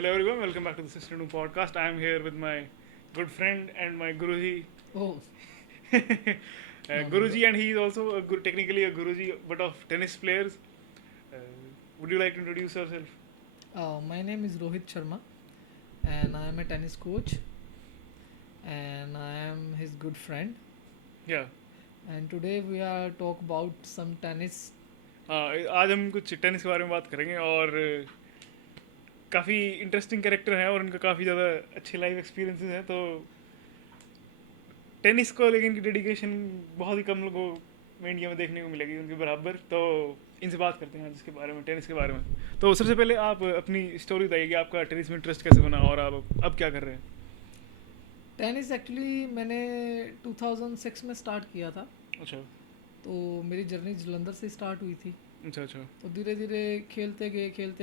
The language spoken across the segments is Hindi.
Hello everyone, welcome back to the Sister Noon podcast. I am here with my good friend and my Guruji. Oh, no, no. Guruji, and he is also technically a Guruji, but of tennis players. Uh, would you like to introduce yourself? My name is Rohit Sharma, and I am a tennis coach, and I am his good friend. Yeah. And today we are talk about some tennis. आज हम कुछ टेनिस के बारे में बात करेंगे और काफ़ी इंटरेस्टिंग कैरेक्टर हैं और उनका काफ़ी ज़्यादा अच्छे लाइफ एक्सपीरियंसेस हैं, तो टेनिस को लेकिन इनकी डेडिकेशन बहुत ही कम लोगों में इंडिया में देखने को मिलेगी उनके बराबर। तो इनसे बात करते हैं आज इसके बारे में, टेनिस के बारे में। तो सबसे पहले आप अपनी स्टोरी बताइए कि आपका टेनिस में इंटरेस्ट कैसे बना और आप अब क्या कर रहे हैं। टेनिस एक्चुअली मैंने 2006 में स्टार्ट किया था, अच्छा तो मेरी जर्नी जलंधर से स्टार्ट हुई थी। अच्छा अच्छा। तो धीरे धीरे खेलते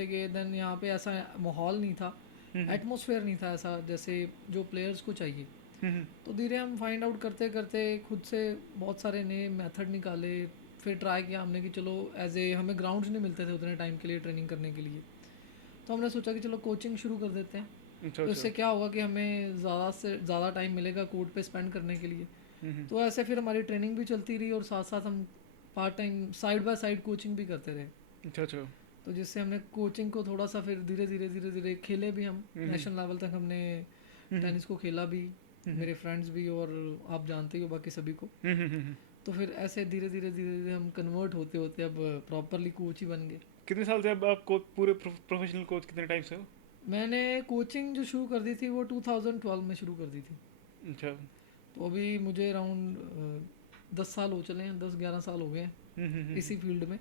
गए देन यहाँ पे ऐसा माहौल नहीं था, हम्म एटमॉस्फेयर नहीं था ऐसा जैसे जो प्लेयर्स को चाहिए। हम्म तो धीरे हम फाइंड आउट करते करते खुद से बहुत सारे नए मेथड निकाले। फिर ट्राई किया हमने कि चलो एज ए हमें ग्राउंड्स नहीं मिलते थे उतने टाइम के लिए ट्रेनिंग करने के लिए, तो हमने सोचा कि चलो कोचिंग शुरू कर देते हैं। अच्छा तो अच्छा। इससे क्या होगा कि हमें ज़्यादा से ज़्यादा टाइम मिलेगा कोर्ट पे स्पेंड करने के लिए। हम्म तो ऐसे फिर हमारी ट्रेनिंग भी चलती रही और साथ साथ हम part time side by side coaching भी करते रहे। अच्छा अच्छा। तो जिससे हमने कोचिंग को थोड़ा सा फिर धीरे धीरे खेले भी हम। हम्म नेशनल लेवल तक हमने हम्म टेनिस को खेला भी, हम्म मेरे फ्रेंड्स भी और आप जानते ही हो बाकी सभी को। हम्म हम्म हम्म। तो फिर ऐसे धीरे धीरे हम कन्वर्ट होते होते अब प्रॉपरली कोच ही बन गए। कितने साल से अब आप पूरे प्रोफेशनल कोच कितने टाइम से हो। मैंने कोचिंग जो शुरू कर दी थी वो 2012 में शुरू कर दी थी। अच्छा। तो अभी मुझे अराउंड 10 साल हो चले हैं, 10-11 साल हो गए हैं हम्म इसी फील्ड में।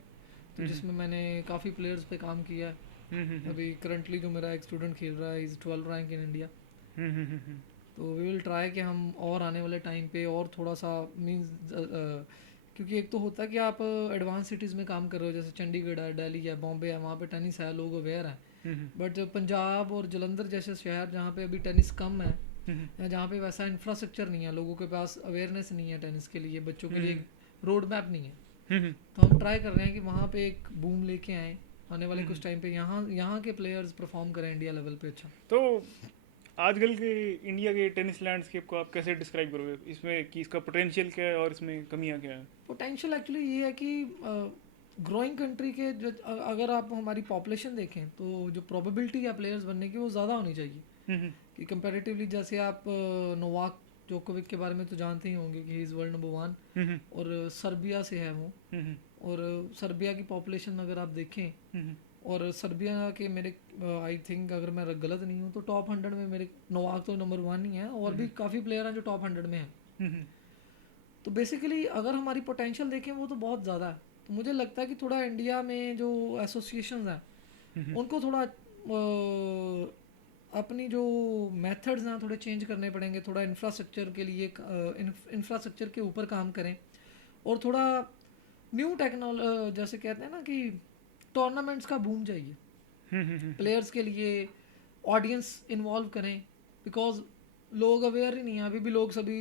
तो जिसमें मैंने काफ़ी प्लेयर्स पे काम किया है। हम्म अभी करंटली जो मेरा एक स्टूडेंट खेल रहा है इज़ 12 रैंक इन इंडिया। हम्म तो वी विल ट्राई कि हम और आने वाले टाइम पे और थोड़ा सा मीन्स क्योंकि एक तो होता है कि आप एडवांस सिटीज़ में काम कर रहे हो जैसे चंडीगढ़ है, दिल्ली है, बॉम्बे है, वहाँ पे टेनिस है, लोग अवेयर हैं। हम्म बट पंजाब और जलंधर जैसे शहर जहाँ पे अभी टेनिस कम है हम्म या जहाँ पे वैसा इंफ्रास्ट्रक्चर नहीं है, लोगों के पास अवेयरनेस नहीं है टेनिस के लिए, बच्चों के लिए हम्म एक रोड मैप नहीं है। हम्म तो हम ट्राई कर रहे हैं कि वहाँ पे एक बूम लेके आए आने वाले हम्म। कुछ टाइम पे, यहाँ यहाँ के प्लेयर्स परफॉर्म करें इंडिया लेवल पे अच्छा। तो आजकल के इंडिया के टेनिस लैंडस्केप को आप कैसे डिस्क्राइब करोगे, इसमें कि इसका पोटेंशियल क्या है और इसमें कमियां क्या हैं। पोटेंशियल एक्चुअली ये है कि ग्रोइंग कंट्री के जो अगर आप हमारी पॉपुलेशन देखें तो जो प्रोबेबिलिटी है प्लेयर्स बनने की वो ज़्यादा होनी चाहिए। हम्म कि कंपैरेटिवली जैसे आप नोवाक जोकोविक के बारे में तो जानते ही होंगे कि ही इज़ वर्ल्ड नंबर 1 हम्म और सर्बिया से है वो। हम्म और सर्बिया की पॉपुलेशन अगर आप देखें हम्म और सर्बिया के मेरे आई थिंक अगर मैं गलत नहीं हूँ तो टॉप 100 में मेरे नोवाक तो नंबर 1 ही है और भी काफ़ी प्लेयर हैं जो टॉप 100 में हैं। हम्म तो बेसिकली अगर हमारी पोटेंशियल देखें वो तो बहुत ज़्यादा है। तो मुझे लगता है कि थोड़ा इंडिया में जो एसोसिएशंस हैं उनको थोड़ा अपनी जो मेथड्स हैं थोड़े चेंज करने पड़ेंगे, थोड़ा इंफ्रास्ट्रक्चर के लिए इंफ्रास्ट्रक्चर के ऊपर काम करें और थोड़ा न्यू टेक्नोलॉजी जैसे कहते हैं ना कि टूर्नामेंट्स का बूम चाहिए प्लेयर्स के लिए, ऑडियंस इन्वॉल्व करें। बिकॉज लोग अवेयर ही नहीं है अभी भी, लोग सभी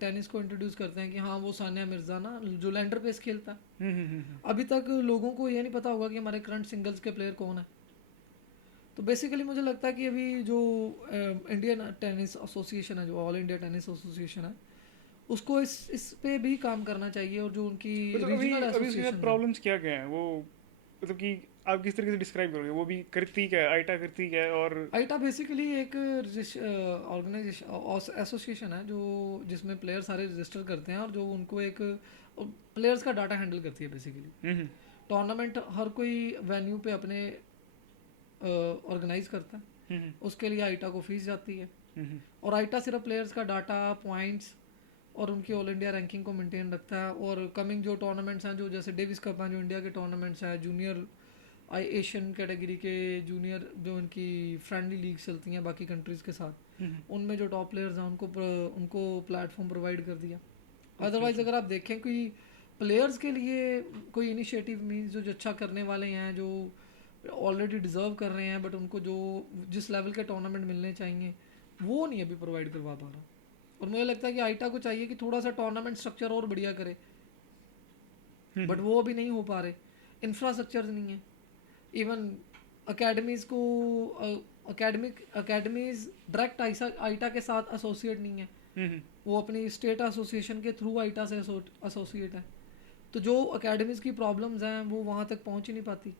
टेनिस को इंट्रोड्यूस करते हैं कि हाँ वो सानिया मिर्ज़ा ना जो लैंडर पेस खेलता है। अभी तक लोगों को ये नहीं पता होगा कि हमारे करंट सिंगल्स के प्लेयर कौन है। तो बेसिकली मुझे लगता है कि अभी जो इंडियन टेनिस एसोसिएशन है, जो ऑल इंडिया टेनिस एसोसिएशन है, उसको इस पे भी काम करना चाहिए और जो उनकी मतलब अभी रीजनल अभी उसके साथ एसोसिएशन है। प्रॉब्लम्स क्या क्या हैं वो, मतलब कि आप किस तरीके से डिस्क्राइब करोगे, वो भी करती क्या है, आइटा करती क्या है और। आइटा बेसिकली एक ऑर्गेनाइजेशन एसोसिएशन है जो जिसमें प्लेयर सारे रजिस्टर करते हैं और जो उनको एक प्लेयर्स का डाटा हैंडल करती है बेसिकली। हम्म टूर्नामेंट हर कोई वेन्यू पे अपने ऑर्गेनाइज करता है, हम्म उसके लिए आइटा को फीस जाती है। हम्म और आइटा सिर्फ प्लेयर्स का डाटा, पॉइंट्स और उनकी ऑल इंडिया रैंकिंग को मेंटेन रखता है। और कमिंग जो टूर्नामेंट्स हैं जो जैसे डेविस कप हैं जो इंडिया के टूर्नामेंट्स हैं, जूनियर एशियन कैटेगरी के जूनियर जो उनकी फ्रेंडली लीग चलती हैं बाकी कंट्रीज़ के साथ, हम्म। उनमें जो टॉप प्लेयर्स हैं उनको प्लेटफॉर्म प्रोवाइड कर दिया। अच्छा अदरवाइज़ अच्छा। अगर आप देखें कोई प्लेयर्स के लिए कोई इनिशिएटिव मीन्स जो अच्छा करने वाले हैं, जो ऑलरेडी डिज़र्व कर रहे हैं बट उनको जो जिस लेवल के टूर्नामेंट मिलने चाहिए वो नहीं अभी प्रोवाइड करवा पा रहा। और मुझे लगता है कि आइटा को चाहिए कि थोड़ा सा टूर्नामेंट स्ट्रक्चर और बढ़िया करे, बट वो अभी नहीं हो पा रहे, इंफ्रास्ट्रक्चर नहीं है। इवन अकेडमीज़ को अकेडमीज़ डायरेक्ट आईटा के साथ एसोसिएट नहीं है, वो अपनी स्टेट एसोसिएशन के थ्रू आईटा से एसोसिएट है। तो जो अकेडमीज़ की प्रॉब्लम्स हैं वो वहाँ तक पहुँच ही नहीं पाती।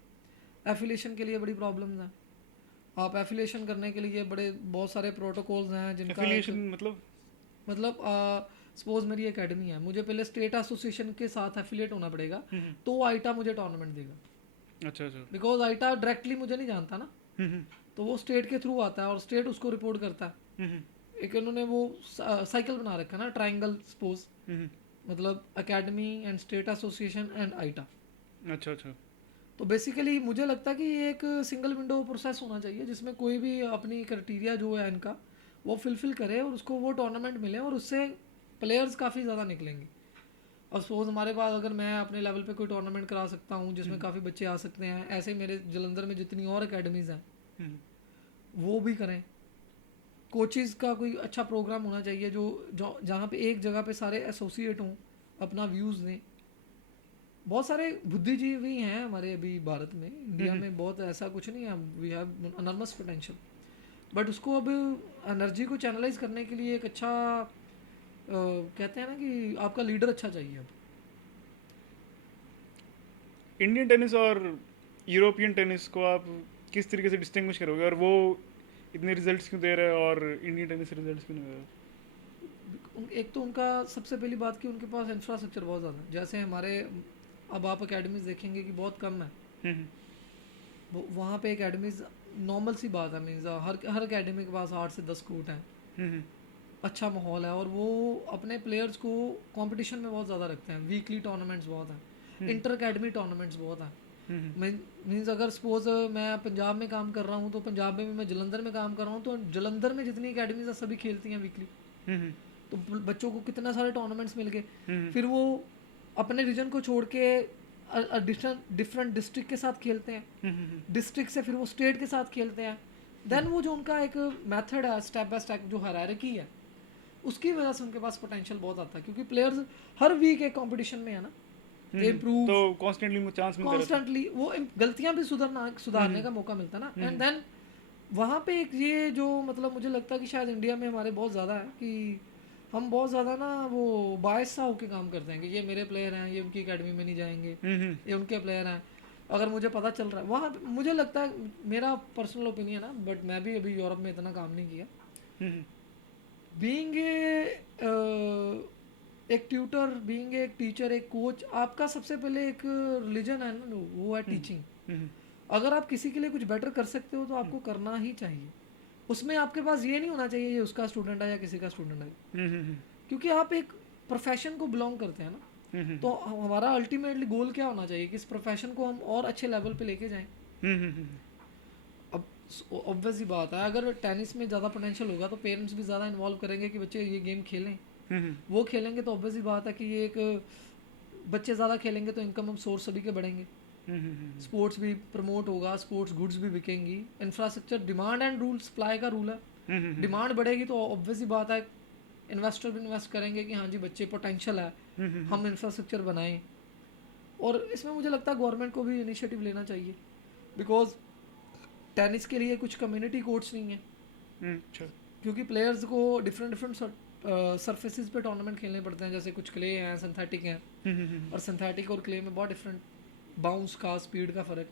एफिलिएशन के लिए बड़ी प्रॉब्लम्स हैं। आप एफिलिएशन करने के लिए बहुत सारे प्रोटोकॉल्स हैं जिनका एफिलिएशन मतलब सपोज मेरी एकेडमी है, मुझे पहले स्टेट एसोसिएशन के साथ एफिलिएट होना पड़ेगा, तो आईटा मुझे टूर्नामेंट देगा। अच्छा, बिकॉज आईटा डायरेक्टली मुझे नहीं जानता ना, तो वो स्टेट के थ्रू आता है और स्टेट उसको रिपोर्ट करता है। एक उन्होंने वो साइकिल बना रखा है ना, ट्रायंगल सपोज, मतलब academy and state association and AITA. अच्छा। तो बेसिकली मुझे लगता है कि ये एक सिंगल विंडो प्रोसेस होना चाहिए जिसमें कोई भी अपनी क्राइटेरिया जो है इनका वो फुलफिल करे और उसको वो टूर्नामेंट मिले और उससे प्लेयर्स काफ़ी ज़्यादा निकलेंगे। और सपोज हमारे पास अगर मैं अपने लेवल पे कोई टूर्नामेंट करा सकता हूँ जिसमें काफ़ी बच्चे आ सकते हैं, ऐसे मेरे जलंधर में जितनी और अकेडमीज़ हैं वो भी करें। कोचेज़ का कोई अच्छा प्रोग्राम होना चाहिए जो जहाँ पे एक जगह पे सारे एसोसिएट हों, अपना व्यूज़ दें। बहुत सारे बुद्धिजीवी हैं हमारे अभी भारत में, इंडिया में बहुत ऐसा कुछ नहीं है, वी हैव अनर्मस पोटेंशियल, बट उसको अब एनर्जी को चैनलाइज करने के लिए एक अच्छा कहते हैं ना कि आपका लीडर अच्छा चाहिए। अब इंडियन टेनिस और यूरोपियन टेनिस को आप किस तरीके से डिस्टिंग्विश करोगे, और वो इतने रिजल्ट्स क्यों दे रहे हैं और इंडियन टेनिस रिजल्ट्स क्यों नहीं दे रहे? एक तो उनका सबसे पहली बात कि उनके पास इंफ्रास्ट्रक्चर बहुत ज़्यादा है। जैसे हमारे अब आप अकेडमीज देखेंगे कि बहुत कम है, वहाँ पे एकेडमीज नॉर्मल सी बात है, मीन्स हर एकेडमी के पास 8 से 10 कोर्ट हैं, अच्छा माहौल है और वो अपने प्लेयर्स को कंपटीशन में बहुत ज़्यादा रखते हैं। वीकली टूर्नामेंट्स बहुत हैं, इंटर अकेडमी टूर्नामेंट्स बहुत हैं। मीन्स अगर सपोज मैं पंजाब में काम कर रहा हूँ तो पंजाब में भी मैं जलंधर में काम कर रहा हूँ, तो जलंधर में जितनी अकेडमीज है सभी खेलती हैं वीकली, तो बच्चों को कितना सारे टूर्नामेंट्स मिल गए। फिर वो अपने रीजन को छोड़ के डिफरेंट डिस्ट्रिक्ट के साथ खेलते हैं, डिस्ट्रिक्ट से फिर वो स्टेट के साथ खेलते हैं। देन वो जो उनका एक मेथड है, स्टेप बाय स्टेप जो हायरार्की है, उसकी वजह से उनके पास पोटेंशियल बहुत आता है, क्योंकि प्लेयर्स हर वीक एक कंपटीशन में है ना, इम्प्रूव, तो कॉन्स्टेंटली वो गलतियां भी सुधारने का मौका मिलता है ना। एंड देन वहाँ पे एक ये जो मतलब मुझे लगता है कि शायद इंडिया में हमारे बहुत ज़्यादा है कि हम बहुत ज़्यादा ना वो बायस सा होकर काम करते हैं कि ये मेरे प्लेयर हैं, ये उनकी एकेडमी में नहीं जाएंगे, ये उनके प्लेयर हैं। अगर मुझे पता चल रहा है वहाँ मुझे लगता है, मेरा पर्सनल ओपिनियन है, बट मैं भी अभी यूरोप में इतना काम नहीं किया, बीइंग एक ट्यूटर, बीइंग एक टीचर, एक कोच, आपका सबसे पहले एक रिलीजन है ना, वो है टीचिंग। अगर आप किसी के लिए कुछ बेटर कर सकते हो तो आपको करना ही चाहिए। उसमें आपके पास ये नहीं होना चाहिए ये उसका स्टूडेंट है या किसी का स्टूडेंट है, क्योंकि आप एक प्रोफेशन को बिलोंग करते हैं ना। तो हमारा अल्टीमेटली गोल क्या होना चाहिए कि इस प्रोफेशन को हम और अच्छे लेवल पे लेके जाएं। अब ऑब्वियस ही बात है, अगर टेनिस में ज़्यादा पोटेंशियल होगा तो पेरेंट्स भी ज़्यादा इन्वॉल्व करेंगे कि बच्चे ये गेम खेलें। वो खेलेंगे तो ऑब्वियस ही बात है कि ये एक बच्चे ज़्यादा खेलेंगे तो इनकम सोर्स सभी के बढ़ेंगे, स्पोर्ट्स भी प्रमोट होगा, स्पोर्ट्स गुड्स भी बिकेंगी। Infrastructure, demand and rule, supply का रूल है, डिमांड बढ़ेगी तो ऑब्वियस ही बात है इन्वेस्टर भी इन्वेस्ट करेंगे कि हाँ जी बच्चे पोटेंशियल है, हम इंफ्रास्ट्रक्चर बनाएं। और इसमें मुझे लगता है गवर्नमेंट को भी इनिशिएटिव लेना चाहिए, बिकॉज टेनिस के लिए कुछ कम्युनिटी कोर्ट्स नहीं है, क्योंकि प्लेयर्स को डिफरेंट सरफेसेस पे टूर्नामेंट खेलने पड़ते हैं। जैसे कुछ क्ले हैं, सिंथेटिक हैं, और सिंथेटिक और क्ले में बहुत डिफरेंट बाउंस का, स्पीड का फ़र्क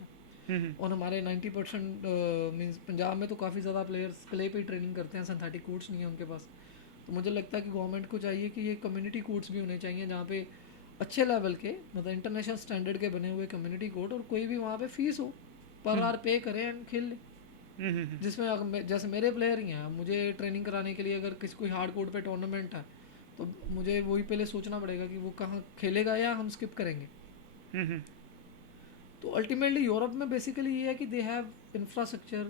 है। और हमारे 90% मीन्स पंजाब में तो काफ़ी ज़्यादा प्लेयर्स क्ले पे ही ट्रेनिंग करते हैं, सिंथेटिक कोर्ट्स नहीं है उनके पास। तो मुझे लगता है कि गवर्नमेंट को चाहिए कि ये कम्युनिटी कोर्ट्स भी होने चाहिए जहाँ पे अच्छे लेवल के, मतलब इंटरनेशनल स्टैंडर्ड के बने हुए कम्युनिटी कोर्ट, और कोई भी वहाँ पे फीस हो, पर आवर पे करें एंड खेल ले। जिसमें जैसे मेरे प्लेयर ही हैं, मुझे ट्रेनिंग कराने के लिए अगर किसी कोई हार्ड कोर्ट पे टूर्नामेंट है तो मुझे वही पहले सोचना पड़ेगा कि वो कहाँ खेलेगा या हम स्किप करेंगे। तो अल्टीमेटली यूरोप में बेसिकली ये है कि they have infrastructure,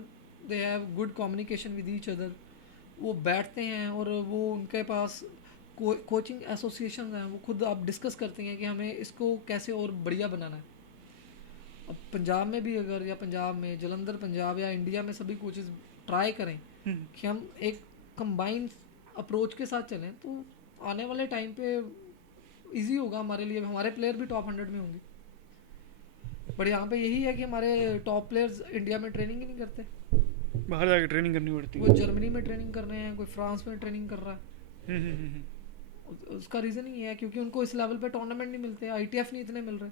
they have good communication with each other, वो बैठते हैं और वो उनके पास कोचिंग एसोसिएशन हैं, वो खुद आप डिस्कस करते हैं कि हमें इसको कैसे और बढ़िया बनाना है। अब पंजाब में भी अगर, या पंजाब में, जलंधर पंजाब या इंडिया में सभी कोचेज ट्राई करें कि हम एक कंबाइंड अप्रोच के साथ चलें तो आने वाले टाइम पे इजी होगा हमारे लिए, हमारे प्लेयर भी टॉप 100 में होंगे। बट यहाँ पे यही है कि हमारे टॉप प्लेयर्स इंडिया में ट्रेनिंग ही नहीं करते, बाहर जाके ट्रेनिंग करनी पड़ती वो है। जर्मनी में ट्रेनिंग कर रहे हैं, कोई फ्रांस में ट्रेनिंग कर रहा है। हम्म। उसका रीज़न ही है क्योंकि उनको इस लेवल पे टूर्नामेंट नहीं मिलते, आईटीएफ नहीं इतने मिल रहे।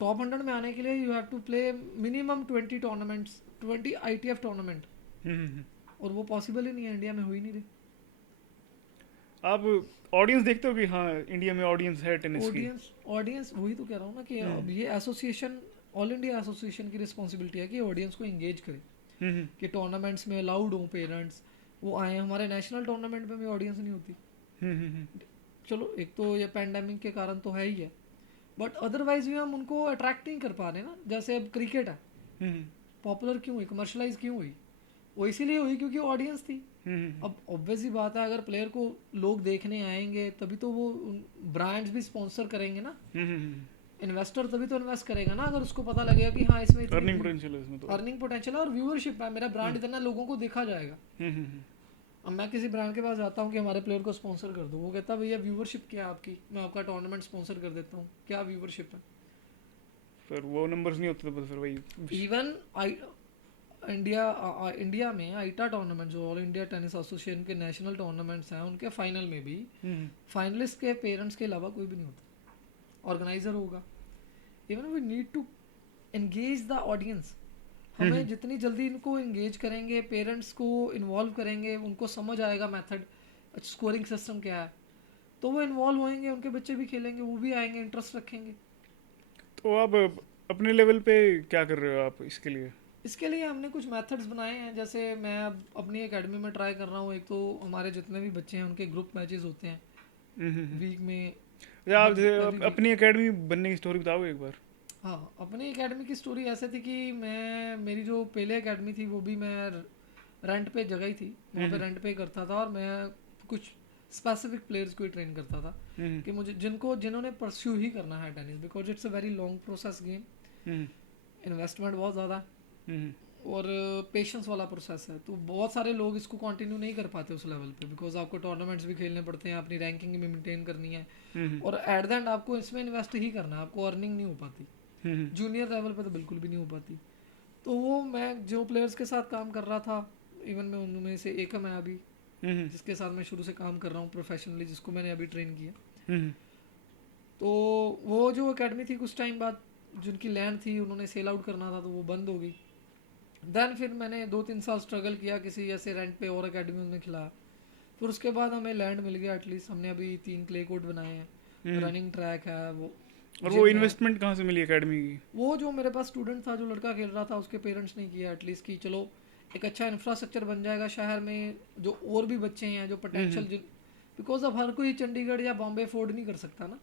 टॉप 100 में आने के लिए you have to play minimum 20 tournaments, 20 ITF tournament, hmm. और वो पॉसिबल ही नहीं है, इंडिया में हो ही नहीं रही। आप ऑडियंस देखते हो कि हाँ इंडिया में ऑडियंस है टेनिस की? ऑडियंस ऑडियंस वही तो कह रहा हूँ ना कि अब ये एसोसिएशन, ऑल इंडिया एसोसिएशन की रिस्पॉन्सिबिलिटी है कि ऑडियंस को एंगेज करे, हम्म कि टूर्नामेंट्स में अलाउड हो पेरेंट्स, वो आए। हमारे नेशनल टूर्नामेंट में भी ऑडियंस नहीं होती। हम्म। चलो एक तो ये पैंडेमिक के कारण तो है ही है, बट अदरवाइज भी हम उनको अट्रैक्ट नहीं कर पा रहे ना। जैसे अब क्रिकेट है, हम्म पॉपुलर क्यों हुई, कमर्शलाइज क्यों हुई, वो इसीलिए हुई क्योंकि ऑडियंस थी। हम्म अब ऑब्वियस ही बात है, अगर प्लेयर को लोग देखने आएंगे तभी तो वो ब्रांड्स भी स्पॉन्सर करेंगे ना, इन्वेस्टर तभी तो इन्वेस्ट करेगा ना, अगर उसको पता लगेगा कि हाँ इसमें अर्निंग पोटेंशियल है इसमें तो। अर्निंग पोटेंशियल है और व्यूअरशिप है, मेरा ब्रांड इतना लोगों को देखा जाएगा। हम्म। अब मैं किसी ब्रांड के पास जाता हूँ कि हमारे प्लेयर को स्पॉन्सर कर दो, वो कहता है भैया व्यूअरशिप क्या है आपकी, मैं आपका टूर्नामेंट स्पॉन्सर कर देता हूँ, क्या व्यूअरशिप है। फिर वो नंबर्स नहीं होते तो बस फिर वही। इवन इंडिया में आईटा टूर्नामेंट, जो ऑल इंडिया टेनिस एसोसिएशन के नेशनल टूर्नामेंट्स हैं, उनके फाइनल में भी फाइनलिस्ट के पेरेंट्स के अलावा कोई भी नहीं होता, ऑर्गेनाइजर होगा। Even we need to engage the audience, हमें जितनी जल्दी इनको एंगेज करेंगे, पेरेंट्स को इन्वॉल्व करेंगे, उनको समझ आएगा मेथड, स्कोरिंग सिस्टम क्या है, तो वो इन्वॉल्व होंगे, उनके बच्चे भी खेलेंगे, वो भी आएंगे, इंटरेस्ट रखेंगे। तो आप अपने लेवल पे क्या कर रहे हो आप इसके लिए? इसके लिए हमने कुछ मेथड्स बनाए हैं। जैसे मैं अब अपनी एकेडमी में ट्राई कर रहा हूँ, एक तो हमारे जितने भी बच्चे हैं उनके ग्रुप मैचेस होते हैं वीक में। अच्छा, आप जैसे अपनी एकेडमी बनने की स्टोरी बताओ एक बार। हाँ, अपनी एकेडमी की स्टोरी ऐसे थी कि मेरी जो पहले एकेडमी थी वो भी मैं रेंट पे जगह ही थी, वहाँ पे रेंट पे करता था, और मैं कुछ स्पेसिफिक प्लेयर्स को ही ट्रेन करता था कि मुझे जिन्होंने परस्यू ही करना है tennis, because it's a very long process game, investment बहुत ज़्यादा और पेशेंस वाला प्रोसेस है, तो बहुत सारे लोग इसको कंटिन्यू नहीं कर पाते उस लेवल पे, बिकॉज आपको टूर्नामेंट्स भी खेलने पड़ते हैं, अपनी रैंकिंग भी मेंटेन करनी है, और एट द एंड आपको इसमें इन्वेस्ट ही करना है, आपको अर्निंग नहीं हो पाती, जूनियर लेवल पे तो बिल्कुल भी नहीं हो पाती। तो वो मैं जो प्लेयर्स के साथ काम कर रहा था, इवन मैं उनमें से एक मैं अभी जिसके साथ मैं शुरू से काम कर रहा हूँ प्रोफेशनली, जिसको मैंने अभी ट्रेन किया, तो वो जो एकेडमी थी कुछ टाइम बाद जिनकी लैंड थी उन्होंने सेल आउट करना था, तो वो बंद हो गई। देन फिर मैंने 2-3 साल स्ट्रगल किया, किसी ऐसे रेंट पे और एकेडमी में खिलाया, फिर उसके बाद हमें लैंड मिल गया एटलीस्ट, हमने अभी 3 क्ले कोर्ट बनाए हैं, रनिंग ट्रैक है वो। और वो इन्वेस्टमेंट कहाँ से मिली एकेडमी की? वो जो मेरे पास स्टूडेंट था, जो लड़का खेल रहा था, उसके पेरेंट्स ने किया एटलीस्ट कि चलो एक अच्छा इंफ्रास्ट्रक्चर बन जाएगा शहर में, जो और भी बच्चे हैं जो पोटेंशियल, बिकॉज अब हर कोई चंडीगढ़ या बॉम्बे अफोर्ड नहीं कर सकता ना,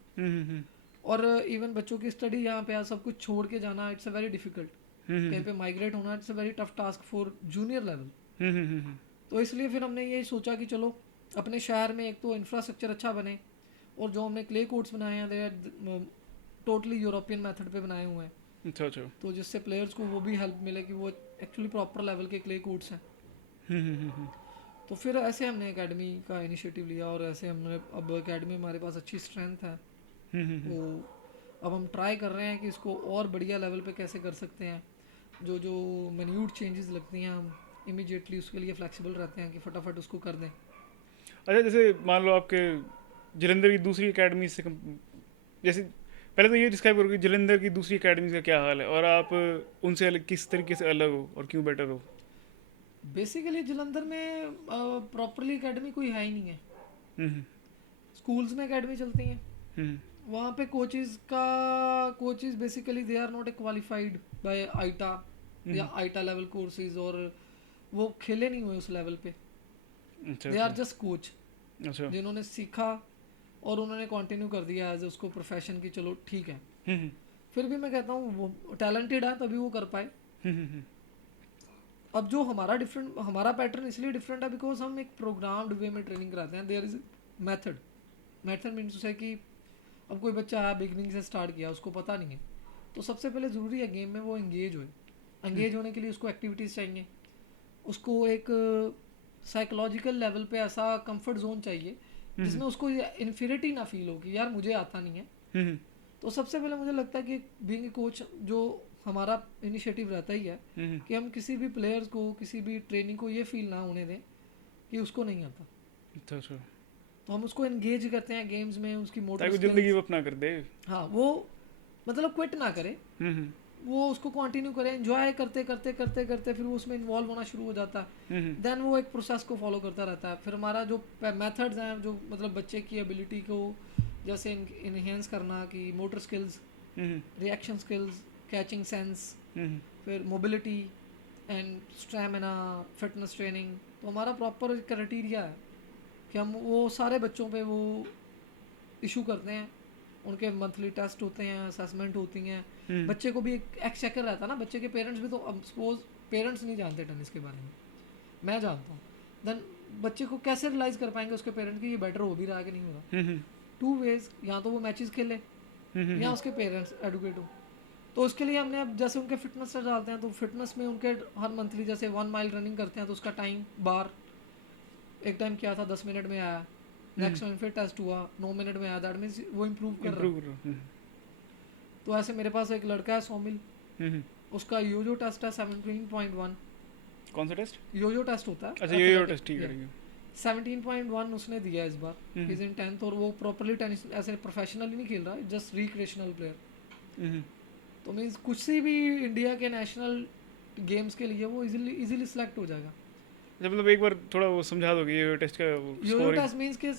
और इवन बच्चों की स्टडी यहाँ पे सब कुछ छोड़ के जाना, इट्स अ वेरी डिफिकल्ट, कहीं पे माइग्रेट होना, it's a very tough task for junior level. तो इसलिए फिर हमने यही सोचा कि चलो अपने शहर में एक तो इंफ्रास्ट्रक्चर अच्छा बने, और जो हमने क्ले कोर्ट्स बनाए हैं दे टोटली यूरोपियन मेथड पे बनाए हुए हैं, अच्छा अच्छा, तो जिससे प्लेयर्स को वो भी हेल्प मिले कि वो एक्चुअली प्रॉपर लेवल के क्ले कोर्ट्स हैं। तो फिर ऐसे हमने एकेडमी का इनिशिएटिव लिया, और ऐसे हमने अब एकेडमी हमारे पास अच्छी स्ट्रेंथ है, तो अब हम ट्राई कर रहे हैं कि इसको और बढ़िया लेवल पे कैसे कर सकते हैं, जो जो मिन्यूट चेंजेस लगती हैं हम इमीडिएटली उसके लिए फ्लेक्सिबल रहते हैं कि फटाफट उसको कर दें। अच्छा, जैसे मान लो आपके जलंधर की दूसरी एकेडमी से जैसे पहले तो ये डिस्क्राइब करो कि जलंधर की दूसरी एकेडमी का क्या हाल है, और आप उनसे अलग किस तरीके से अलग हो और क्यों बेटर हो? बेसिकली जलंधर में प्रॉपरली एकेडमी कोई है ही नहीं है, स्कूल्स में एकेडमी चलती हैं, वहाँ पे coaches basically they are not qualified by AITA या आईटा लेवल कोर्सेज, और वो खेले नहीं हुए उस लेवल पे, दे आर जस्ट कोच जिन्होंने सीखा और उन्होंने कंटिन्यू कर दिया एज उसको प्रोफेशन की, चलो ठीक है। फिर भी मैं कहता हूँ वो टैलेंटेड है तभी वो कर पाए। अब जो हमारा पैटर्न इसलिए डिफरेंट है बिकॉज हम एक प्रोग्राम्ड वे में ट्रेनिंग कराते हैं, देयर इज मेथड मीन्स है कि अब कोई बच्चा आया बिगनिंग से स्टार्ट किया, उसको पता नहीं है, तो सबसे पहले ज़रूरी है गेम में वो एंगेज होए। एंगेज होने के लिए उसको एक्टिविटीज़ चाहिए, उसको एक साइकोलॉजिकल लेवल पे ऐसा कंफर्ट जोन चाहिए जिसमें उसको इन्फीरिटी ना फील हो कि यार मुझे आता नहीं है, तो सबसे पहले मुझे लगता है कि बीइंग ए कोच जो हमारा इनिशिएटिव रहता ही है कि हम किसी भी प्लेयर्स को, किसी भी ट्रेनिंग को ये फील ना होने दें कि उसको नहीं आता। अच्छा, तो हम उसको एंगेज करते हैं गेम्स में, उसकी मोटर ताकि जल्दी गिव अप ना कर दे। हाँ, वो मतलब क्विट ना करे, वो उसको कंटिन्यू करे, एंजॉय करते करते करते करते फिर वो उसमें इन्वॉल्व होना शुरू हो जाता है। देन वो एक प्रोसेस को फॉलो करता रहता है। फिर हमारा जो मेथड्स हैं, जो मतलब बच्चे की एबिलिटी को जैसे इनहेंस करना, कि motor skills, reaction skills, catching sense, फिर mobility and stamina, fitness training, तो हमारा प्रॉपर क्राइटेरिया है कि हम वो सारे बच्चों पे वो इशू करते हैं। उनके मंथली टेस्ट होते हैं, असेसमेंट होती हैं। बच्चे को भी एक एक्सचेकर रहता है ना, बच्चे के पेरेंट्स भी, तो अब सपोज पेरेंट्स नहीं जानते टेनिस के बारे में, मैं जानता हूँ, देन बच्चे को कैसे रियलाइज़ कर पाएंगे उसके पेरेंट कि ये बेटर हो भी रहा है कि नहीं हो रहा। 2 वेज, या तो वो मैचेस खेले या उसके पेरेंट्स एडुकेट हो। तो उसके लिए हमने अब जैसे उनके फिटनेस से डालते हैं, तो फिटनेस में उनके हर मंथली जैसे 1 माइल रनिंग करते हैं तो उसका टाइम बार, एक टाइम क्या था 10 मिनट में आया, नेक्स्ट टाइम फिर टेस्ट हुआ 9 मिनट में आया, दैट मीन्स वो इम्प्रूव कर रहा है। तो ऐसे मेरे पास एक लड़का है सोमिल, उसका योजो टेस्ट है 17.1। कौन सा टेस्ट? योजो टेस्ट होता है। अच्छा, योजो टेस्ट, ठीक है। 17.1 उसने दिया इस बार, इज इन 10th, और वो प्रॉपर्ली टेनिस ऐसे प्रोफेशनली नहीं खेल रहा, जस्ट रिक्रिएशनल प्लेयर। तो मीन्स कुछ सी भी इंडिया के नेशनल गेम्स के लिए वो इजीली सिलेक्ट हो जाएगा। मतलब एक बार थोड़ा वो समझा दो कि योयो टेस्ट का योयो टेस्ट मीन्स के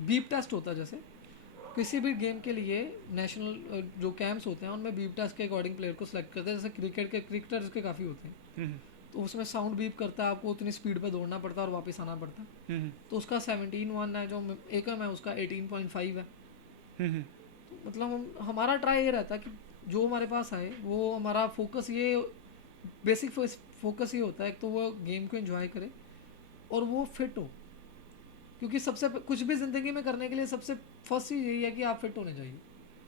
बीप टेस्ट होता है, जैसे किसी भी गेम के लिए नेशनल जो कैंप्स होते हैं उनमें बीप टेस्ट के अकॉर्डिंग प्लेयर को सिलेक्ट करते हैं। जैसे क्रिकेटर्स के काफ़ी होते हैं, तो उसमें साउंड बीप करता है, आपको उतनी स्पीड पे दौड़ना पड़ता है और वापस आना पड़ता है। तो उसका 17.1 है, जो एकम है उसका 18.5 है। तो मतलब हमारा ट्राई ये रहता है कि जो हमारे पास आए वो हमारा फोकस, ये बेसिक फोकस ये होता है, एक तो वो गेम को एंजॉय करे और वो फिट हो, क्योंकि सबसे कुछ भी ज़िंदगी में करने के लिए सबसे फर्स्ट चीज़ यही है कि आप फिट होने चाहिए।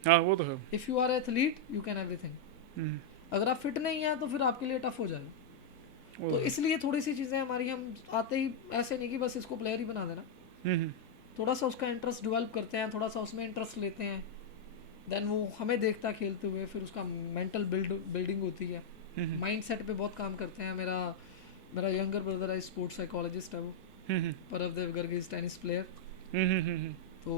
हाँ, वो तो है। If you are athlete you can everything. अगर आप फिट नहीं है तो फिर आपके लिए टफ हो जाएगा। तो इसलिए थोड़ी सी चीज़ें हमारी, हम आते ही ऐसे नहीं कि बस इसको प्लेयर ही बना देना, थोड़ा सा उसका इंटरेस्ट डेवलप करते हैं, थोड़ा सा उसमें इंटरेस्ट लेते हैं, देन वो हमें देखता है खेलते हुए, फिर उसका मेंटल बिल्डिंग होती है, माइंड सेट पे बहुत काम करते हैं। मेरा यंगर ब्रदर है, स्पोर्ट्स साइकोलॉजिस्ट है वो, परव देव गर्ग इज टेनिस प्लेयर। तो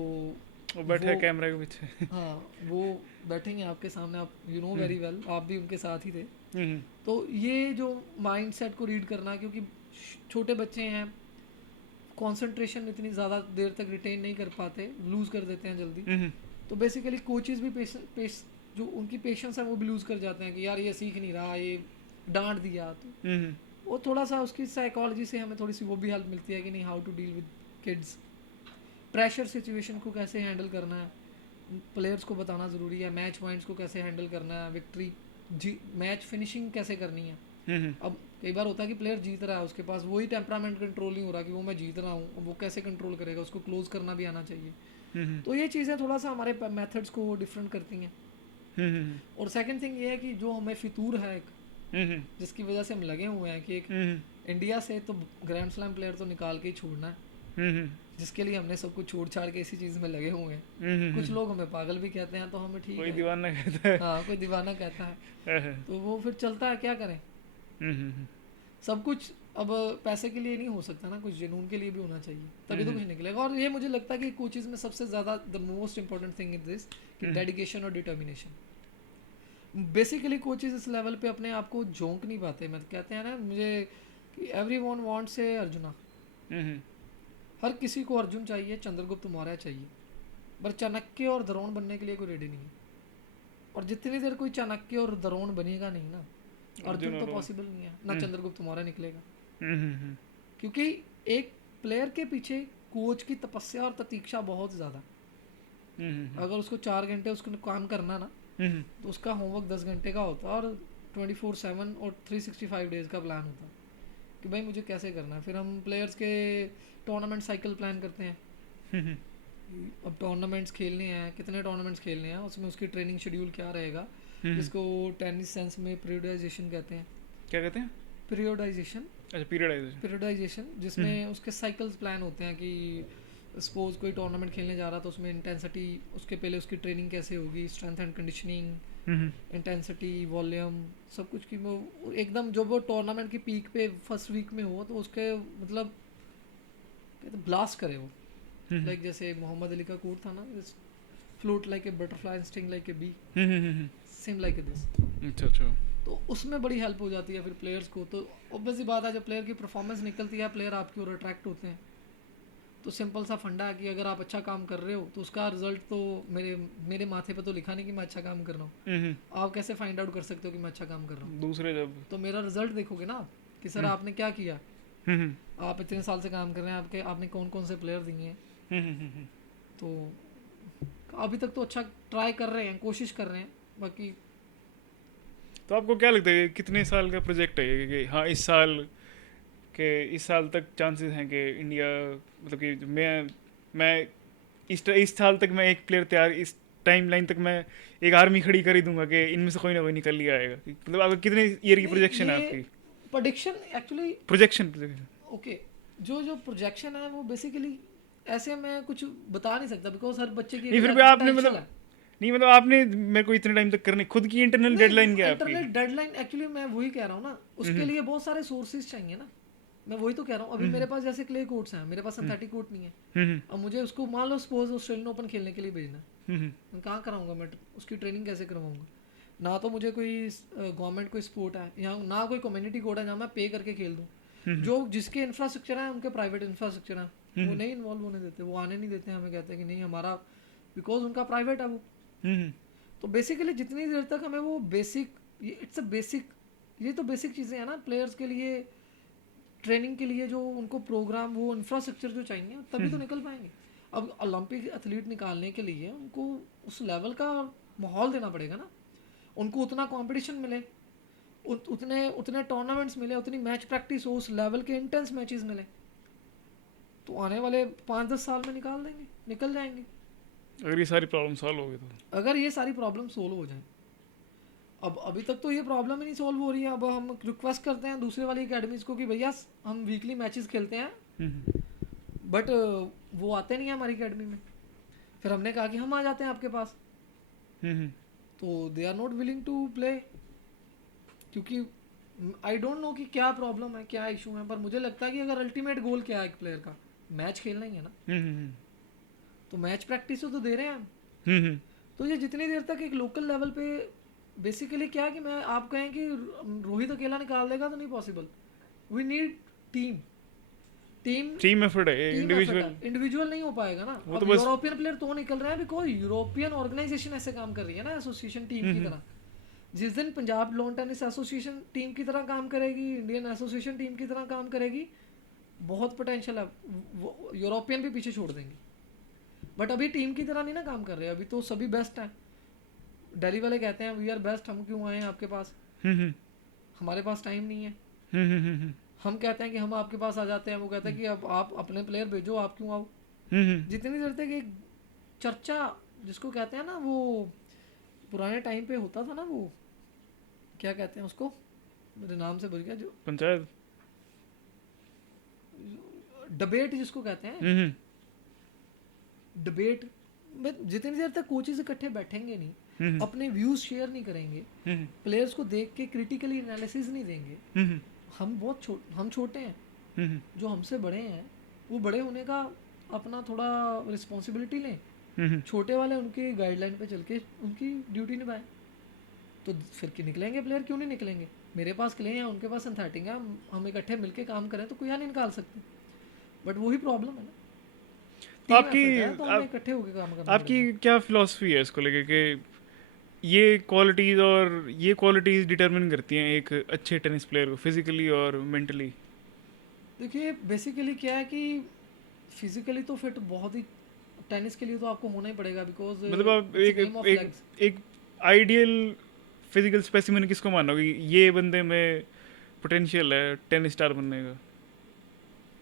वो बैठे हैं कैमरे के पीछे। हाँ, वो बैठेंगे आपके सामने, आप यू नो वेरी वेल, आप भी उनके साथ ही थे। तो ये जो माइंड सेट को रीड करना, क्योंकि छोटे बच्चे हैं, कंसंट्रेशन इतनी ज़्यादा देर तक रिटेन नहीं कर पाते, लूज़ कर देते हैं जल्दी। तो बेसिकली कोचेस भी जो उनकी पेशेंस है वो भी लूज़ कर जाते हैं कि यार ये सीख नहीं रहा, ये डांट दिया। तो वो थोड़ा सा उसकी साइकोलॉजी से हमें थोड़ी सी वो भी हेल्प मिलती है कि नहीं, how to deal with kids, pressure situation को कैसे हैंडल करना है, प्लेयर्स को बताना ज़रूरी है, मैच पॉइंट्स को कैसे हैंडल करना है, विक्ट्री मैच फिनिशिंग कैसे करनी है। अब कई बार होता है कि प्लेयर जीत रहा है, उसके पास वही टेम्परामेंट कंट्रोल नहीं हो रहा कि वो मैं जीत रहा हूँ, वो कैसे कंट्रोल करेगा, उसको क्लोज करना भी आना चाहिए। तो ये चीज़ें थोड़ा सा हमारे मेथड्स को डिफरेंट करती हैं। और सेकंड थिंग ये है कि जो हमें फितूर है एक, जिसकी वजह से हम लगे हुए हैं कि एक इंडिया से तो ग्रैंड स्लैम प्लेयर तो निकाल के ही छोड़ना है, जिसके लिए हमने सब कुछ छोड़ छाड़ के इसी चीज़ में लगे हुए हैं। कुछ लोग हमें पागल भी कहते हैं, तो हमें ठीक है, कोई दीवाना कहता है। हाँ, कोई दीवाना कहता है, तो वो फिर चलता है, क्या करें। सब कुछ अब पैसे के लिए नहीं हो सकता ना, कुछ जुनून के लिए भी होना चाहिए, तभी तो कुछ निकलेगा। और ये मुझे लगता है कि कोचेज में सबसे ज़्यादा the most important thing is this, कि डेडिकेशन और डिटर्मिनेशन। बेसिकली कोचेज इस लेवल पे अपने आप को झोंक नहीं पाते। मतलब कहते हैं ना मुझे कि एवरीवन वांट्स ए अर्जुना, हर किसी को अर्जुन चाहिए, चंद्रगुप्त मौर्य चाहिए, पर चाणक्य और द्रोण बनने के लिए कोई रेडी नहीं है। और जितनी देर कोई चाणक्य और द्रोण बनेगा नहीं ना, अर्जुन तो पॉसिबल नहीं है, ना चंद्रगुप्त मौर्य निकलेगा। क्योंकि एक प्लेयर के पीछे कोच की तपस्या और प्रतीक्षा बहुत ज़्यादा। अगर उसको 4 घंटे उसको काम करना ना, तो उसका होमवर्क 10 घंटे का होता है, और 24/7 और 365 डेज का प्लान होता है कि भाई मुझे कैसे करना है। फिर हम प्लेयर्स के टूर्नामेंट साइकिल प्लान करते हैं, अब टूर्नामेंट्स खेलने हैं, कितने टूर्नामेंट्स खेलने हैं, उसमें उसकी ट्रेनिंग शेड्यूल क्या रहेगा, जिसको टेनिस सेंस में पीरियडाइजेशन कहते हैं। क्या कहते हैं? पीरियडाइजेशन। अच्छा, पीरियडाइजेशन, जिसमें उसके साइकिल्स प्लान होते हैं कि सपोज कोई टूर्नामेंट खेलने जा रहा तो उसमें इंटेंसिटी, उसके पहले उसकी ट्रेनिंग कैसे होगी, strength and conditioning, intensity, volume, सब कुछ की वो एकदम जब वो टूर्नामेंट की पीक पे फर्स्ट वीक में हो तो उसके मतलब ब्लास्ट करे वो। लाइक जैसे मोहम्मद अली का कोट था ना, float like a butterfly and sting like a bee, same like this. अच्छा। तो उसमें बड़ी हेल्प हो जाती है फिर प्लेयर्स को। तो ऑब्वियस सी बात है, जब प्लेयर की परफॉर्मेंस निकलती है, प्लेयर आपकी ओर अट्रैक्ट होते हैं। तो सिंपल सा फंडा है कि अगर आप अच्छा काम कर रहे हो तो उसका रिजल्ट तो मेरे माथे पे तो लिखा नहीं कि मैं अच्छा काम कर रहा हूँ। आप कैसे फाइंड आउट कर सकते हो कि मैं अच्छा काम कर रहा हूँ? दूसरे जब तो मेरा रिजल्ट देखोगे ना कि सर आपने क्या किया, आप इतने साल से काम कर रहे हैं, आपने कौन कौन से प्लेयर दिए हैं। तो अभी तक तो अच्छा ट्राई कर रहे हैं, कोशिश कर रहे हैं। बाकी तो आपको क्या लगता है कितने साल का प्रोजेक्ट है ये कि हाँ इस साल तक चांसेस हैं कि इंडिया, मतलब कि मैं इस साल तक मैं एक प्लेयर तैयार, इस टाइम लाइन तक मैं एक आर्मी खड़ी कर ही दूंगा कि इनमें से कोई ना कोई निकल ही आएगा? मतलब आपका कितने ईयर की प्रोजेक्शन है आपकी? प्रोडिक्शन एक्चुअली प्रोजेक्शन ओके, जो प्रोजेक्शन है वो बेसिकली ऐसे मैं कुछ बता नहीं सकता बिकॉज हर बच्चे की नहीं, फिर भी आपने मतलब आपने मेरे को इतने टाइम तक करने खुद की इंटरनल डेडलाइन क्या है आपकी? इंटरनल डेडलाइन एक्चुअली मैं वही कह रहा हूँ ना, उसके लिए बहुत सारे सोर्सेज चाहिए ना। मैं वही तो कह रहा हूँ, अभी मेरे पास जैसे क्ले कोर्ट्स हैं, मेरे पास सिंथेटिक कोर्ट नहीं है। अब मुझे उसको मान लो सपोज ऑस्ट्रेलियन ओपन खेलने के लिए भेजना है, मैं कहाँ कराऊंगा? मैं उसकी ट्रेनिंग कैसे करवाऊंगा? ना तो मुझे कोई गवर्नमेंट कोई स्पोर्ट है यहाँ, ना कोई कम्युनिटी कोड है जहाँ मैं पे करके खेल दूँ। जो जिसके इंफ्रास्ट्रक्चर है, उनके प्राइवेट इंफ्रास्ट्रक्चर है, वो नहीं इन्वॉल्व होने देते, वो आने नहीं देते हैं। हमें कहते हैं कि नहीं हमारा, बिकॉज उनका प्राइवेट है वो। तो बेसिकली जितनी देर तक हमें वो बेसिक, इट्स अ बेसिक, ये तो बेसिक चीज़ें हैं ना प्लेयर्स के लिए, ट्रेनिंग के लिए जो उनको प्रोग्राम, वो इंफ्रास्ट्रक्चर जो चाहिए, तभी तो निकल पाएंगे। अब ओलंपिक एथलीट निकालने के लिए उनको उस लेवल का माहौल देना पड़ेगा ना, उनको उतना कंपटीशन मिले, उतने टूर्नामेंट्स मिले, उतनी मैच प्रैक्टिस हो, उस लेवल के इंटेंस मैचेस मिले, तो आने वाले 5-10 साल में निकल जाएंगे। अगर ये सारी प्रॉब्लम सॉल्व हो गई तो, अगर ये सारी प्रॉब्लम सोल्व हो जाए। अब अभी तक तो ये प्रॉब्लम ही नहीं सॉल्व हो रही है। अब हम रिक्वेस्ट करते हैं दूसरे वाली एकेडमीज को कि भैया हम वीकली मैचेस खेलते हैं, बट वो आते नहीं है हमारी एकेडमी में। फिर हमने कहा कि हम आ जाते हैं आपके पास, तो they are not willing to play, क्योंकि आई डोंट नो कि क्या प्रॉब्लम है, क्या इशू है। पर मुझे लगता है कि अगर अल्टीमेट गोल क्या है एक प्लेयर का, मैच खेलना ही है ना, तो मैच प्रैक्टिस तो दे रहे हैं हम। तो ये जितनी देर तक एक लोकल लेवल पे, बेसिकली क्या है कि मैं आप कहें कि रोहित अकेला निकाल देगा तो नहीं possible. We need team effort है, इंडिविजुअल नहीं हो पाएगा ना। अब यूरोपियन प्लेयर तो निकल रहे हैं बिकॉज यूरोपियन ऑर्गेनाइजेशन ऐसे काम कर रही है ना, एसोसिएशन टीम की तरह। जिस दिन Punjab lawn tennis association team की तरह काम करेगी, इंडियन एसोसिएशन टीम की तरह काम करेगी, बहुत पोटेंशियल है, यूरोपियन भी पीछे छोड़ देंगे। बट अभी टीम की तरह नहीं ना काम कर रहे, अभी तो सभी बेस्ट हैं। दिल्ली वाले कहते हैं वी आर बेस्ट, हम क्यों आए हैं आपके पास, हमारे पास टाइम नहीं है। हम कहते हैं कि हम आपके पास आ जाते हैं, वो कहते हैं कि अब आप अपने प्लेयर भेजो, आप क्यों आओ। जितनी देर तक एक चर्चा जिसको कहते हैं ना, वो पुराने टाइम पे होता था ना, वो क्या कहते हैं उसको, मेरे नाम से भूल गया, जो पंचायत डिबेट जिसको कहते हैं, डिबेट में जितनी देर तक कोचेस इकट्ठे बैठेंगे नहीं, अपने व्यूज शेयर नहीं करेंगे, प्लेयर्स को देख के क्रिटिकली एनालिसिस नहीं देंगे, हम छोटे हैं, जो हमसे बड़े हैं वो बड़े होने का अपना थोड़ा रिस्पॉन्सिबिलिटी लें, छोटे वाले उनकी गाइडलाइन पे चल के उनकी ड्यूटी निभाएं, तो फिर निकलेंगे प्लेयर। क्यों नहीं निकलेंगे? मेरे पास क्ले हैं, उनके पास सिंथेटिक है, हम इकट्ठे मिलके काम करें तो कोई यहाँ नहीं निकाल सकते। बट वही प्रॉब्लम है ना, तो इकट्ठे होकर काम करना। आपकी क्या फिलॉसफी है इसको लेके कि ये क्वालिटीज़ डिटरमिन करती हैं एक अच्छे टेनिस प्लेयर को फिजिकली और मेंटली? देखिए बेसिकली क्या है कि फिजिकली तो फिट बहुत ही, टेनिस के लिए तो आपको होना ही पड़ेगा, बिकॉज मतलब आप एक आइडियल फिजिकल स्पेसिमेन किसको मानोगे ये बंदे में पोटेंशियल है टेनिस स्टार बनने का?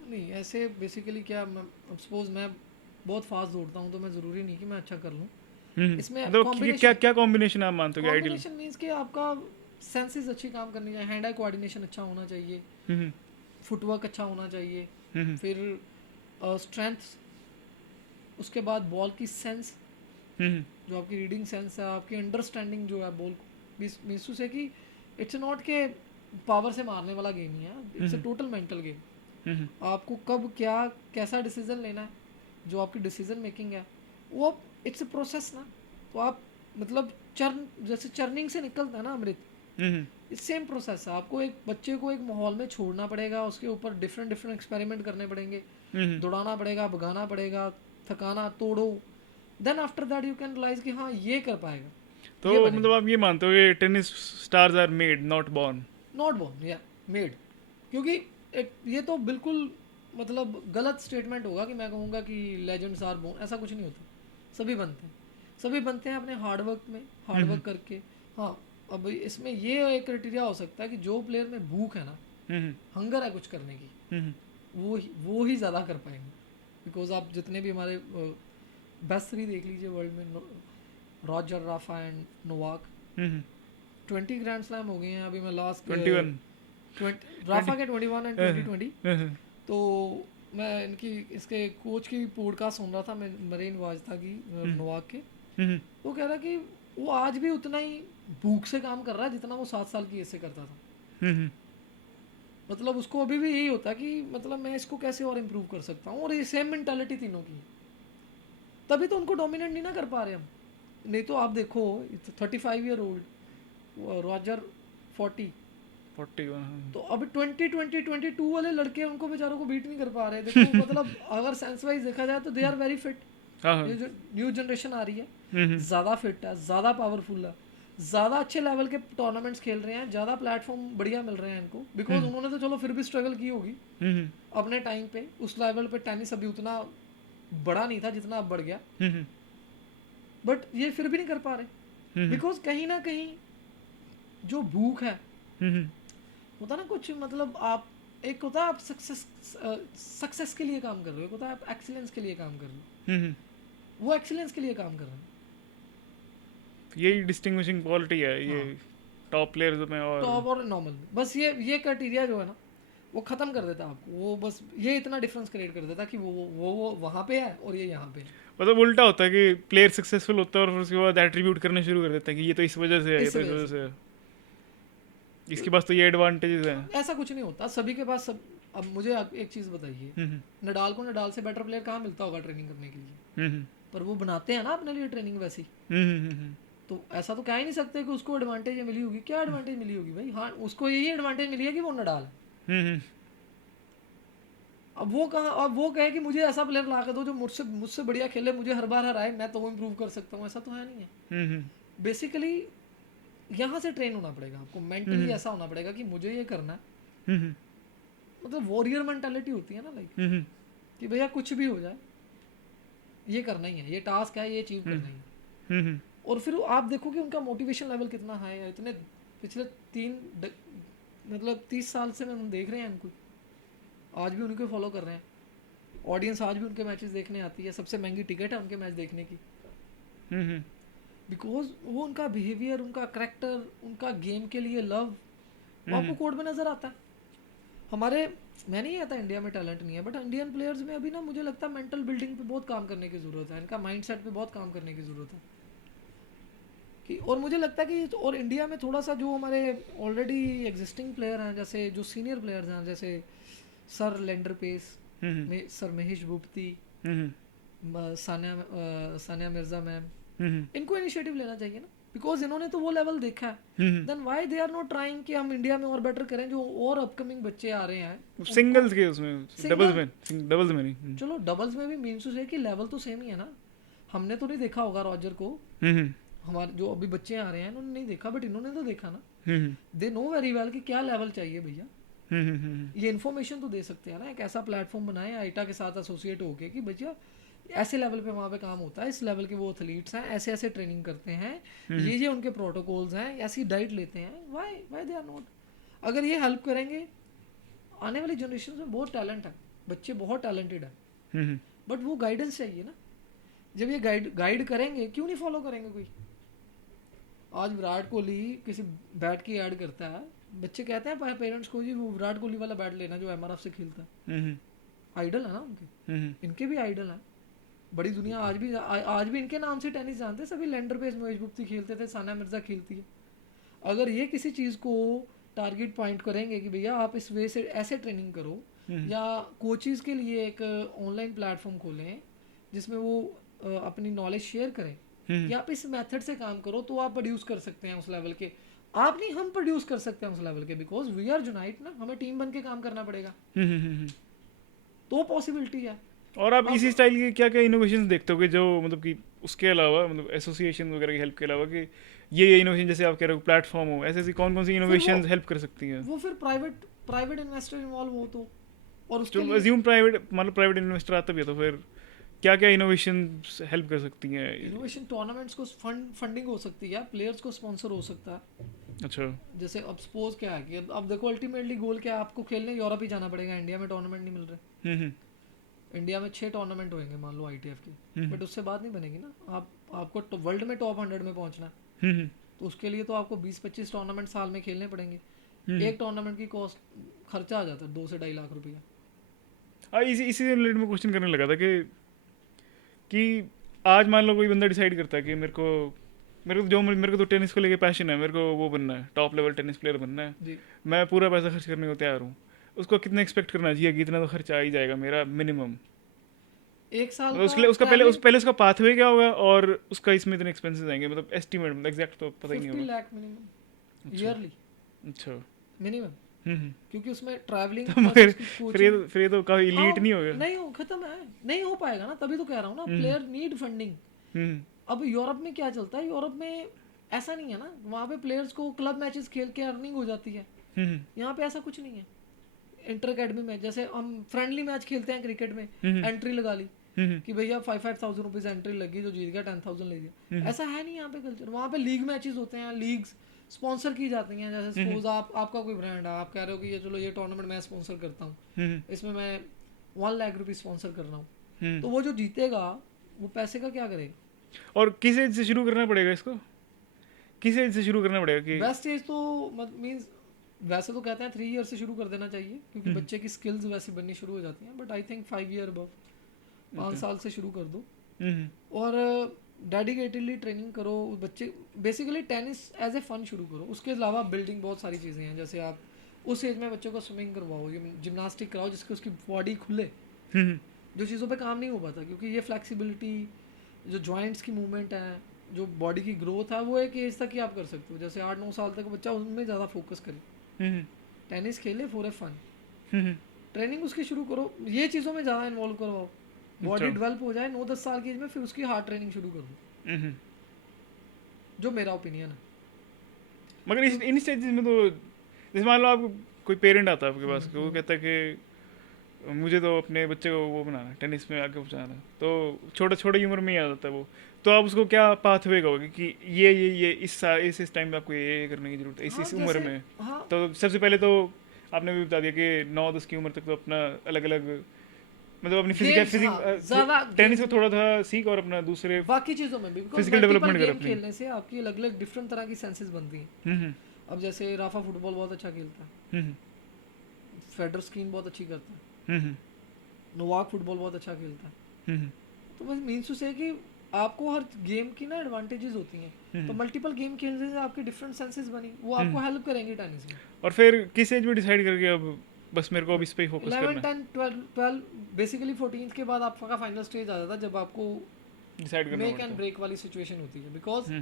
नहीं ऐसे बेसिकली क्या, सपोज मैं बहुत फास्ट दौड़ता हूँ तो मैं ज़रूरी नहीं कि मैं अच्छा कर लूँ। इसमें क्या कॉम्बिनेशन आप मानते हो? कॉम्बिनेशन मींस कि आपका सेंसेस अच्छी काम करनी चाहिए, हैंड आई कोऑर्डिनेशन अच्छा होना चाहिए, फुटवर्क अच्छा होना चाहिए, फिर स्ट्रेंथ उसके बाद बॉल की सेंस, जो आपकी रीडिंग सेंस है, आपकी अंडरस्टैंडिंग जो है बॉल को, महसूस है कि इट्स नॉट के पावर से मारने वाला गेम ही है, it's a total mental game. आपको कब क्या कैसा डिसीजन लेना है, जो आपकी डिसीजन मेकिंग है वो इट्स अ प्रोसेस ना। तो आप मतलब चर्न, जैसे चर्निंग से निकलता है ना अमृत, सेम प्रोसेस है। आपको एक बच्चे को एक माहौल में छोड़ना पड़ेगा, उसके ऊपर डिफरेंट डिफरेंट एक्सपेरिमेंट करने पड़ेंगे, दौड़ाना पड़ेगा, भगाना पड़ेगा, थकाना तोड़ो, then after that you can realise कि हाँ ये कर पाएगा, तो ये मतलब बनेगा। आप ये मानते हो कि tennis stars are made not born? Not born या मेड, क्योंकि ये तो बिल्कुल मतलब गलत स्टेटमेंट होगा कि मैं कहूँगा कि लेजेंड्स आर बोर्न, ऐसा कुछ नहीं होता। सभी बनते हैं, सभी बनते हैं अपने हार्डवर्क में, हार्डवर्क करके। हाँ, अब इसमें ये एक क्राइटेरिया हो सकता है कि जो प्लेयर में भूख है ना, हंगर है कुछ करने की, वो ही ज़्यादा कर पाएंगे। बिकॉज आप जितने भी हमारे बेस्ट थ्री देख लीजिए वर्ल्ड में, Roger, Rafa and Novak, 20 grand slam हो गए हैं अभी। मैं लास्ट 21 राफा के 21 एंड 2020। तो मैं इनकी इसके कोच की पॉडकास्ट सुन रहा था मैं, मरीन वाजता की, नोवाक के। वो कह रहा कि वो आज भी उतना ही भूख से काम कर रहा है जितना वो 7 साल की एज से करता था। मतलब उसको अभी भी यही होता है कि मतलब मैं इसको कैसे और इम्प्रूव कर सकता हूँ, और ये सेम मेंटालिटी तीनों की है। तभी तो उनको डोमिनेट नहीं ना कर पा रहे हम। नहीं तो आप देखो 35 ईयर ओल्ड रॉजर 40, तो अभी 22 वाले लड़के उनको बेचारों को बीट नहीं कर पा रहे। देखो मतलब अगर सेंस वाइज देखा जाए तो दे आर वेरी फिट। ये जो न्यू जनरेशन आ रही है ज़्यादा फिट है, ज़्यादा पावरफुल है, ज़्यादा अच्छे लेवल के टूर्नामेंट्स खेल रहे हैं, ज़्यादा प्लेटफॉर्म बढ़िया मिल रहे हैं इनको। बिकॉज उन्होंने तो चलो फिर भी स्ट्रगल की होगी अपने टाइम पे। उस लेवल पे टेनिस अभी उतना बड़ा नहीं था जितना अब बढ़ गया, बट ये फिर भी नहीं कर पा रहे। बिकॉज कहीं ना कहीं जो भूख है होता ना कुछ, मतलब आप एक होता है आप सक्सेस के लिए काम कर रहे हो, एक होता है आप एक्सीलेंस के लिए काम कर रहे हो। वो एक्सीलेंस के लिए काम कर रहे हैं। यही डिस्टिंग्विशिंग क्वालिटी है ये टॉप प्लेयर्स में और टॉप और नॉर्मल में। बस ये क्राइटेरिया जो है ना वो ख़त्म कर देता है आपको। वो बस ये इतना डिफरेंस क्रिएट कर देता है कि वो वहाँ पे है और ये यहाँ पे है। मतलब उल्टा होता है कि प्लेयर सक्सेसफुल होता है और फिर उसके बाद एट्रीब्यूट करने शुरू कर देता है कि ये तो इस वजह से है, ये इस तो इस वजह वजह से से है, इसके पास तो ये एडवांटेजेस हैं। ऐसा कुछ नहीं होता, सभी के पास सब। अब मुझे आप एक चीज़ बताइए, नडाल को नडाल से बेटर प्लेयर कहाँ मिलता होगा ट्रेनिंग करने के लिए? पर वो बनाते हैं ना अपने लिए ट्रेनिंग वैसी। तो ऐसा तो कह ही नहीं सकते कि उसको एडवांटेज मिली होगी। क्या एडवांटेज मिली होगी भाई? हाँ, उसको यही एडवांटेज मिली है कि वो नडाल है। अब वो कहे कि मुझे ऐसा प्लेयर ला के दो जो मुझसे मुझसे बढ़िया खेले, मुझे हर बार हराए, मैं तो वो इम्प्रूव कर सकता हूँ, ऐसा तो है नहीं है। बेसिकली यहाँ से ट्रेन होना पड़ेगा आपको, मेंटली ऐसा होना पड़ेगा कि मुझे ये करना है। मतलब वॉरियर मेंटालिटी होती है ना, लाइक कि भैया कुछ भी हो जाए ये करना ही है, ये टास्क है, ये अचीव करना ही है। और फिर आप देखो कि उनका मोटिवेशन लेवल कितना हाई है। इतने पिछले 30 साल से हम देख रहे हैं इनको, आज भी उनको फॉलो कर रहे हैं। ऑडियंस आज भी उनके मैचेस देखने आती है, सबसे महंगी टिकट है उनके मैच देखने की। बिकॉज वो उनका बिहेवियर, उनका करेक्टर, उनका गेम के लिए लव वो आपको कोर्ट में नजर आता है। हमारे मैं नहीं आता इंडिया में टैलेंट नहीं है, बट इंडियन प्लेयर्स में अभी ना मुझे लगता है मेंटल बिल्डिंग पे बहुत काम करने की ज़रूरत है, इनका माइंडसेट पे बहुत काम करने की ज़रूरत है कि। और मुझे लगता है कि और इंडिया में थोड़ा सा जो हमारे ऑलरेडी एग्जिस्टिंग प्लेयर हैं, जैसे जो सीनियर प्लेयर्स हैं, जैसे sir Leander Paes, sir Mahesh Bhupathi, Sania Mirza ma'am, इनको इनिशिएटिव लेना चाहिए ना। बिकॉज इन्होंने तो वो लेवल देखा है। Then why they are not trying कि हम इंडिया में और बेटर करें। जो और अपकमिंग बच्चे आ रहे हैं सिंगल्स के उसमें, डबल्स में नहीं। चलो डबल्स में भी मीन्स है कि लेवल तो सेम ही है ना। हमने तो नहीं देखा होगा रॉजर को, हमारे जो अभी बच्चे आ रहे हैं उन्होंने नहीं देखा, बट इन्होंने तो देखा ना। दे नो वेरी वेल कि क्या लेवल चाहिए भैया। ये इन्फॉर्मेशन तो दे सकते हैं ना। एक ऐसा प्लेटफॉर्म बनाए आईटा के साथ एसोसिएट होके कि भैया ऐसे लेवल पे वहाँ पे काम होता है, इस लेवल के वो एथलीट्स हैं, ऐसे ऐसे ट्रेनिंग करते हैं, ये उनके प्रोटोकॉल्स हैं, ऐसी डाइट लेते हैं। Why they are not? अगर ये हेल्प करेंगे, आने वाली जनरेशन में बहुत टैलेंट है, बच्चे बहुत टैलेंटेड है, बट वो गाइडेंस चाहिए ना। जब ये गाइड करेंगे, क्यों नहीं फॉलो करेंगे कोई? आज विराट कोहली किसी बैट की ऐड करता है, बच्चे कहते हैं पेरेंट्स को जी वो विराट कोहली वाला बैट लेना जो एमआरएफ से खेलता है। आइडल है ना उनके, इनके भी आइडल हैं। बड़ी दुनिया आज भी इनके नाम से टेनिस जानते हैं, सभी लैंडर पेस, मोइज गुप्ती खेलते थे, सानिया मिर्जा खेलती है। अगर ये किसी चीज़ को टारगेट पॉइंट करेंगे कि भैया आप इस वे से ऐसे ट्रेनिंग करो, या कोचेस के लिए एक ऑनलाइन प्लेटफॉर्म खोलें जिसमें वो अपनी नॉलेज शेयर करें, या आप इस मेथड से काम करो, तो आप प्रोड्यूस कर सकते हैं उस लेवल के। आप नहीं, हम प्रोड्यूस कर सकते हैं उस लेवल के, बिकॉज वी आर यूनाइट ना, हमें टीम बन के काम करना पड़ेगा, तो पॉसिबिलिटी है। और आप इसी स्टाइल के क्या क्या इनोवेशन देखते हो कि जो मतलब कि उसके अलावा, मतलब एसोसिएशन वगैरह की हेल्प के अलावा, कि ये इनोवेशन जैसे आप कह रहे हो प्लेटफॉर्म हो, ऐसे ऐसी कौन कौन सी इनोवेशन हेल्प कर सकती हैं? वो फिर प्राइवेट इन्वेस्टर इन्वॉल्व हो तो, और उसके तो अज्यूम प्राइवेट, मतलब प्राइवेट इन्वेस्टर आता भी है, तो फिर क्या क्या इनोवेशन हेल्प कर सकती हैं? इनोवेशन टूर्नामेंट्स को फंडिंग हो सकती है, प्लेयर्स को स्पॉन्सर हो सकता है। अच्छा, जैसे अब सपोज क्या है कि अब देखो अल्टीमेटली गोल क्या है, आपको खेलने यूरोप ही जाना पड़ेगा, इंडिया में टूर्नामेंट नहीं मिल रहे। इंडिया में 6 टूर्नामेंट होंगे मान लो ITF की, बट उससे बात नहीं बनेगी ना। आपको वर्ल्ड में टॉप 100 में पहुंचना है, तो उसके लिए तो आपको 20-25 टूर्नामेंट साल में खेलने पड़ेंगे। एक टूर्नामेंट की कॉस्ट खर्चा आ जाता है 2 से 2.5 लाख रुपया। इसी से रिलेटेड में क्वेश्चन करने लगा था कि आज मान लो कोई बंदा डिसाइड करता है कि मेरे को तो टेनिस को लेके पैशन है, मेरे को वो बनना है, टॉप लेवल टेनिस प्लेयर बनना है जी। मैं पूरा पैसा खर्च करने को तैयार हूँ। उसको कितना एक्सपेक्ट करना चाहिए कि इतना तो खर्चा आ ही जाएगा मेरा मिनिमम? एक साल उसके लिए उसका पहले उसका पाथवे क्या होगा और उसका इसमें इतने एक्सपेंसेस आएंगे, मतलब एस्टिमेट, मतलब एग्जैक्ट तो पता ही नहीं 50 होगा। Lakh minimum yearly. अच्छा, मिनिमम, क्योंकि उसमें ट्रैवलिंग तो फिर ये तो काफी इलीट नहीं हो गया? नहीं हो, खत्म है, नहीं हो पाएगा ना, तभी तो कह रहा हूँ ना, प्लेयर नीड फंडिंग। अब यूरोप में क्या चलता है, यूरोप में ऐसा नहीं है ना, वहाँ पे प्लेयर्स को क्लब मैचेस खेल के अर्निंग हो जाती है। यहाँ पे ऐसा कुछ नहीं है। इंटर अकेडमी में जैसे हम फ्रेंडली मैच खेलते हैं क्रिकेट में, एंट्री लगा ली कि भैया 5,000 रुपीज एंट्री लगी, जो जीत गया 10,000 ले गया। ऐसा है नहीं यहाँ पे कल्चर। वहाँ पे लीग मैचेस होते हैं, लीग्स स्पॉन्सर की जाती हैं। जैसे सपोज आपका कोई ब्रांड है, आप कह रहे हो कि ये चलो ये टूर्नामेंट मैं स्पॉन्सर करता हूँ, इसमें मैं 1 लाख रुपीज स्पॉन्सर कर रहा हूँ, तो वो जो जीतेगा वो पैसे का क्या करेगा? और किस एज से शुरू करना पड़ेगा इसको? किस एज से शुरू करना पड़ेगा? कि बेस्ट एज तो मींस वैसे तो कहते हैं 3 ईयर से शुरू कर देना चाहिए, क्योंकि बच्चे की स्किल्स वैसे बननी शुरू हो जाती हैं, but I think 5 year above, 5 साल से शुरू कर दो, और डेडिकेटेडली ट्रेनिंग करो बच्चे। Basically tennis as a fun शुरू करो, उसके अलावा बिल्डिंग बहुत सारी चीज़ें हैं। जैसे आप उस एज में बच्चों को स्विमिंग करवाओ, जिम्नास्टिक कराओ, जिससे उसकी बॉडी खुले, जो चीज़ों पे काम नहीं हो पाता, क्योंकि ये फ्लेक्सिबिलिटी, जो जॉइंट्स की मूवमेंट है, जो बॉडी की ग्रोथ है, वो एक एज तक ही आप कर सकते हो। जैसे 8-9 साल तक बच्चा उनमें ज़्यादा फोकस करे, टेनिस खेले फॉर ए फन, ट्रेनिंग उसकी शुरू करो, ये चीज़ों में ज़्यादा इन्वॉल्व करवाओ, बॉडी डेवलप हो जाए 9-10 साल की एज में, फिर उसकी हार्ड ट्रेनिंग शुरू कर दो, जो मेरा ओपिनियन है। मगर इन स्टेजेस में तो, जैसे मान लो आप कोई पेरेंट आता है आपके पास, वो कहता है कि मुझे तो अपने बच्चे को वो बनाना है, टेनिस में आगे पहुँचाना है, तो छोटी उम्र में ही आ जाता है वो, तो आप उसको क्या पाथवे कहोगे कि ये इस टाइम पे आपको ये करने की जरूरत है, इस उम्र में? तो सबसे पहले तो आपने भी बता दिया कि 9-10 की उम्र तक तो अपना अलग अलग, मतलब अपनी फिजिकल टेनिस को थोड़ा था सीख, और अपना दूसरे बाकी चीज़ों में भी फिजिकल डेवलपमेंट कर अपनी। खेलने से आपकी अलग अलग डिफरेंट तरह की सेंसेस बनती हैं। अब जैसे राफा फुटबॉल बहुत अच्छा खेलता है, फेडर स्कीन बहुत अच्छी करता है, नोवाक फुटबॉल बहुत अच्छा खेलता है, तो बस मीन्स टू से कि आपको हर गेम की ना एडवांटेजेस होती हैं, तो मल्टीपल गेम खेलने से आपके डिफरेंट सेंसेस बनी, वो आपको हेल्प करेंगे टेनिस में। और फिर किस एज में डिसाइड करके अब बस मेरे को अब इस पे ही फोकस करना है? 11, 10, 12 बेसिकली 14th के बाद आपका फाइनल स्टेज आ जाता है, जब आपको डिसाइड करना मेक एंड ब्रेक वाली सिचुएशन होती है। बिकॉज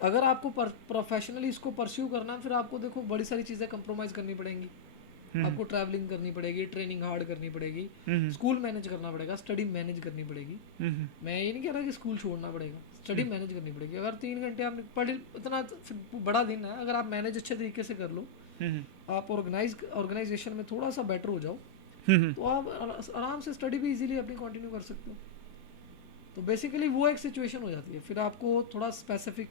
अगर आपको प्रोफेशनली इसको परस्यू करना है, फिर आपको देखो बड़ी सारी चीज़ें कंप्रोमाइज़ करनी पड़ेंगी, आपको ट्रैवलिंग करनी पड़ेगी, ट्रेनिंग हार्ड करनी पड़ेगी, स्कूल मैनेज करना पड़ेगा, स्टडी मैनेज करनी पड़ेगी। मैं ये नहीं कह रहा कि स्कूल छोड़ना पड़ेगा, स्टडी मैनेज करनी पड़ेगी। अगर 3 घंटे आपने पढ़, इतना बड़ा दिन है, अगर आप मैनेज अच्छे तरीके से कर लो, आप ऑर्गेनाइजेशन में थोड़ा सा बेटर हो जाओ, तो आप आराम से स्टडी भी इजीली अपनी कंटिन्यू कर सकते हो। तो बेसिकली वो एक सिचुएशन हो जाती है, फिर आपको थोड़ा स्पेसिफिक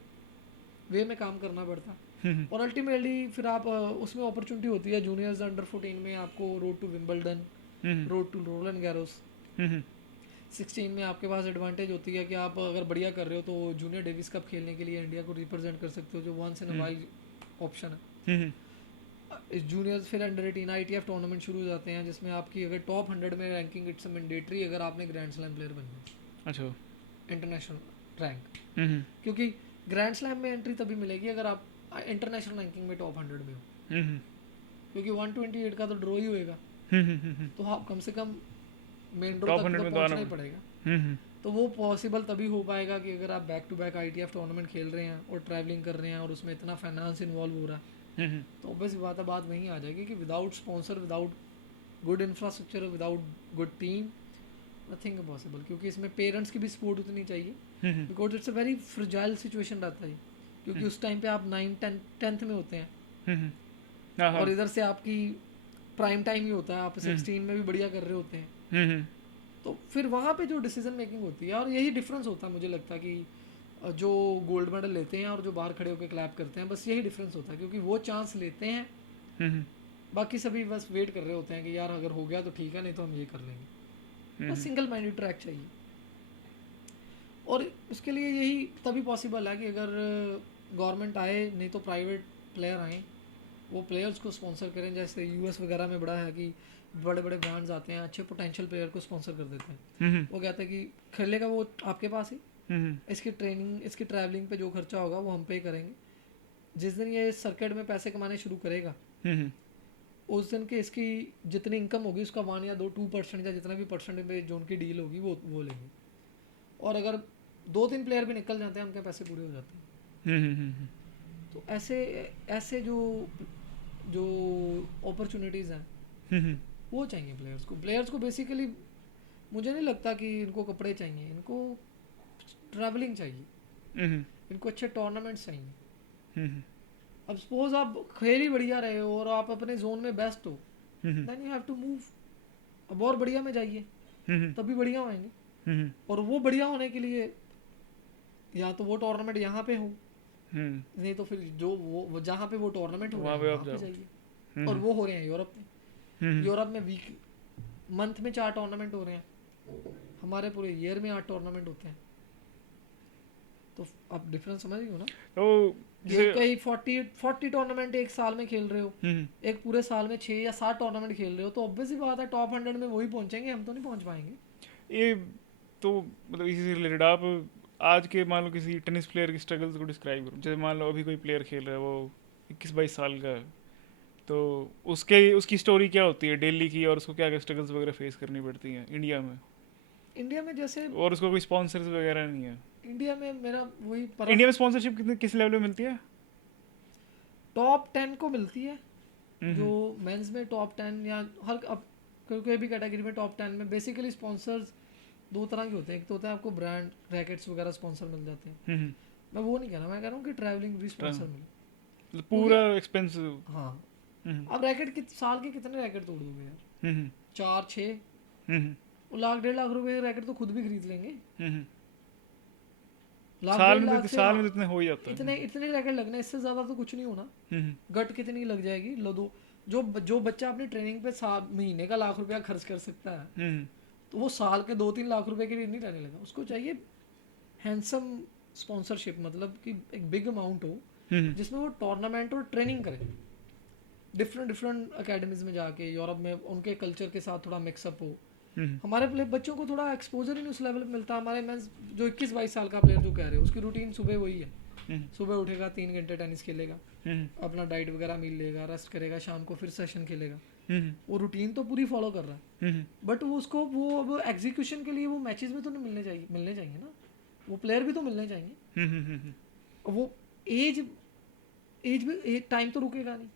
वे में काम करना पड़ता है, और अल्टीमेटली फिर आप उसमें अपॉर्चुनिटी होती है जूनियर्स अंडर 14 में आपको road to Wimbledon, road to Roland Garros. 16 में आपके पास एडवांटेज होती है कि आप अगर बढ़िया कर रहे हो तो जूनियर डेविस कप खेलने के लिए इंडिया को रिप्रेजेंट कर सकते हो, जो once in a while option है। इस जूनियर्स फिर अंडर 18 ITF टूर्नामेंट शुरू हो जाते हैं, जिसमें आपकी अगर टॉप 100 में रैंकिंग, इट्स मैंडेटरी अगर आपने ग्रैंड स्लैम प्लेयर बनना है। अच्छा। इंटरनेशनल रैंक, हम्म क्योंकि ग्रैंड स्लैम में एंट्री तभी मिलेगी अगर आप इंटरनेशनल रैंकिंग में टॉप 100 में हो, हम्म क्योंकि 128 का तो ड्रॉ ही होएगा, हम्म। तो आप कम से कम मेन ड्रॉ टॉप तक 100 तो में तो आना पहुंचना ही पड़ेगा। हम्म तो वो पॉसिबल तभी हो पाएगा कि अगर आप back to back ITF tournament खेल रहे हैं और ट्रैवलिंग कर रहे हैं और उसमें इतना फाइनेंस इन्वॉल्व हो रहा है, हम्म तो ऑब्वियस बात है, बात वहीं आ जाएगी कि without sponsor, without good infrastructure, without good team, nothing possible. क्योंकि इसमें पेरेंट्स की भी सपोर्ट उतनी चाहिए, hmm because it's a very fragile situation रहता है, क्योंकि उस टाइम पे आप 9th 10th में होते हैं हम्म। हाँ हाँ। और इधर से आपकी प्राइम टाइम ही होता है, आप 16 में भी बढ़िया कर रहे होते हैं, हम्म तो फिर वहाँ पे जो डिसीजन मेकिंग होती है, और यही डिफरेंस होता है मुझे लगता है कि जो गोल्ड मेडल लेते हैं और जो बाहर खड़े होकर क्लैप करते हैं, बस यही डिफरेंस होता है, क्योंकि वो चांस लेते हैं, हम्म बाकी सभी बस वेट कर रहे होते हैं कि यार अगर हो गया तो ठीक है, नहीं तो हम ये कर लेंगे। बस सिंगल माइंडेड ट्रैक चाहिए, और इसके लिए यही तभी पॉसिबल है कि अगर गवर्नमेंट आए, नहीं तो प्राइवेट प्लेयर आए, वो प्लेयर्स को स्पॉन्सर करें। जैसे US वगैरह में बड़ा है कि बड़े बड़े ब्रांड्स आते हैं, अच्छे पोटेंशियल प्लेयर को स्पॉन्सर कर देते हैं। वो कहते हैं कि खेलेगा वो आपके पास ही, इसकी ट्रेनिंग, इसकी ट्रैवलिंग पे जो खर्चा होगा वो हम पे करेंगे। जिस दिन ये सर्किट में पैसे कमाने शुरू करेगा, उस दिन के इसकी जितनी इनकम होगी उसका 1 या 2% या जितना भी परसेंटेज जो उनकी डील होगी वो लेंगे। और अगर 2-3 प्लेयर भी निकल जाते हैं, उनके पैसे पूरे हो जाते हैं। तो ऐसे ऐसे जो अपॉर्चुनिटीज़ हैं वो चाहिए प्लेयर्स को बेसिकली। मुझे नहीं लगता कि इनको कपड़े चाहिए, इनको ट्रैवलिंग चाहिए, इनको अच्छे टूर्नामेंट्स चाहिए। अब सपोज आप खेल ही बढ़िया रहे हो और आप अपने जोन में बेस्ट हो, then you have to move, अब और बढ़िया में जाइए, तभी बढ़िया होंगे। और वो बढ़िया होने के लिए या तो वो टूर्नामेंट यहाँ पे हो, नहीं तो फिर जो वो जहाँ पे वो टूर्नामेंट हो वहाँ पे जाइए। और वो हो रहे हैं यूरोप में। यूरोप में वीक मंथ में 4 टूर्नामेंट हो रहे हैं, हमारे पूरे ईयर में 8 टूर्नामेंट होते हैं। तो आप डिफरेंस समझ रही हो ना? तो ये कहीं 40 टूर्नामेंट एक साल में खेल रहे हो, एक पूरे साल में 6 या 7 टूर्नामेंट खेल रहे हो, तो ऑब्वियस ही बात है टॉप 100 में वही पहुंचेंगे, हम तो नहीं पहुंच पाएंगे। ये तो मतलब इसी से रिलेटेड आप आज के मान लो किसी टेनिस प्लेयर की स्ट्रगल्स को डिस्क्राइब करो। जैसे मान लो अभी कोई प्लेयर खेल रहा है, वो 21-22 साल का है, तो उसकी स्टोरी क्या होती है डेली की, और उसको क्या क्या स्ट्रगल्स वगैरह फेस करनी पड़ती हैं इंडिया में जैसे, और उसको कोई स्पॉन्सर्स वगैरह नहीं है। इंडिया में मेरा वही इंडिया में स्पॉन्सरशिप किस लेवल में मिलती है? टॉप 10 को मिलती है, जो मेंस में टॉप 10 या हर अब कोई भी कैटेगरी में टॉप 10 में बेसिकली स्पॉन्सर्स 2 तरह के होते हैं। एक तो होता है आपको ब्रांड रैकेट्स वगैरह स्पॉन्सर मिल जाते हैं, मैं वो नहीं कह रहा, मैं कह रहा हूँ कि ट्रैवलिंग भी स्पॉन्सर मिले, पूरा एक्सपेंस। हाँ। अब रैकेट साल के कितने रैकेट तोड़ दोगे यार? 4-6 लाख 1.5 लाख रुपए के रैकेट तो खुद भी खरीद लेंगे। साल में इतने हो ही जाता है, इतने रैकेट लगने, इससे ज्यादा तो कुछ नहीं होना। गट कितनी लग जाएगी, लो दो। जो बच्चा अपनी ट्रेनिंग पे महीने का 1 लाख रुपया खर्च कर सकता है, तो वो साल के 2-3 लाख रुपए के लिए नहीं रहने लगा। उसको चाहिए हैंडसम स्पॉन्सरशिप, मतलब कि एक बिग अमाउंट हो जिसमें वो टूर्नामेंट और ट्रेनिंग करे, डिफरेंट अकेडमीज में जाके, यूरोप में उनके कल्चर के साथ थोड़ा मिक्सअप हो। हमारे बच्चों को थोड़ा एक्सपोजर ही नहीं उस लेवल पे मिलता। हमारे मैं जो 21-22 साल का प्लेयर जो कह रहे हो, उसकी रूटीन सुबह वही है, सुबह उठेगा 3 घंटे टेनिस खेलेगा, अपना डाइट वगैरह मील लेगा, रेस्ट करेगा, शाम को फिर सेशन खेलेगा। वो रूटीन तो पूरी फॉलो कर रहा है, बट वो उसको वो एग्जीक्यूशन के लिए वो मैचेस में तो नहीं मिलने चाहिए ना, वो प्लेयर भी तो मिलने चाहिए। वो एज भी टाइम तो रुकेगा नहीं।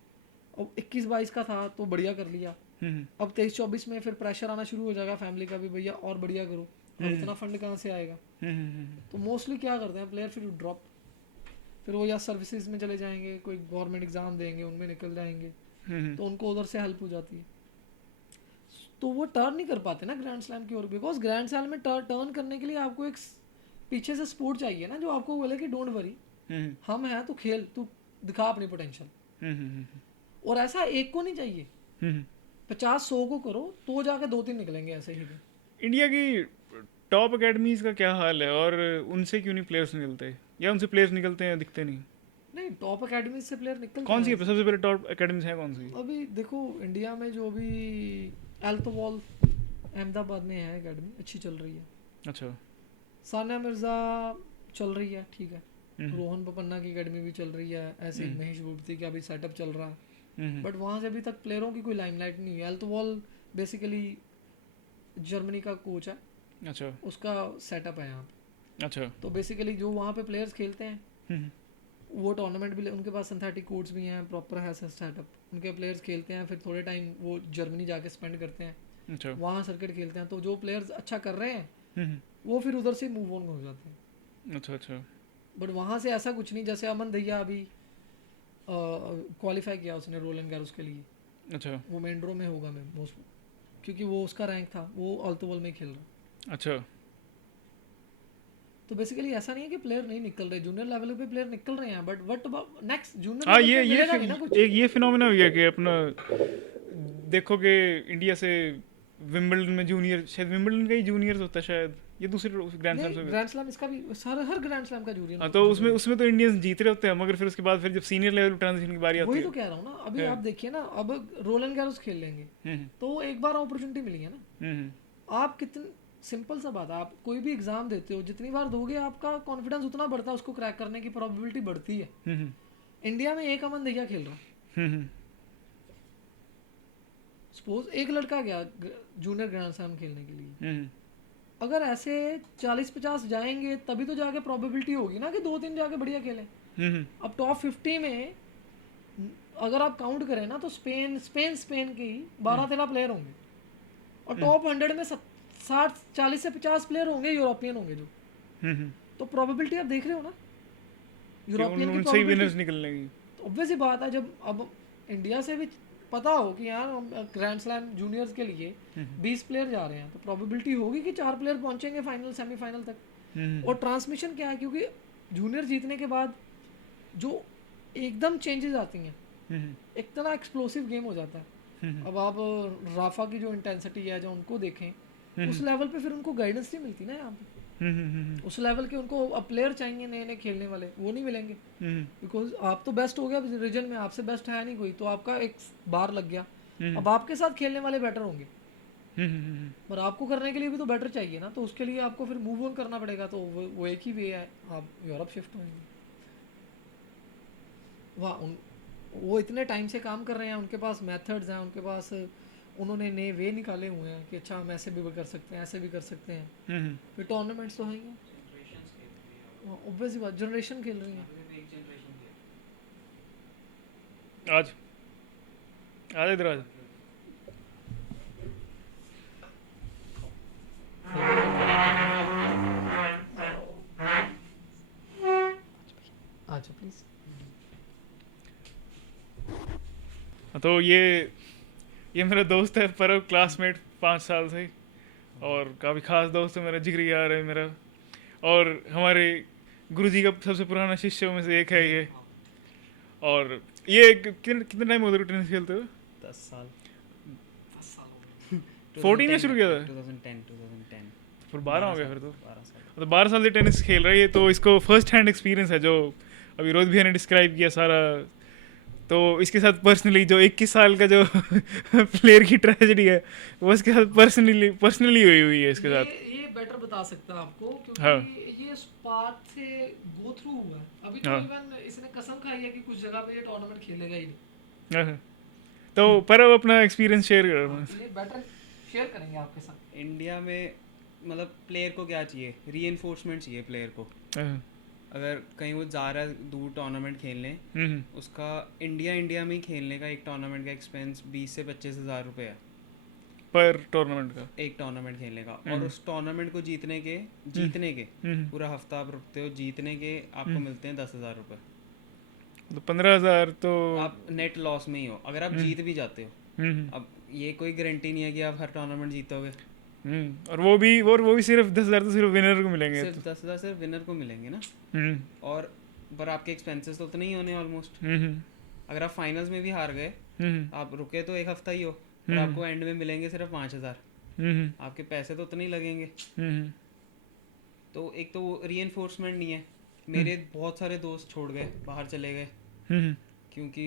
अब 21-22 का था तो बढ़िया कर लिया, अब 23-24 में फिर प्रेशर आना शुरू हो जाएगा फैमिली का भी, भैया और बढ़िया करो, अब इतना फंड कहाँ से आएगा? तो मोस्टली क्या करते हैं प्लेयर, फिर ड्रॉप, फिर वो या सर्विसेज में चले जाएंगे, कोई गवर्नमेंट एग्जाम देंगे, उनमें निकल जाएंगे, तो उनको उधर से हेल्प हो जाती है। तो वो टर्न नहीं कर पाते ना ग्रैंड स्लैम की ओर, बिकॉज ग्रैंड स्लैम में टर्न करने के लिए आपको एक पीछे से सपोर्ट चाहिए ना, जो आपको बोले कि डोंट वरी, हम हैं, तू खेल, तू दिखा अपनी पोटेंशियल। और ऐसा एक को नहीं चाहिए, 50-100 को करो तो जाके 2-3 निकलेंगे ऐसे ही। इंडिया की टॉप एकेडमीज का क्या हाल है, और उनसे क्यों नहीं प्लेयर्स निकलते, या उनसे प्लेयर्स निकलते हैं दिखते नहीं? टॉप एकेडमी से प्लेयर निकलते कौन सी सबसे पहले टॉप एकेडमीज हैं कौन सी? अभी देखो इंडिया में जो भी एल्थोवॉल अहमदाबाद में है एकेडमी, अच्छी चल रही है। अच्छा। सानिया मिर्ज़ा चल रही है, ठीक है। हम्म, रोहन बोपन्ना की एकेडमी भी चल रही है, ऐसे ही महेश भूपति का भी सेटअप चल रहा है, हम्म, बट वहाँ से अभी तक प्लेयरों की कोई लाइमलाइट नहीं है। एल्तोवॉल बेसिकली जर्मनी का कोच है, अच्छा उसका सेटअप है यहाँ पे। अच्छा। तो बेसिकली जो वहाँ पे प्लेयर्स खेलते हैं हम्म, वो टूर्नामेंट भी उनके पास सिंथेटिक कोर्ट्स भी हैं, प्रॉपर है सेटअप, उनके प्लेयर्स खेलते हैं, फिर थोड़े टाइम वो जर्मनी जाके स्पेंड करते हैं, अच्छा। वहाँ सर्किट खेलते हैं। तो जो प्लेयर्स अच्छा कर रहे हैं हम्म, वो फिर उधर से मूव ऑन हो जाते हैं। अच्छा अच्छा। बट वहाँ से ऐसा कुछ नहीं, जैसे अमन दहिया अभी क्वालिफाई किया उसने रोलन गैरोस के लिए, अच्छा वो मेन ड्रॉ में होगा मैं मोस्ट, क्योंकि वो उसका रैंक था, वो अल्तोवल में खेल रहा। अच्छा। तो बेसिकली ऐसा नहीं है कि प्लेयर नहीं निकल रहे, जूनियर लेवल पे प्लेयर निकल रहे हैं, बट वट नेक्स्ट जूनियर हाँ, लेवल ये पे ये मिलेगा नहीं ना कुछ। एक ये फिनोमेना हो गया कि अपना देखो कि इंडिया से विंबलडन में जूनियर, शायद विंबलडन का ही जूनियर होता है शायद, ये दूसरे ग्रैंड स्लैम नहीं, से। ग्रैंड स्लैम इसका भी हर ग्रैंड स्लैम का जूनियर। हाँ, तो उसमें उसमें तो इंडियंस जीत रहे होते हैं, मगर फिर उसके बाद फिर जब सीनियर लेवल ट्रांजिशन की बारी आती वही है। तो कह रहा हूँ ना, अभी है। आप देखिए ना, अब रोलन गैरोस खेल लेंगे हम्म, तो एक बार अपॉर्चुनिटी मिली है ना। हम्म, आप कितने सिंपल सा बात है, आप कोई भी एग्जाम देते हो, जितनी बार दोगे आपका कॉन्फिडेंस उतना बढ़ता है, उसको क्रैक करने की प्रोबेबिलिटी बढ़ती है। हम्म, इंडिया में एक अमन दहिया खेल रहा है, हम्म, सपोज एक लड़का गया जूनियर ग्रैंड स्लैम खेलने के लिए, हम्म, अगर ऐसे 40-50 जाएंगे तभी तो जाके प्रोबेबिलिटी होगी ना कि 2-3 जाके बढ़िया खेलें। हम्म, अब टॉप 50 में अगर आप काउंट करें ना तो स्पेन के ही 12-13 प्लेयर होंगे, और टॉप 100 में 40 से 50 प्लेयर होंगे यूरोपियन होंगे जो। हम्म, तो प्रोबेबिलिटी आप देख रहे हो ना कि यूरोपियन की उनसे ही विनर्स प्रोबेबिलिटी। निकलने की। तो ऑब्वियस ही बात है, जब अब इंडिया से भी पता हो कि यार ग्रैंड स्लैम जूनियर्स के लिए 20 प्लेयर जा रहे हैं, तो प्रोबेबिलिटी होगी कि 4 प्लेयर पहुंचेंगे फाइनल सेमीफाइनल तक। हम्म, और ट्रांसमिशन क्या है, क्योंकि जूनियर जीतने के बाद जो एकदम चेंजेस आती हैं, हम्म, एक तरह एक्सप्लोसिव गेम हो जाता है। हम्म, अब आप राफा की जो इंटेंसिटी है, जो उनको देखें, उस लेवल पे फिर उनको गाइडेंस नहीं मिलती ना यहाँ पे। उस लेवल के उनको अब प्लेयर चाहिए नए नए खेलने वाले, वो नहीं मिलेंगे, बिकॉज आप तो बेस्ट हो गया रीजन में, आपसे बेस्ट है नहीं कोई, तो आपका एक बार लग गया। अब आपके साथ खेलने वाले बेटर होंगे, पर आपको करने के लिए भी तो बेटर चाहिए ना, तो उसके लिए आपको फिर मूव ऑन करना पड़ेगा। तो वो एक ही वे है, आप यूरोप शिफ्ट होंगे। वहाँ वो इतने टाइम से काम कर रहे हैं, उनके पास मेथड्स हैं, उनके पास उन्होंने नए वे निकाले हुए हैं कि अच्छा हम ऐसे भी कर सकते हैं, ऐसे भी कर सकते हैं। फिर टूर्नामेंट्स तो है ही, ऑब्वियस बात, जनरेशन खेल रही है। आज आज इधर आज। अच्छा प्लीज। तो ये मेरा दोस्त है परव, क्लासमेट 5 साल से, और काफ़ी ख़ास दोस्त है मेरा, जिगरी यार है मेरा, और हमारे गुरुजी का सबसे पुराना शिष्यों में से एक है ये। और ये कितने टाइम हो गया टेनिस खेलते हुए? 10 साल। 14 में शुरू किया था? 2010 फिर 12 हो गया फिर तो। 12 साल। तो 12 साल से टेनिस खेल रही है, तो इसको फर्स्ट हैंड एक्सपीरियंस है जो अभी रोहित भैया ने डिस्क्राइब किया सारा। तो इसके साथ पर्सनली जो 21 साल का जो प्लेयर की ट्रेजेडी है, वो इसके साथ पर्सनली हुई है इसके साथ। ये बेटर बता सकता है आपको, क्योंकि हाँ। ये स्पार्ट से गो थ्रू हुआ है। अभी तो हाँ। इवन इसने कसम खाई है कि कुछ जगह पे ये टूर्नामेंट खेलेगा ही नहीं। हाँ। तो परव अपना एक्सपीरियंस शेयर कर रहा ये बेटर शेयर करेंगे आपके साथ। इंडिया में मतलब प्लेयर को क्या चाहिए, रीइंफोर्समेंट चाहिए प्लेयर को। हूँ। अगर कहीं वो जा रहा है दूर टूर्नामेंट खेलने, उसका इंडिया में ही खेलने का एक टूर्नामेंट का एक्सपेंस 20 से 25 हज़ार रुपये है पर टूर्नामेंट का, एक टूर्नामेंट खेलने का। और उस टूर्नामेंट को जीतने के पूरा हफ्ता आप रुकते हो, जीतने के आपको मिलते हैं 10,000 रुपये। तो 15,000 तो आप नेट लॉस में ही हो अगर आप जीत भी जाते हो। अब ये कोई गारंटी नहीं है कि आप हर टूर्नामेंट जीतोगे। और वो भी सिर्फ 10,000 तो सिर्फ विनर को मिलेंगे। सिर्फ 10,000 सिर्फ विनर को मिलेंगे ना। और पर आपके एक्सपेंसेस तो उतने ही होने ऑलमोस्ट। अगर आप फाइनल्स में भी हार गए, आप रुके तो एक हफ्ता ही हो, और आपको एंड में मिलेंगे सिर्फ 5,000। आपके पैसे तो उतने ही लगेंगे। तो एक तो रीइंफोर्समेंट नहीं है। मेरे बहुत सारे दोस्त छोड़ गए, बाहर चले गए, क्योंकि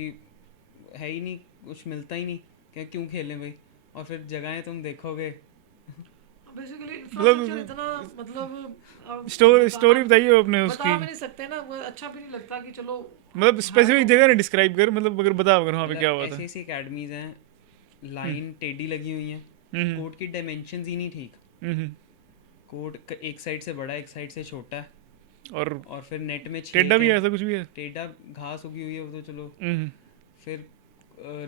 है ही नहीं, कुछ मिलता ही नहीं। क्या क्यों खेलें भाई। और फिर जगहें तुम देखोगे, बेसिकली इंफ्रास्ट्रक्चर इतना मतलब स्टोरी बताइए अपने बता उसकी, भी नहीं सकते ना, वो अच्छा भी नहीं लगता कि चलो मतलब स्पेसिफिक जगह नहीं डिस्क्राइब कर, मतलब अगर बता अगर वहाँ पे क्या हुआ था। ऐसी ऐसी अकेडमीज हैं, लाइन टेढ़ी लगी हुई हैं, कोर्ट की डायमेंशंस ही नहीं ठीक, हम्म, कोर्ट एक साइड से बड़ा एक साइड से छोटा है, और फिर नेट में टेढ़ा भी है, छेद ऐसा कुछ भी है। टेढ़ा घास उगी हुई है वो तो चलो, फिर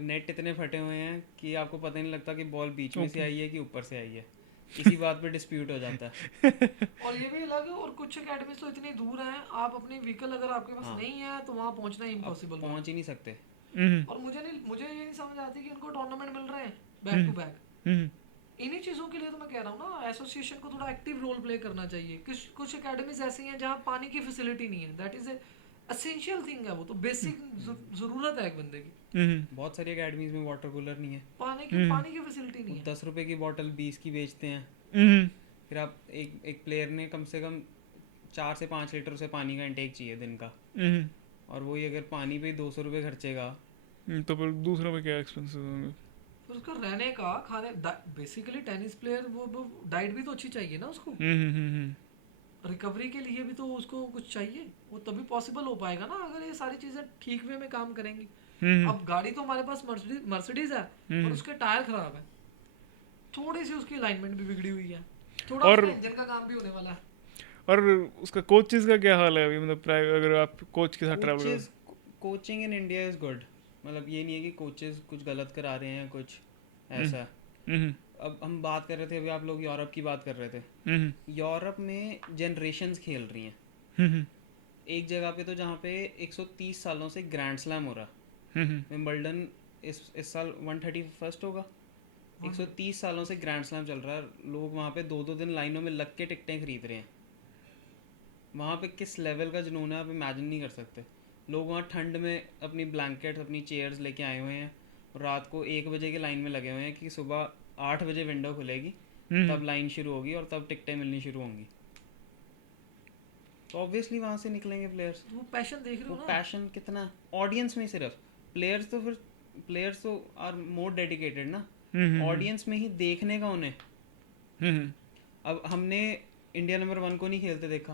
नेट इतने फटे हुए हैं कि आपको पता नहीं लगता कि बॉल बीच में से आई है कि ऊपर से आई है, इसी बात पे डिस्प्यूट हो जाता है। और ये भी अलग है, और कुछ अकेडमीज तो इतनी दूर हैं, आप अपनी व्हीकल अगर आपके पास नहीं है तो वहाँ पहुँचना इम्पॉसिबल पहुंच ही नहीं सकते। और मुझे ये नहीं समझ आती कि उनको टूर्नामेंट मिल रहे हैं बैक टू बैक। इन्हीं चीज़ों के लिए तो मैं कह रहा हूँ ना, एसोसिएशन को थोड़ा एक्टिव रोल प्ले करना चाहिए। कुछ अकेडमीज ऐसी हैं जहाँ पानी की फैसिलिटी नहीं है, दैट इज एसेंशियल थिंग है, वो तो बेसिक ज़रूरत है एक बंदे की। बहुत सारी अकेडमीज में वाटर कूलर नहीं है, पानी की फैसिलिटी नहीं है। 10 रुपए की बोतल 20 की बेचते हैं, फिर आप एक प्लेयर ने कम से कम 4 से 5 लीटर उसे पानी का इंटेक चाहिए दिन का, और वही अगर पानी पे 200 रुपये खर्चेगा तो फिर दूसरों में क्या एक्सपेंसेस होंगे, फिर उसका रहने का खाने, बेसिकली टेनिस प्लेयर वो डाइट भी तो अच्छी चाहिए ना उसको, रिकवरी के लिए भी तो उसको कुछ चाहिए, वो तभी पॉसिबल हो पाएगा ना अगर ये सारी चीज़ें ठीक वे में काम करेंगी। अब गाड़ी तो हमारे पास मर्सिडीज है, पर उसके टायर खराब है, थोड़ी सी उसकी अलाइनमेंट भी बिगड़ी हुई है, थोड़ा उसका इंजन का काम भी होने वाला है। और उसका कोचेस का क्या हाल है अभी, मतलब अगर आप कोच के साथ travel, coaching in India is good, मतलब ये नहीं है कि कोचेस कुछ गलत करा रहे हैं कुछ ऐसा। अब हम बात कर रहे थे, अभी आप लोग यूरोप की बात कर रहे थे, यूरोप में जनरेशन्स खेल रही हैं एक जगह पे, तो जहाँ पे 130 सालों से ग्रैंड स्लैम हो रहा, विंबलडन इस साल 131 होगा, 130 सालों से ग्रैंड स्लैम चल रहा है, लोग वहाँ पे 2-2 दिन लाइनों में लग के टिकटें खरीद रहे हैं। वहाँ पे किस लेवल का जुनून है आप इमेजिन नहीं कर सकते। लोग वहाँ ठंड में अपनी ब्लैंकेट अपनी चेयर्स लेके आए हुए हैं, और रात को 1 बजे की लाइन में लगे हुए हैं कि सुबह 8 बजे विंडो खुलेगी, तब लाइन शुरू होगी और तब टिकटें मिलनी शुरू होंगी। तो ऑब्वियसली वहाँ से निकलेंगे प्लेयर्स। वो पैशन देख रहे हो ना, पैशन कितना ऑडियंस में, सिर्फ प्लेयर्स तो आर मोर डेडिकेटेड ना, ऑडियंस में ही देखने का उन्हें। अब हमने इंडिया नंबर 1 को नहीं खेलते देखा,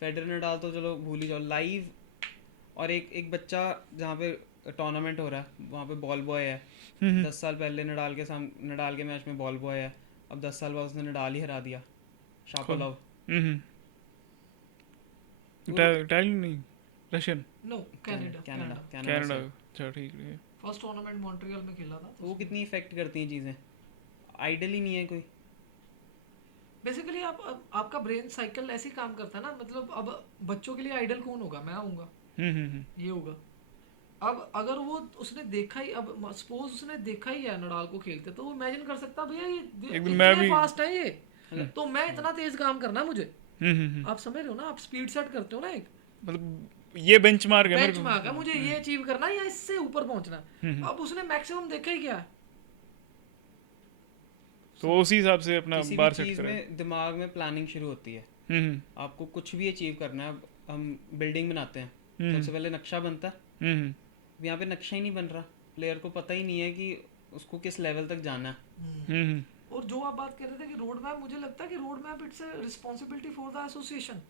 फेडरर नडाल तो चलो भूल ही जाओ, लाइव। और एक बच्चा जहाँ पे टूर्नामेंट हो रहा है वहाँ पे बॉल बॉय है, 10 साल पहले नडाल के मैच में बॉल बॉय है, अब 10 साल बाद उसने नडाल ही हरा दिया, शापोलोव। इटालियन नहीं, रशियन, नो कनाडा। अच्छा ठीक है। फर्स्ट टूर्नामेंट मॉन्ट्रियल में खेला था। वो कितनी इफेक्ट करती हैं चीज़ें, आइडल ही नहीं है कोई। बेसिकली आपका ब्रेन साइकिल ऐसे ही काम करता है ना, मतलब अब बच्चों के लिए आइडल कौन होगा, मैं आऊँगा, ये होगा। अब अगर वो उसने देखा ही, अब सपोज उसने देखा ही है नडाल को खेलते, तो वो इमेजिन कर सकता भैया ये इतने फास्ट है ये, तो मैं इतना तेज काम करना है मुझे। आप समझ रहे हो ना, आप स्पीड सेट करते हो ना, एक मतलब ये बेंचमार्क है मुझे ये अचीव करना है या इससे ऊपर पहुंचना है। अब उसने मैक्सिमम देखा ही क्या है, तो उसी हिसाब से अपना बार सेट करें। में दिमाग में प्लानिंग शुरू होती है। आपको कुछ भी अचीव करना है, हम बिल्डिंग बनाते हैं, सबसे पहले नक्शा बनता है, यहाँ पे नक्शा ही नहीं बन रहा, प्लेयर को पता ही नहीं है कि उसको किस लेवल तक जाना है। और जो आप बात कर रहे थे कि रोड मैप, मुझे लगता है कि road map it's a responsibility for the association,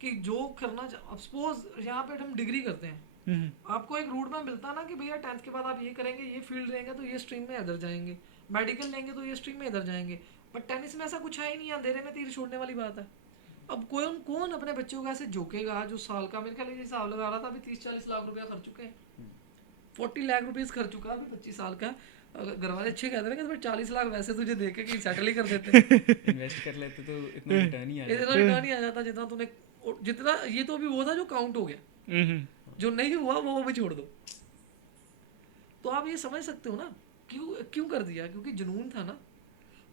कि जो करना, अब सपोज यहाँ पे हम डिग्री करते हैं, आपको एक रोड मैप मिलता है ना कि भैया 10th के बाद आप ये करेंगे, ये फील्ड रहेंगे तो ये स्ट्रीम में इधर जाएंगे, मेडिकल लेंगे तो ये स्ट्रीम में इधर जाएंगे। बट टेनिस में ऐसा कुछ है ही नहीं, अंधेरे में तीर छोड़ने वाली बात है। अब कौन अपने बच्चों को ऐसे जोकेगा, जो साल का, मेरे ख्याल ये हिसाब लगा रहा था अभी 30-40 लाख रुपया खर्च चुके हैं, 40 लाख रुपीस खर्च चुका है अभी 25 साल का। घर वाले अच्छे कहते हैं कि 40 लाख वैसे तुझे देके कहीं सेटल ही कर देते, इन्वेस्ट कर लेते तो इतना रिटर्न ही आ जाता जितना तूने, जितना ये तो अभी वो था जो काउंट हो गया, जो नहीं हुआ वो भी छोड़ दो। तो आप ये समझ सकते हो ना क्यों कर दिया, क्योंकि जुनून था ना।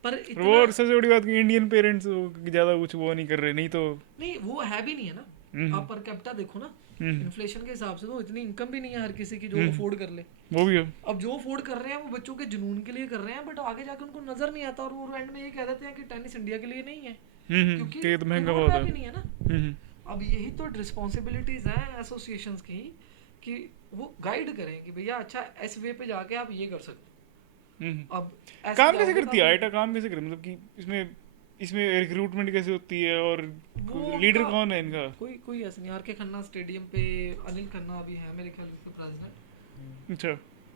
पर वो सबसे बड़ी बात कि इंडियन पेरेंट्स ज्यादा कुछ वो नहीं कर रहे, नहीं वो है भी नहीं है ना। आप पर कैपिटा देखो ना, इन्फ्लेशन के हिसाब से तो इतनी इनकम भी नहीं है हर किसी की जो अफोर्ड कर ले, वो भी है। अब जो अफोर्ड कर रहे हैं वो बच्चों के जुनून के लिए कर रहे हैं, बट आगे जाकर उनको नजर नहीं आता, और वो एंड में ये कह देते हैं कि टेनिस इंडिया के लिए नहीं है, क्योंकि तो महंगा बहुत है, नहीं है ना। अब यही तो रिस्पॉन्सिबिलिटीज हैं एसोसिएशंस की, कि वो गाइड करें कि भैया अच्छा इस वे पे जाके आप ये कर सकते हो। अब ऐसे काम कैसे जाओगे करती है आईटा, काम कैसे करती है, मतलब कि इसमें इसमें रिक्रूटमेंट कैसे होती है और वो लीडर उनका- कौन है इनका? कोई ऐसा नहीं, आर के खन्ना स्टेडियम पे अनिल खन्ना अभी है मेरे ख्याल से प्रेसिडेंट। अच्छा।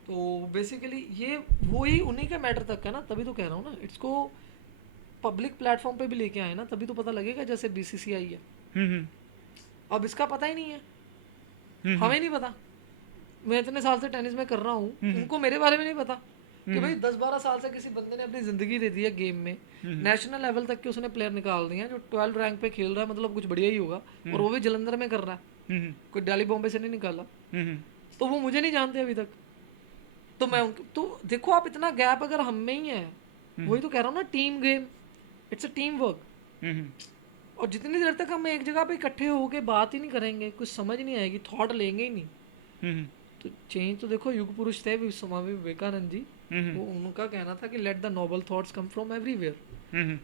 तो बेसिकली ये वो ही उन्हीं का मैटर तक है ना, तभी तो कह रहा हूँ ना, इसको पब्लिक प्लेटफॉर्म पे भी लेके आए ना, तभी तो पता लगेगा। जैसे बीसीसीआई है, हम्म अब इसका पता ही नहीं है, हम्म हमें नहीं पता। मैं इतने साल से टेनिस में कर रहा हूँ, उनको मेरे बारे में नहीं पता कि भाई 10-12 साल से किसी बंदे ने अपनी जिंदगी दे दी है गेम में, नेशनल लेवल तक के उसने प्लेयर निकाल दिए हैं जो 12 रैंक पे खेल रहा है, मतलब कुछ बढ़िया ही होगा, और वो भी जलंधर में कर रहा है, कोई दिल्ली बॉम्बे से नहीं निकाला। तो वो मुझे नहीं जानते अभी तक, तो मैं उनको तो देखो, आप इतना गैप अगर हम में ही है, वही तो कह रहा हूँ ना, team game, it's a team work. और जितनी देर तक हम एक जगह पे इकट्ठे होके बात ही नहीं करेंगे, कुछ समझ नहीं आएगी, थॉट लेंगे ही नहीं, तो चेंज तो देखो युग पुरुष थे स्वामी विवेकानंद जी, वो उनका कहना था कि let the Nobel thoughts come from everywhere.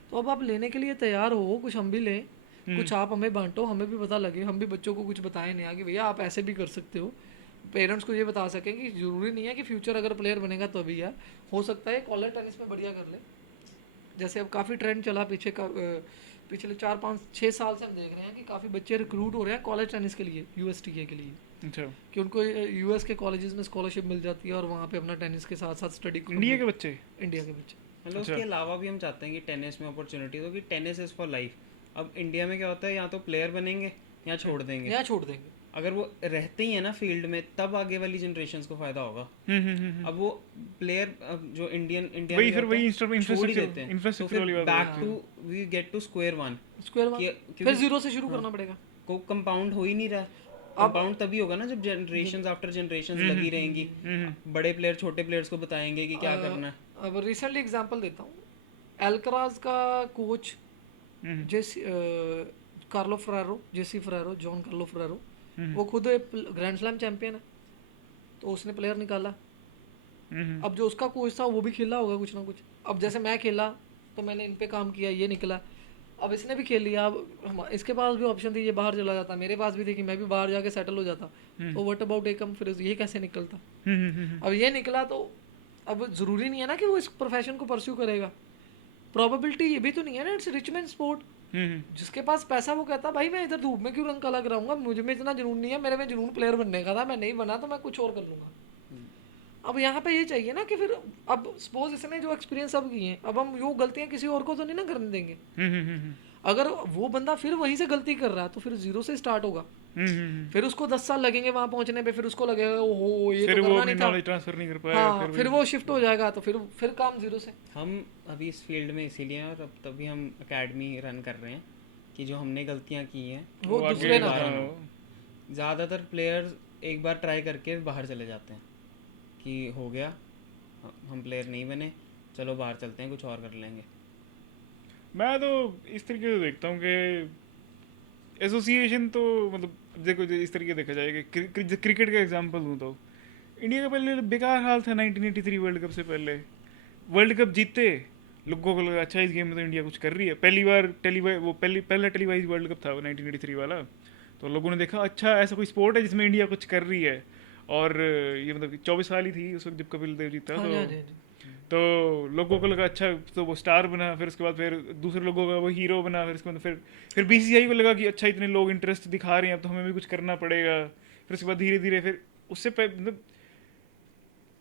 तो अब आप लेने के लिए तैयार हो, कुछ हम भी लें, कुछ आप हमें बांटो, हमें भी पता लगे, हम भी बच्चों को कुछ बताएं नहीं आगे, भैया आप ऐसे भी कर सकते हो, पेरेंट्स को ये बता सकें कि जरूरी नहीं है कि फ्यूचर अगर प्लेयर बनेगा तो भी है, हो सकता है कॉलर टेनिस में बढ़िया कर ले। जैसे अब काफ़ी ट्रेंड चला पिछले 4-5-6 साल से हम देख रहे हैं कि काफ़ी बच्चे रिक्रूट हो रहे हैं कॉलेज टेनिस के लिए, यूएसटीए के लिए, अच्छा, कि उनको यूएस के कॉलेजेस में स्कॉलरशिप मिल जाती है और वहाँ पे अपना टेनिस के साथ साथ स्टडी। इंडिया के बच्चे? इंडिया के बच्चे। मतलब उसके अलावा भी हम चाहते हैं कि टेनिस में अपॉर्चुनिटी हो, कि टेनिस इज़ फॉर लाइफ। अब इंडिया में क्या होता है, या तो प्लेयर बनेंगे या छोड़ देंगे, यहाँ छोड़ देंगे। अगर वो रहते ही है ना फील्ड में, तब आगे वाली जनरेशंस को फायदा होगा। अब वो प्लेयर जो इंडिया वही में फिर वही छोड़ ही देते हैं, तो इंफ्रास्ट्रक्चर फिर वाली बात back to we get to square one, फिर जीरो से शुरू करना पड़ेगा। को कंपाउंड हो ही नहीं रहा। कंपाउंड तभी होगा ना जब जनरेशंस आफ्टर जनरेशंस लगी रहेंगी, बड़े प्लेयर छोटे प्लेयर्स को बताएंगे कि क्या करना है। अब रिसेंटली एग्जांपल देता हूँ, एल्कराज का कोच कार्लो फरेरो, जेसी फरेरो, जॉन कार्लो फरेरो, वो खुद ग्रैंड स्लैम चैंपियन है, तो उसने प्लेयर निकाला। अब जो उसका कोच था वो भी खेला होगा कुछ ना कुछ। अब जैसे मैं खेला तो मैंने इन पे काम किया, ये निकला, अब इसने भी खेल लिया, अब इसके पास भी ऑप्शन थी, ये बाहर चला जाता, मेरे पास भी थी कि मैं भी बाहर जाके सेटल हो जाता, तो व्हाट अबाउट एकम, फिर ये कैसे निकलता? अब ये निकला तो अब ज़रूरी नहीं है ना कि वो इस प्रोफेशन को परस्यू करेगा, प्रोबेबिलिटी ये भी तो नहीं है ना, इट्स रिच मैन स्पोर्ट। जिसके पास पैसा वो कहता भाई मैं इधर धूप में क्यों रंग काला कराऊंगा, मुझे में इतना जुनून नहीं है, मेरे में जुनून प्लेयर बनने का था, मैं नहीं बना तो मैं कुछ और कर लूंगा। अब यहाँ पे ये चाहिए ना कि फिर अब सपोज इसने जो एक्सपीरियंस अब किए हैं, अब हम वो गलतियाँ किसी और को तो नहीं ना करने देंगे। अगर वो बंदा फिर वहीं से गलती कर रहा है तो फिर जीरो से स्टार्ट होगा, फिर उसको 10 साल लगेंगे वहां पहुंचने पे, फिर उसको लगेगा ओहो ये फिर तो वो करना नहीं था, नॉलेज ट्रांसफर नहीं कर पाएगा, हाँ, फिर वो शिफ्ट हो जाएगा, तो फिर काम जीरो से। हम अभी इस फील्ड में इसीलिए हैं, और अब तभी हम एकेडमी रन कर रहे हैं कि जो हमने गलतियां की हैं वो दूसरे ना दोबारा ना हो। ज़्यादातर प्लेयर्स एक बार ट्राई करके बाहर चले जाते हैं कि हो गया, हम प्लेयर नहीं बने, चलो बाहर चलते हैं, कुछ और कर लेंगे। मैं तो इस तरीके से देखता हूँ कि एसोसिएशन तो मतलब देखो इस तरीके देखा जाए कि क्रिकेट का एग्जांपल दूँ तो इंडिया का पहले बेकार हाल था 1983 वर्ल्ड कप से पहले। वर्ल्ड कप जीते, लोगों को लगा अच्छा इस गेम में तो इंडिया कुछ कर रही है, पहली बार पहला टेलीवाइज वर्ल्ड कप था वो 1983 वाला, तो लोगों ने देखा अच्छा ऐसा कोई स्पोर्ट है जिसमें इंडिया कुछ कर रही है। और ये मतलब 24 साल ही थी उस वक्त जब कपिल देव जीता, तो लोगों को लगा अच्छा तो वो स्टार बना, फिर उसके बाद फिर दूसरे लोगों का वो हीरो बना, फिर उसके बाद फिर बीसीसीआई को लगा कि अच्छा इतने लोग इंटरेस्ट दिखा रहे हैं अब तो हमें भी कुछ करना पड़ेगा, फिर उसके बाद धीरे धीरे फिर उससे मतलब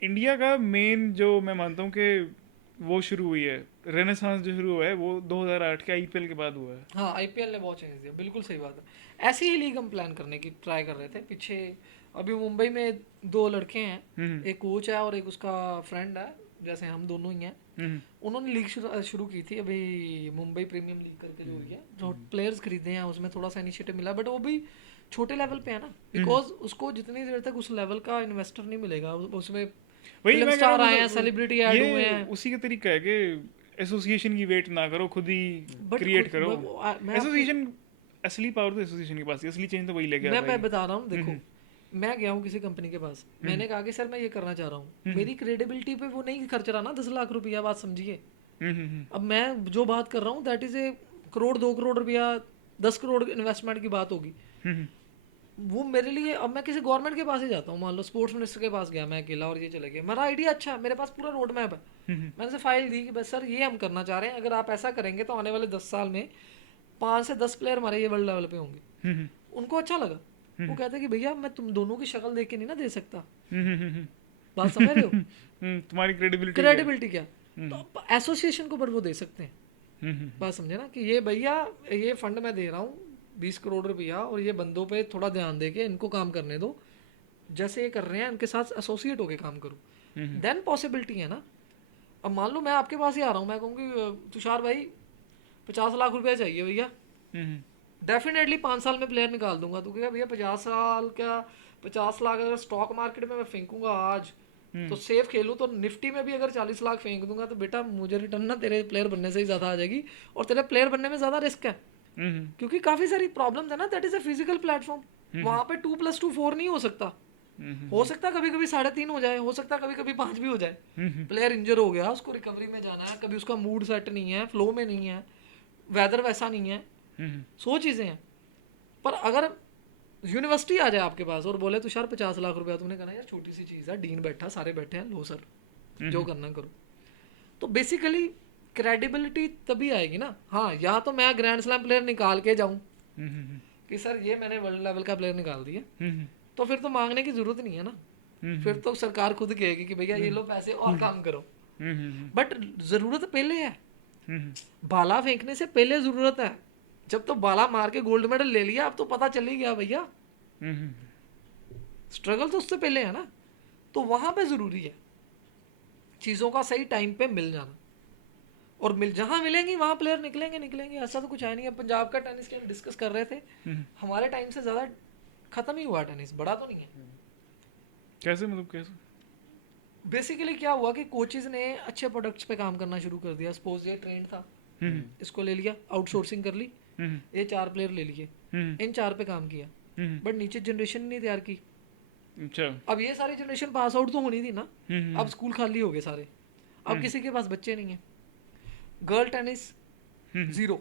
इंडिया का मेन जो मैं मानता हूँ कि वो शुरू हुई है, रेनेसांस जो शुरू हुआ है वो 2008 के आईपीएल के बाद हुआ है। हाँ, आईपीएल ने बहुत चेंज दिया, बिल्कुल सही बात है। ऐसी ही लीग हम प्लान करने की ट्राई कर रहे थे पीछे, अभी मुंबई में 2 लड़के हैं, एक कोच है और एक उसका फ्रेंड है, जैसे हम दोनों ही हैं, उन्होंने लीग शुरू की थी अभी, मुंबई प्रीमियम लीग करके जो हुई है, जो प्लेयर्स खरीदे हैं उसमें थोड़ा सा इनिशिएटिव मिला, बट वो भी छोटे लेवल पे है ना, बिकॉज उसको जितनी देर तक उस लेवल का इन्वेस्टर नहीं मिलेगा, उसमें फिल्म स्टार आए हैं, सेलिब्रिटी ऐड हुए हैं, उसी का तरीका है कि एसोसिएशन की वेट ना करो, खुद ही क्रिएट करो। एसोसिएशन असली पावर तो एसोसिएशन के पास है, असली चेंज तो वही लेके आता है। मैं बता रहा हूँ, देखो मैं गया हूँ किसी कंपनी के पास, मैंने कहा कि सर मैं ये करना चाह रहा हूँ, मेरी क्रेडिबिलिटी पे वो नहीं खर्च रहा ना 10 लाख रुपया, बात समझिए। अब मैं जो बात कर रहा हूँ दैट इज 1 करोड़ 2 करोड़ रुपया 10 करोड़ इन्वेस्टमेंट की बात होगी, वो मेरे लिए, अब मैं किसी गवर्नमेंट के पास ही जाता हूँ, मान लो स्पोर्ट्स मिनिस्टर के पास गया मैं अकेला और ये चले गए, मेरा आइडिया अच्छा है, मेरे पास पूरा रोड मैप है, मैंने से फाइल दी कि बस सर ये हम करना चाह रहे हैं, अगर आप ऐसा करेंगे तो आने वाले 10 साल में 5 से 10 प्लेयर हमारे ये वर्ल्ड लेवल पे होंगे। उनको अच्छा लगा, वो कहते कि भैया मैं तुम दोनों की शक्ल देख के नहीं ना दे सकता, बात समझ रहे हो, तुम्हारी क्रेडिबिलिटी क्या, तो एसोसिएशन को पर वो दे सकते हैं, बात समझे ना, कि ये भैया ये फंड मैं दे रहा हूँ 20 करोड़ रुपया और ये बंदों पे थोड़ा ध्यान दे के इनको काम करने दो, जैसे ये कर रहे हैं इनके साथ एसोसिएट होके काम करो, देन पॉसिबिलिटी है ना। अब मान लो मैं आपके पास ही आ रहा हूँ, मैं कहूँगी तुषार भाई 50 लाख रुपया चाहिए भैया, डेफिनेटली 5 साल में प्लेयर निकाल दूंगा, तो क्या भैया 50 साल क्या 50 लाख अगर स्टॉक मार्केट में मैं फेंकूंगा आज तो सेफ खेलूं तो निफ्टी में भी अगर 40 लाख फेंक दूंगा तो बेटा मुझे रिटर्न ना तेरे प्लेयर बनने से ही ज़्यादा आ जाएगी, और तेरे प्लेयर बनने में ज़्यादा रिस्क है, क्योंकि काफ़ी सारी प्रॉब्लम्स है ना, that is a physical platform, वहाँ पे 2+2 4 नहीं हो सकता, हो सकता कभी कभी 3.5 हो जाए, हो सकता कभी कभी 5 भी हो जाए, प्लेयर इंजर हो गया उसको रिकवरी में जाना है, कभी उसका मूड सेट नहीं है, फ्लो में नहीं है, वेदर वैसा नहीं है, 100 चीज़ें हैं। पर अगर यूनिवर्सिटी आ जाए आपके पास और बोले तुषार 50 लाख रुपया, तुमने कहना यार छोटी सी चीज़ है, डीन बैठा सारे बैठे हैं, लो सर जो करना करो, तो बेसिकली क्रेडिबिलिटी तभी आएगी ना। हाँ, या तो मैं ग्रैंड स्लैम प्लेयर निकाल के जाऊँ कि सर ये मैंने वर्ल्ड लेवल का प्लेयर निकाल दिया, तो फिर तो मांगने की जरूरत नहीं है ना, फिर तो सरकार खुद कहेगी कि भैया ये लो पैसे और काम करो, बट जरूरत पहले है, भाला फेंकने से पहले जरूरत है, जब तो भाला मार के गोल्ड मेडल ले लिया अब तो पता चल ही गया भैया, स्ट्रगल तो उससे पहले है ना, तो वहां पे जरूरी है चीजों का सही टाइम पे मिल जाना, और जहां मिलेंगी वहां प्लेयर निकलेंगे, ऐसा तो कुछ है नहीं। अब पंजाब का टेनिस के डिस्कस कर रहे थे, हमारे टाइम से ज्यादा खत्म ही हुआ टेनिस, बड़ा तो नहीं है। कैसे, मतलब कैसे? बेसिकली क्या हुआ कि कोचेज ने अच्छे प्रोडक्ट्स पे काम करना शुरू कर दिया, सपोज ये ट्रेंड था, इसको ले लिया, आउटसोर्सिंग कर ली, ये 4 प्लेयर ले लिए, इन 4 पे काम किया, बट नीचे जनरेशन नहीं तैयार की। अच्छा, अब ये सारी जनरेशन पास आउट तो होनी थी ना, अब स्कूल खाली हो गए सारे, अब किसी के पास बच्चे नहीं है, गर्ल टेनिस 0,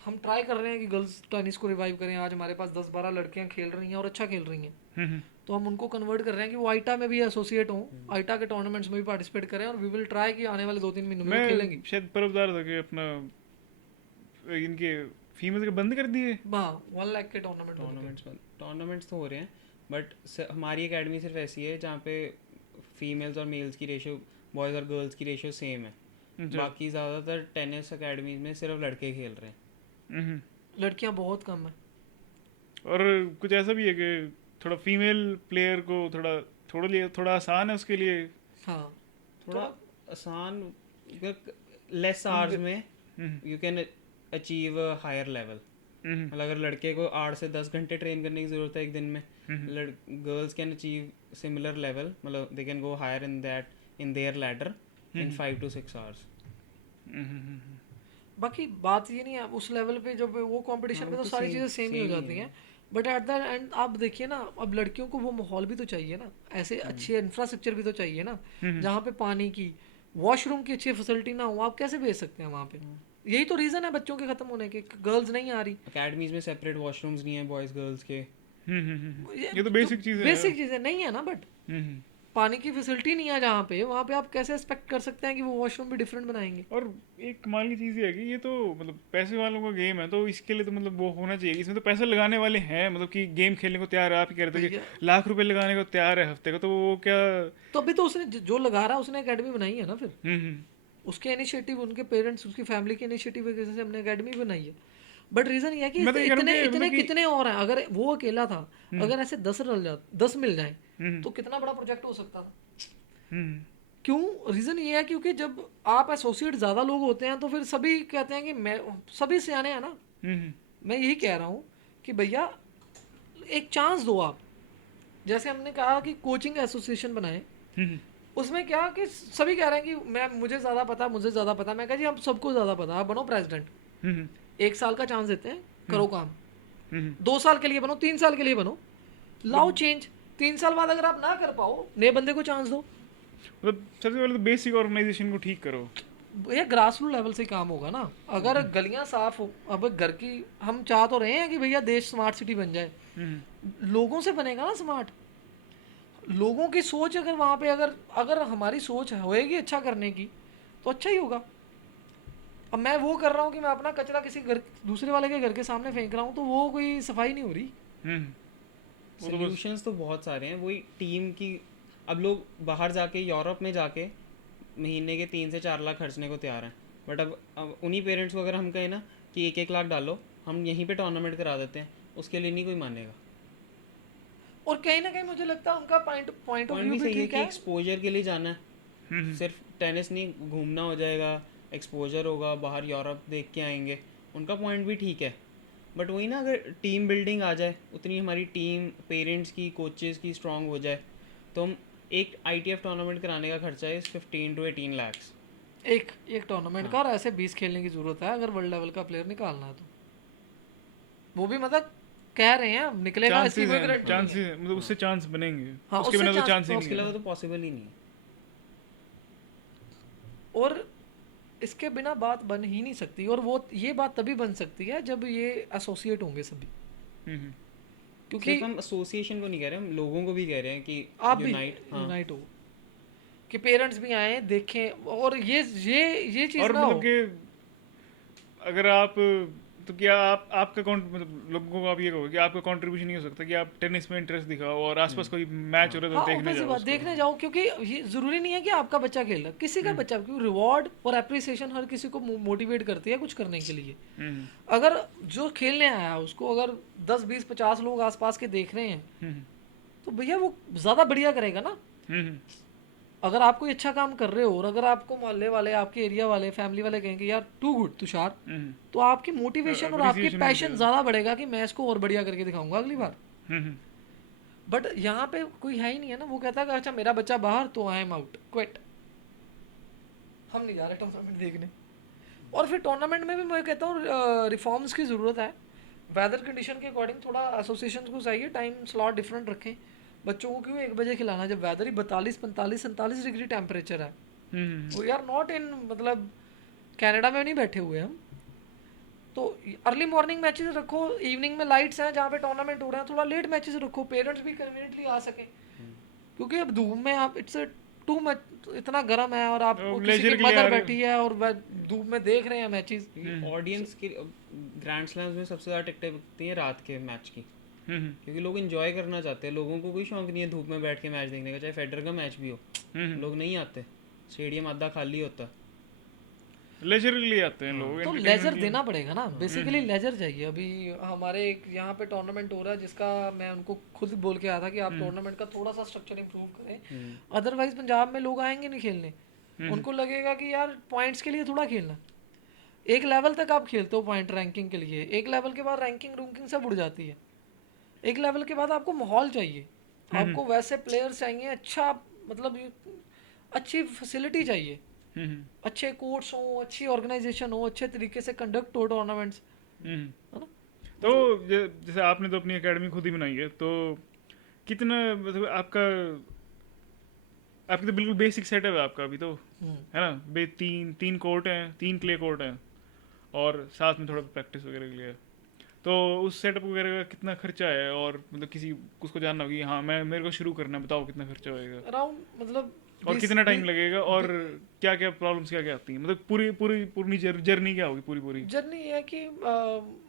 हम ट्राई कर रहे हैं कि गर्ल्स टेनिस को रिवाइव करें, आज हमारे पास 10-12 लड़कियां खेल रही हैं और अच्छा खेल रही हैं, तो हम उनको कन्वर्ट कर रहे हैं कि वो आईटा में भी एसोसिएट हों, आईटा के टूर्नामेंट्स में भी पार्टिसिपेट करें, और वी विल ट्राई कि आने वाले 2-3 महीनों में खेलेंगे। शायद पर बता रहा था कि अपना इनके फीमेल के बंद कर दिए, हाँ 1 लाख के टूर्नामेंट्स तो हो रहे हैं, बट हमारी एकेडमी सिर्फ ऐसी है जहाँ पे फीमेल्स और मेल्स की रेशियो, बॉयज़ और गर्ल्स की रेशियो सेम है, बाकी ज़्यादातर टेनिस एकेडमीज में सिर्फ लड़के खेल रहे हैं, लड़कियां बहुत कम है। और कुछ ऐसा भी है कि थोड़ा फीमेल प्लेयर को थोड़ा आसान है उसके लिए, हाँ थोड़ा आसान, लेस आवर्स में you can achieve higher level, मतलब अगर लड़के को 8 से 10 घंटे ट्रेन करने की जरूरत है एक दिन में, girls can achieve similar level, मतलब they can go higher in that in their ladder in 5 to 6 hours. बाकी बात ये नहीं है उस लेवल पे, जब वो कंपटीशन में तो सारी चीज़ें सेम ही हो जाती हैं, बट एट द एंड आप देखिए ना, अब लड़कियों को वो माहौल भी तो चाहिए ना, ऐसे अच्छे इंफ्रास्ट्रक्चर भी तो चाहिए ना, जहाँ पे पानी की, वॉशरूम की अच्छी फैसिलिटी ना हो, आप कैसे भेज सकते हैं वहाँ पे? यही तो रीज़न है बच्चों के ख़त्म होने के, गर्ल्स नहीं आ रही अकेडमीज में सेपरेट वॉशरूम्स नहीं है बॉयज़ गर्ल्स के, ये तो बेसिक चीज़ें नहीं है ना, बट पानी की फैसिलिटी नहीं है जहाँ पे, वहाँ पे आप कैसे एक्सपेक्ट कर सकते हैं कि वो वॉशरूम भी डिफरेंट बनाएंगे? और एक कमाल की चीज़ ये है कि ये तो मतलब पैसे वालों का गेम है, तो इसके लिए तो मतलब वो होना चाहिए, इसमें तो पैसे लगाने वाले हैं, मतलब कि गेम खेलने को तैयार है, आप ही कह रहे थे कि लाख रुपए लगाने को तैयार है हफ्ते का, तो वो क्या, तो अभी तो उसने जो लगा रहा है उसने एकेडमी बनाई है ना, फिर उसके इनिशिएटिव, उनके पेरेंट्स, उसकी फैमिली के इनिशिएटिव की वजह से हमने एकेडमी बनाई है, बट रीजन ये है कि इतने कितने और हैं, अगर वो अकेला था, अगर ऐसे 10 मिल जाए तो कितना बड़ा प्रोजेक्ट हो सकता था। क्यों? रीजन ये है क्योंकि जब आप एसोसिएट ज्यादा लोग होते हैं तो फिर सभी कहते हैं कि मैं, सभी सियाने हैं ना, मैं यही कह रहा हूँ कि भैया एक चांस दो आप, जैसे हमने कहा कि कोचिंग एसोसिएशन बनाए, उसमें क्या कि सभी कह रहे हैं कि मुझे ज़्यादा पता, मैं कहा जी आप सबको ज़्यादा पता, आप बनो प्रेसिडेंट, 1 साल का चांस देते हैं, करो काम, 2 साल के लिए बनो, 3 साल के लिए बनो, लाओ चेंज, 3 साल बाद अगर आप ना कर पाओ, नए बंदे को चांस दो। मतलब सबसे पहले तो बेसिक ऑर्गेनाइजेशन को ठीक करो, ये ग्रास रूट लेवल से काम होगा ना। अगर गलियां साफ हो, अब घर की हम चाह तो रहे हैं कि भैया देश स्मार्ट सिटी बन जाए, लोगों से बनेगा ना स्मार्ट। लोगों की सोच अगर वहाँ पे अगर अगर हमारी सोच होएगी अच्छा करने की तो अच्छा ही होगा। अब मैं वो कर रहा हूँ कि मैं अपना कचरा किसी घर दूसरे वाले के घर के सामने फेंक रहा हूँ, तो वो कोई सफाई नहीं हो रही। सोल्यूशंस तो बहुत सारे हैं, वही टीम की। अब लोग बाहर जाके यूरोप में जाके महीने के 3 से 4 लाख खर्चने को तैयार हैं, बट अब उन्हीं पेरेंट्स को अगर हम कहें ना कि 1-1 लाख डालो, हम यहीं पे टूर्नामेंट करा देते हैं, उसके लिए नहीं कोई मानेगा। और कहीं ना कहीं मुझे लगता है उनका पॉइंट ऑफ पॉइंट व्यू भी भी सही है ठीक कि है। एक्सपोजर के लिए जाना है, सिर्फ टेनिस नहीं, घूमना हो जाएगा, एक्सपोजर होगा, बाहर यूरोप देख के आएंगे, उनका पॉइंट भी ठीक है। बट वही ना, अगर टीम बिल्डिंग आ जाए, उतनी हमारी टीम पेरेंट्स की कोचेस की स्ट्रांग हो जाए, तो हम एक ITF टूर्नामेंट कराने का खर्चा है 15 to 18 lakhs। एक एक टूर्नामेंट का, और ऐसे 20 खेलने की जरूरत है अगर वर्ल्ड लेवल का प्लेयर निकालना है तो। वो भी मतलब कह रहे हैं निकलेगा, इसकी कोई गारंटी नहीं है। चांसेस मतलब उससे चांस बनेंगे, हाँ, उसके उससे बिना तो chance- चांस ही उसके नहीं अलावा है। तो पॉसिबल ही नहीं है। और इसके बिना बात बन ही नहीं सकती, और वो ये बात तभी बन सकती है जब ये एसोसिएट होंगे सभी। क्योंकि सिर्फ हम एसोसिएशन को नहीं कह रहे, हम लोगों को भी कह रहे हैं कि आप भी यूनाइट। हाँ, यूनाइट हो, कि पेरेंट्स भी आए देखें, और ये चीज़ और ना मतलब हो। कि अगर आप तो क्या आप आपका मतलब लोगों को आप ये कहोगे कि आपका कंट्रीब्यूशन नहीं हो सकता कि आप टेनिस में इंटरेस्ट दिखाओ और आसपास कोई मैच हो रहा है हाँ, तो देखने obvious सी जाओ बात, उसको। देखने जाओ, क्योंकि ये जरूरी नहीं है कि आपका बच्चा खेल रहा है, किसी का बच्चा, क्योंकि रिवॉर्ड और एप्रिसिएशन हर किसी को मोटिवेट करती है कुछ करने के लिए। अगर जो खेलने आया है उसको अगर 10 20 50 लोग आसपास के देख रहे हैं, तो भैया वो ज़्यादा बढ़िया करेगा ना। अगर आप कोई अच्छा काम कर रहे हो, और अगर आपको मोहल्ले वाले, आपके एरिया वाले, फैमिली वाले कहेंगे यार टू गुड तुषार, तो आपकी मोटिवेशन और आपकी appreciation पैशन ज़्यादा बढ़ेगा कि मैं इसको और बढ़िया करके दिखाऊंगा अगली बार। हम्म बट यहाँ पे कोई है ही नहीं है ना, वो कहता है कि अच्छा मेरा बच्चा बाहर तो आई एम आउट, क्विट, हम नहीं जा रहे टूर्नामेंट देखने। और फिर टूर्नामेंट में भी मैं कहता हूँ रिफॉर्म्स की ज़रूरत है। वेदर कंडीशन के अकॉर्डिंग थोड़ा एसोसिएशन को चाहिए टाइम स्लॉट डिफरेंट रखें। बच्चों को क्यों 1 बजे खिलाना जब वेदर ही 42 45 47 डिग्री टेम्परेचर है। वी आर नॉट इन, मतलब कनाडा में नहीं बैठे हुए हम। तो अर्ली मॉर्निंग मैचेस रखो, इवनिंग में लाइट्स हैं जहाँ पे टूर्नामेंट हो रहा है, थोड़ा लेट मैचेस रखो, पेरेंट्स भी कन्वीनियंटली आ सकें। क्योंकि अब धूप में आप इट्स टू मच, इतना गर्म है, और आप तो किसी leisure की के लिए आ मदर रहे बैठी है और वह धूप में देख रहे हैं मैचेस। ऑडियंस की ग्रैंड स्लैम्स में सबसे ज़्यादा टिकटें बिकती हैं रात के मैच की, क्योंकि लोग एंजॉय करना चाहते हैं। लोगों को कोई शौक नहीं है धूप में बैठ के मैच देखने का, चाहे फेडरर का मैच भी हो, लोग नहीं आते, स्टेडियम आधा खाली होता। लेजर के लिए आते हैं लोग, तो entertainment लेजर के लिए। देना पड़ेगा ना, बेसिकली लेजर चाहिए। अभी हमारे एक यहाँ पे टूर्नामेंट हो रहा है जिसका मैं उनको खुद बोल के आया था कि आप टूर्नामेंट का थोड़ा सा स्ट्रक्चर इंप्रूव करें, अदरवाइज पंजाब में लोग आएंगे नहीं खेलने। उनको लगेगा कि यार पॉइंट्स के लिए थोड़ा खेलना, एक लेवल तक आप खेलते हो पॉइंट रैंकिंग के लिए, एक लेवल के बाद रैंकिंग रूंकिंग सब उड़ जाती है। एक लेवल के बाद आपको माहौल चाहिए, आपको वैसे प्लेयर्स चाहिए, अच्छा मतलब अच्छी फैसिलिटी चाहिए, अच्छे कोर्ट्स हो, अच्छी ऑर्गेनाइजेशन हो, अच्छे तरीके से कंडक्ट हो टूर्नामेंट्स, है ना। तो जैसे आपने तो अपनी एकेडमी खुद ही बनाई है, तो कितना मतलब आपकी तो बिल्कुल बेसिक सेटअप है आपका अभी तो, है ना। तीन कोर्ट हैं, 3 क्ले कोर्ट हैं, और साथ में थोड़ा प्रैक्टिस वगैरह के लिए। तो उस सेटअप वगैरह का कितना खर्चा है, और मतलब किसी उसको जानना होगी हाँ मेरे को शुरू करना है, बताओ कितना खर्चा होएगा, अराउंड मतलब और कितना टाइम लगेगा, और क्या क्या प्रॉब्लम्स क्या क्या आती हैं, मतलब पूरी जर्नी क्या होगी पूरी जर्नी ये है कि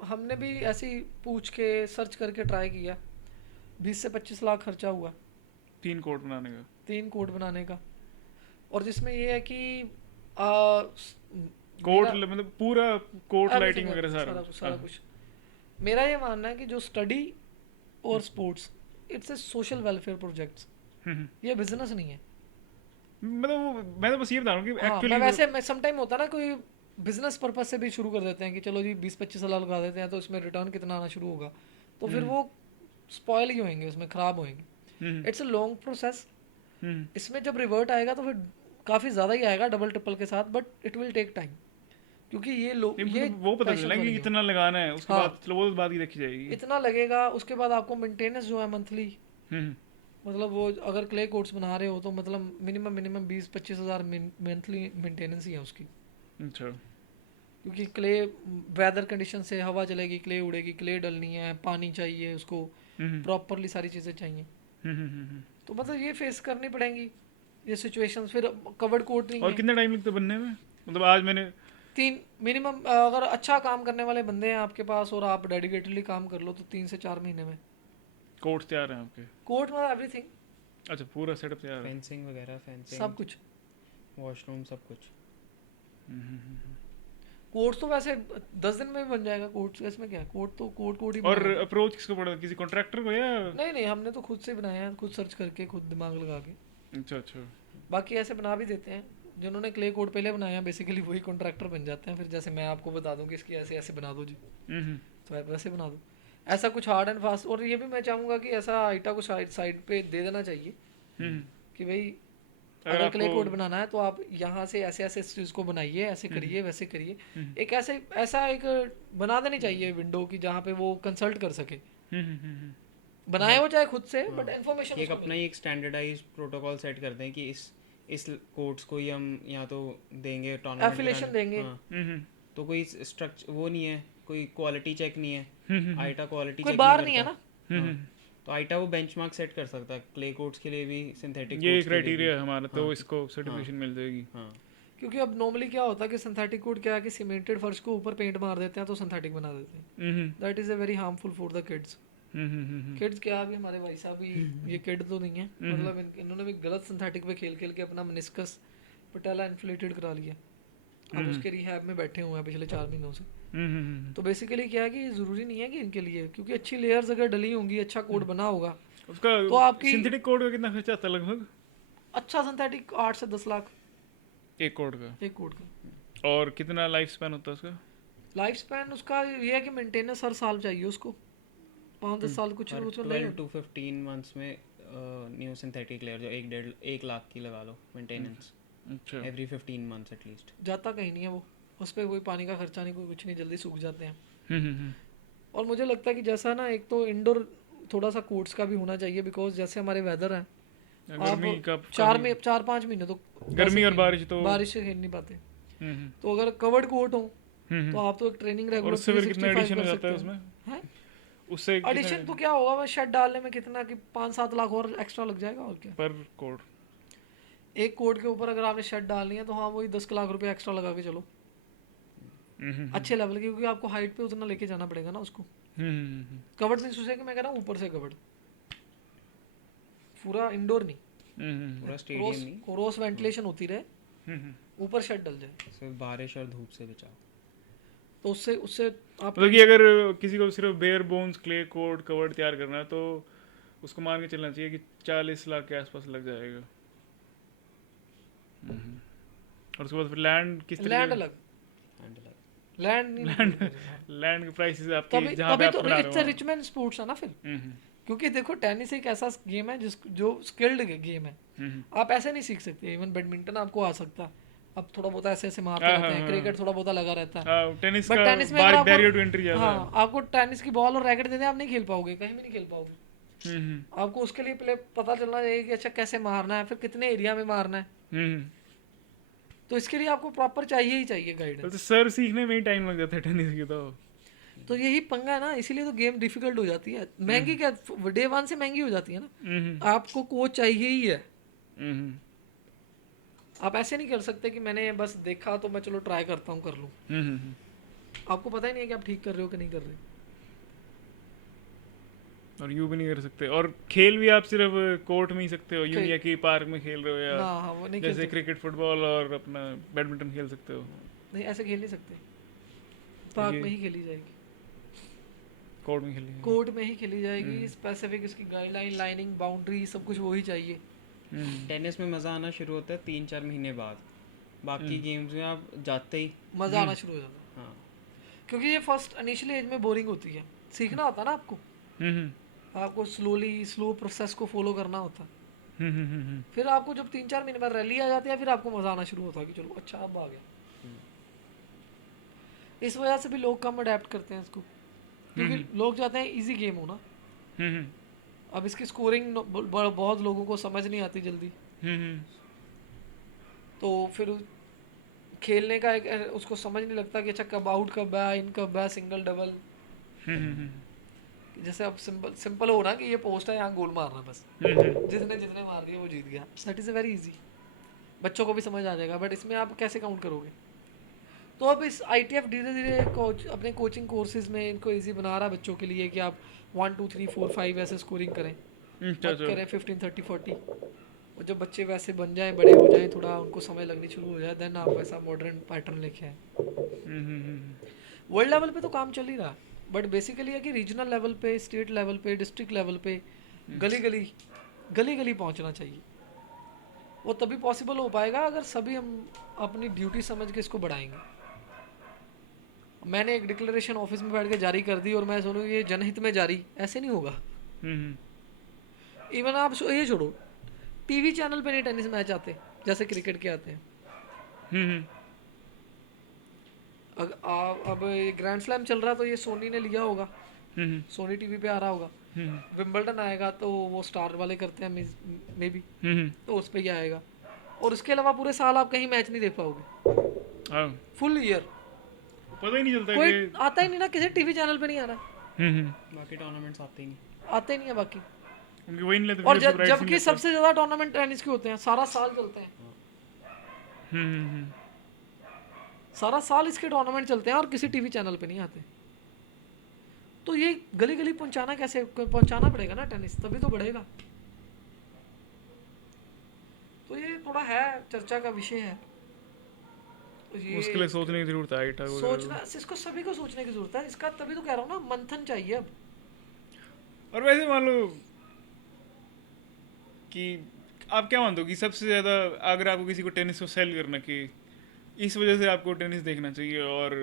हमने भी ऐसे ही पूछ के सर्च करके ट्राई किया, 20 से 25 लाख खर्चा हुआ 3 कोर्ट बनाने का, 3 कोर्ट बनाने का। और जिसमें ये है कि कोर्ट मतलब पूरा कोर्ट लाइटिंग वगैरह सारा कुछ। मेरा ये मानना है कि जो स्टडी और sports, it's a social welfare projects, ये बिजनेस नहीं है। मतलब मैं तो बस ये बता रहा हूँ कि हाँ, एक्चुअली मैं समटाइम होता ना कोई बिजनेस पर्पस से भी शुरू कर देते हैं कि चलो जी 20-25 साल लगा देते हैं तो इसमें रिटर्न कितना आना शुरू होगा, तो फिर वो स्पॉयल ही होंगे, उसमें खराब होंगे। It's a long process. इसमें जब रिवर्ट आएगा तो फिर काफ़ी ज़्यादा ही आएगा डबल ट्रिपल के साथ, but it will take time, क्योंकि ये लोग ये वो पता चला कि इतना लगाना है, उसके बाद चलो वो बात ही देखी जाएगी, इतना लगेगा। उसके बाद आपको मेंटेनेंस जो है मंथली, मतलब वो अगर क्ले कोर्ट्स बना रहे हो तो मतलब मिनिमम 20-25 हज़ार मंथली मेंटेनेंस ही है उसकी। अच्छा। क्योंकि क्ले वेदर कंडीशन से हवा चलेगी, क्ले उड़ेगी, क्ले डलनी है, पानी चाहिए उसको, प्रॉपरली सारी चीज़ें चाहिए। तो मतलब ये फेस करनी पड़ेंगी ये सिचुएशंस। फिर कवर्ड कोट नहीं और है। कितना टाइम लगता है बनने में? मतलब आज मैंने 3 मिनिमम, अगर अच्छा काम करने वाले बंदे हैं आपके पास और आप डेडिकेटेडली काम कर लो तो 3 से 4 महीने में कोट्स तैयार हैं आपके? कोट में एवरीथिंग, अच्छा, पूरा सेटअप तैयार है। फेंसिंग वगैरह, फेंसिंग सब कुछ। वॉशरूम सब कुछ। कोट तो वैसे 10 दिन में भी बन जाएगा। कोट इसमें क्या है, कोट तो कोट ही और बनाना है। अप्रोच किसको पड़ा, किसी कॉन्ट्रैक्टर को या? नहीं नहीं, हमने तो खुद से बनाया है, खुद सर्च करके, खुद दिमाग लगा के। अच्छा अच्छा। बाकी ऐसे बना भी देते हैं, जिन्होंने क्ले कोड पहले बनाया बेसिकली वही कॉन्ट्रैक्टर बन जाते हैं। फिर जैसे मैं आपको बता दूं कि इसकी ऐसे ऐसे बना दो जी, तो आप वैसे बना दो। ऐसा कुछ हार्ड एंड फास्ट। और ये भी मैं चाहूँगा कि ऐसा आइटा को साइड पे दे देना चाहिए कि भाई अगर क्ले कोड बनाना है तो आप यहाँ से ऐसे ऐसे इस चीज़ को बनाइए, ऐसे करिए, वैसे करिए। एक ऐसा एक बना देनी चाहिए विंडो की जहाँ पे वो कंसल्ट कर सके, बनाए हो चाहे खुद से, बट इन्फॉर्मेशन एक अपना ही एक स्टैंडर्डाइज प्रोटोकॉल सेट कर दें कि इस कोड्स को ही हम या तो देंगे टूर्नामेंट एफिलिएशन देंगे। तो कोई स्ट्रक्चर वो नहीं है, कोई क्वालिटी चेक नहीं है, आइटा क्वालिटी कोई चेक बार नहीं है ना। तो आइटा वो बेंचमार्क सेट कर सकता है क्ले कोड्स के लिए भी, सिंथेटिक ये क्राइटेरिया है हमारा, तो इसको सर्टिफिकेशन मिल जाएगी। हाँ, क्योंकि अब नॉर्मली क्या होता है कि सिंथेटिक कोड क्या है कि सीमेंटेड फर्श को ऊपर पेंट मार देते हैं तो सिंथेटिक बना देते हैं। That is a very harmful for the kids. Kids क्या, अभी हमारे भाई साहब भी ये किड तो नहीं है, मतलब इन्होंने भी गलत सिंथेटिक पे खेल खेल के अपना मेनिस्कस पटेला इन्फ्लेटेड करा लिया। अब उसके रिहैब में बैठे हुए हैं पिछले 4 महीनों से। तो बेसिकली क्या है कि ज़रूरी नहीं है कि इनके लिए, क्योंकि अच्छी लेयर्स अगर डली होंगी, अच्छा कोड बना होगा उसका तो आपकी सिंथेटिक कोड का कितना खर्चा आता है लगभग? अच्छा सिंथेटिक 8 से 10 लाख एक कोड का। एक कोड का। और कितना लाइफ स्पैन होता है उसका? लाइफ स्पैन उसका ये है कि मेंटेनेंस हर साल चाहिए उसको, 5-10 साल कुछ उसको नहीं 12 to 15 मंथ्स में न्यू सिंथेटिक लेयर जो 1 लाख की लगा लो मेंटेनेंस। अच्छा। Every 15 months at least. जाता कहीं नहीं है वो, उस पर कोई पानी का खर्चा नहीं, कोई कुछ नहीं, जल्दी सूख जाते हैं। और मुझे लगता है कि जैसा ना, एक तो इंडोर थोड़ा सा कोर्ट्स का भी होना चाहिए, बिकॉज जैसे हमारे वेदर है, गर्मी का 4-5 महीने तो गर्मी और बारिश से खेल नहीं पाते। तो अगर कवर्ड कोर्ट हो तो आप तो एक ट्रेनिंग और उससे फिर कितना एडिशन हो जाता है उसमें? उससे एडिशन तो क्या होगा, मैं शेड डालने में कितना कि 5-7 लाख और एक्स्ट्रा लग जाएगा और क्या। पर कोड एक कोड के ऊपर अगर आपने शेड डालनी है तो हाँ वही 10 लाख रुपए एक्स्ट्रा लगा के चलो, अच्छे लेवल की, क्योंकि आपको हाइट पे उतना लेके जाना पड़ेगा ना उसको। कवर्ड नहीं सोचे कि मैं कह रहा हूँ ऊपर से कवर्ड, पूरा इंडोर नहीं, पूरा स्टेडियम नहीं, क्रॉस वेंटिलेशन होती रहे, ऊपर शेड डल जाए, सिर्फ बारिश और धूप से बचाओ। तो उससे आप मतलब कि अगर किसी को सिर्फ bare bones clay court covered तैयार करना है तो उसको मान के चलना चाहिए कि 40 लाख के आसपास लग जाएगा। और उसके बाद फिर लैंड किस तरह लैंड अलग, लैंड के प्राइसेस आपके तभी जहां पे आप तो बना इट्स रहे अ रिचमैन स्पोर्ट्स है ना फिर। क्योंकि देखो टेनिस एक ऐसा गेम है जो स्किल्ड गेम है, आप ऐसे नहीं सीख सकते। इवन बैडमिंटन आपको आ सकता है, अब थोड़ा बहुत ऐसे ऐसे मारते रहते हैं, क्रिकेट थोड़ा बहुत लगा रहता है, टेनिस बट का टेनिस में अगर बैरियर टू एंट्री ज्यादा है। हाँ, आपको टेनिस की बॉल और रैकेट दे दें, आप नहीं खेल पाओगे, कहीं भी नहीं खेल पाओगे। आपको उसके लिए पहले पता चलना चाहिए कि अच्छा कैसे मारना है, फिर कितने एरिया में मारना है, तो इसके लिए आपको प्रॉपर चाहिए ही चाहिए गाइडेंस। तो सर सीखने में ही टाइम लग जाता है टेनिस की तो यही पंगा है ना, इसीलिए तो गेम डिफिकल्ट हो जाती है, महंगी क्या डे 1 से महंगी हो जाती है ना। आपको कोच चाहिए ही है, आप ऐसे नहीं कर सकते कि मैंने बस देखा तो मैं चलो ट्राई करता हूँ कर लूँ। आपको पता ही नहीं है कि आप ठीक कर रहे हो कि नहीं कर रहे, और यूं भी नहीं कर सकते। और खेल भी आप सिर्फ कोर्ट में ही सकते हो, यूं या कि पार्क में खेल रहे हो या ना वो नहीं जैसे क्रिकेट फुटबॉल और अपना बैडमिंटन खेल सकते हो। नहीं, ऐसे खेल नहीं सकते, पार्क में ही खेली जाएगी, कोर्ट में खेलेंगे, कोर्ट में ही खेली जाएगी। स्पेसिफिक इसकी गाइडलाइन, लाइनिंग, बाउंड्री सब कुछ वही चाहिए। टेनिस में मज़ा आना शुरू होता है 3-4 महीने बाद, बाकी गेम्स में आप जाते ही मज़ा आना शुरू हो जाता है। हाँ, क्योंकि ये फर्स्ट इनिशियल एज में बोरिंग होती है, सीखना होता है ना आपको स्लो प्रोसेस को फॉलो करना होता है। फिर आपको जब 3-4 महीने बाद रैली आ जाती है, फिर आपको मज़ा आना शुरू होता है कि चलो अच्छा अब आ गया। इस वजह से भी लोग कम अडेप्ट करते हैं इसको, क्योंकि लोग चाहते हैं इजी गेम हो ना। अब इसकी स्कोरिंग बहुत लोगों को समझ नहीं आती जल्दी, तो फिर खेलने का एक उसको समझ नहीं लगता कि अच्छा कब आउट कब है, इन कब है, सिंगल डबल। जैसे अब सिंपल हो ना कि ये पोस्ट है, यहाँ गोल मारना बस, जितने जितने मार दिए वो जीत गया। That is a very easy, बच्चों को भी समझ आ जाएगा। बट इसमें आप कैसे काउंट करोगे? तो अब इस ITF धीरे धीरे कोच अपने कोचिंग कोर्सेज में इनको इजी बना रहा है बच्चों के लिए कि आप 1 2 3 4 5 ऐसे स्कोरिंग करें, मत करें 15 30 40। और जब बच्चे वैसे बन जाएं, बड़े हो जाएं, थोड़ा उनको समय लगनी शुरू हो जाए, देन आप वैसा मॉडर्न पैटर्न लेके आए। वर्ल्ड लेवल पे तो काम चल ही रहा, बट बेसिकली है कि रीजनल लेवल पे, स्टेट लेवल पे, डिस्ट्रिक्ट लेवल पे, गली गली पहुंचना चाहिए। वो तभी पॉसिबल हो पाएगा अगर सभी हम अपनी ड्यूटी समझ के इसको बढ़ाएंगे। मैंने एक डिक्लेरेशन ऑफिस में बैठ के जारी कर दी और मैं सुनूँ ये जनहित में जारी, ऐसे नहीं होगा। इवन आप ये छोड़ो, टीवी चैनल पे नहीं टेनिस मैच आते जैसे क्रिकेट के आते हैं। अब ये ग्रैंड स्लैम चल रहा है तो ये सोनी ने लिया होगा, सोनी टीवी पे आ रहा होगा। विंबलडन आएगा तो वो स्टार वाले करते हैं मे बी, तो उस पर ही आएगा। और उसके अलावा पूरे साल आप कहीं मैच नहीं देख पाओगे, फुल ईयर पता ही नहीं चलता, कोई आता ही नहीं ना, किसी टीवी चैनल पे नहीं आ रहा। बाकी टूर्नामेंट्स आते ही नहीं है बाकी। वही नहीं लेते। और जबकि सबसे ज्यादा टूर्नामेंट टेनिस के होते हैं, सारा साल चलते हैं। सारा साल इसके टूर्नामेंट चलते हैं और किसी टीवी चैनल पे नहीं आते। तो ये गली गली पहुंचाना पड़ेगा ना टेनिस, तभी तो बढ़ेगा। तो ये थोड़ा है चर्चा का विषय है। तो ये उसके लिए सोचने की जरूरत है, सोचना, इसको सभी को सोचने की जरूरत है इसका, तभी तो कह रहा हूँ ना, मंथन चाहिए अब। और वैसे मान लो कि आप क्या मानते हो कि सबसे ज़्यादा अगर आपको किसी को टेनिस को सेल करना कि इस वजह से आपको टेनिस देखना चाहिए और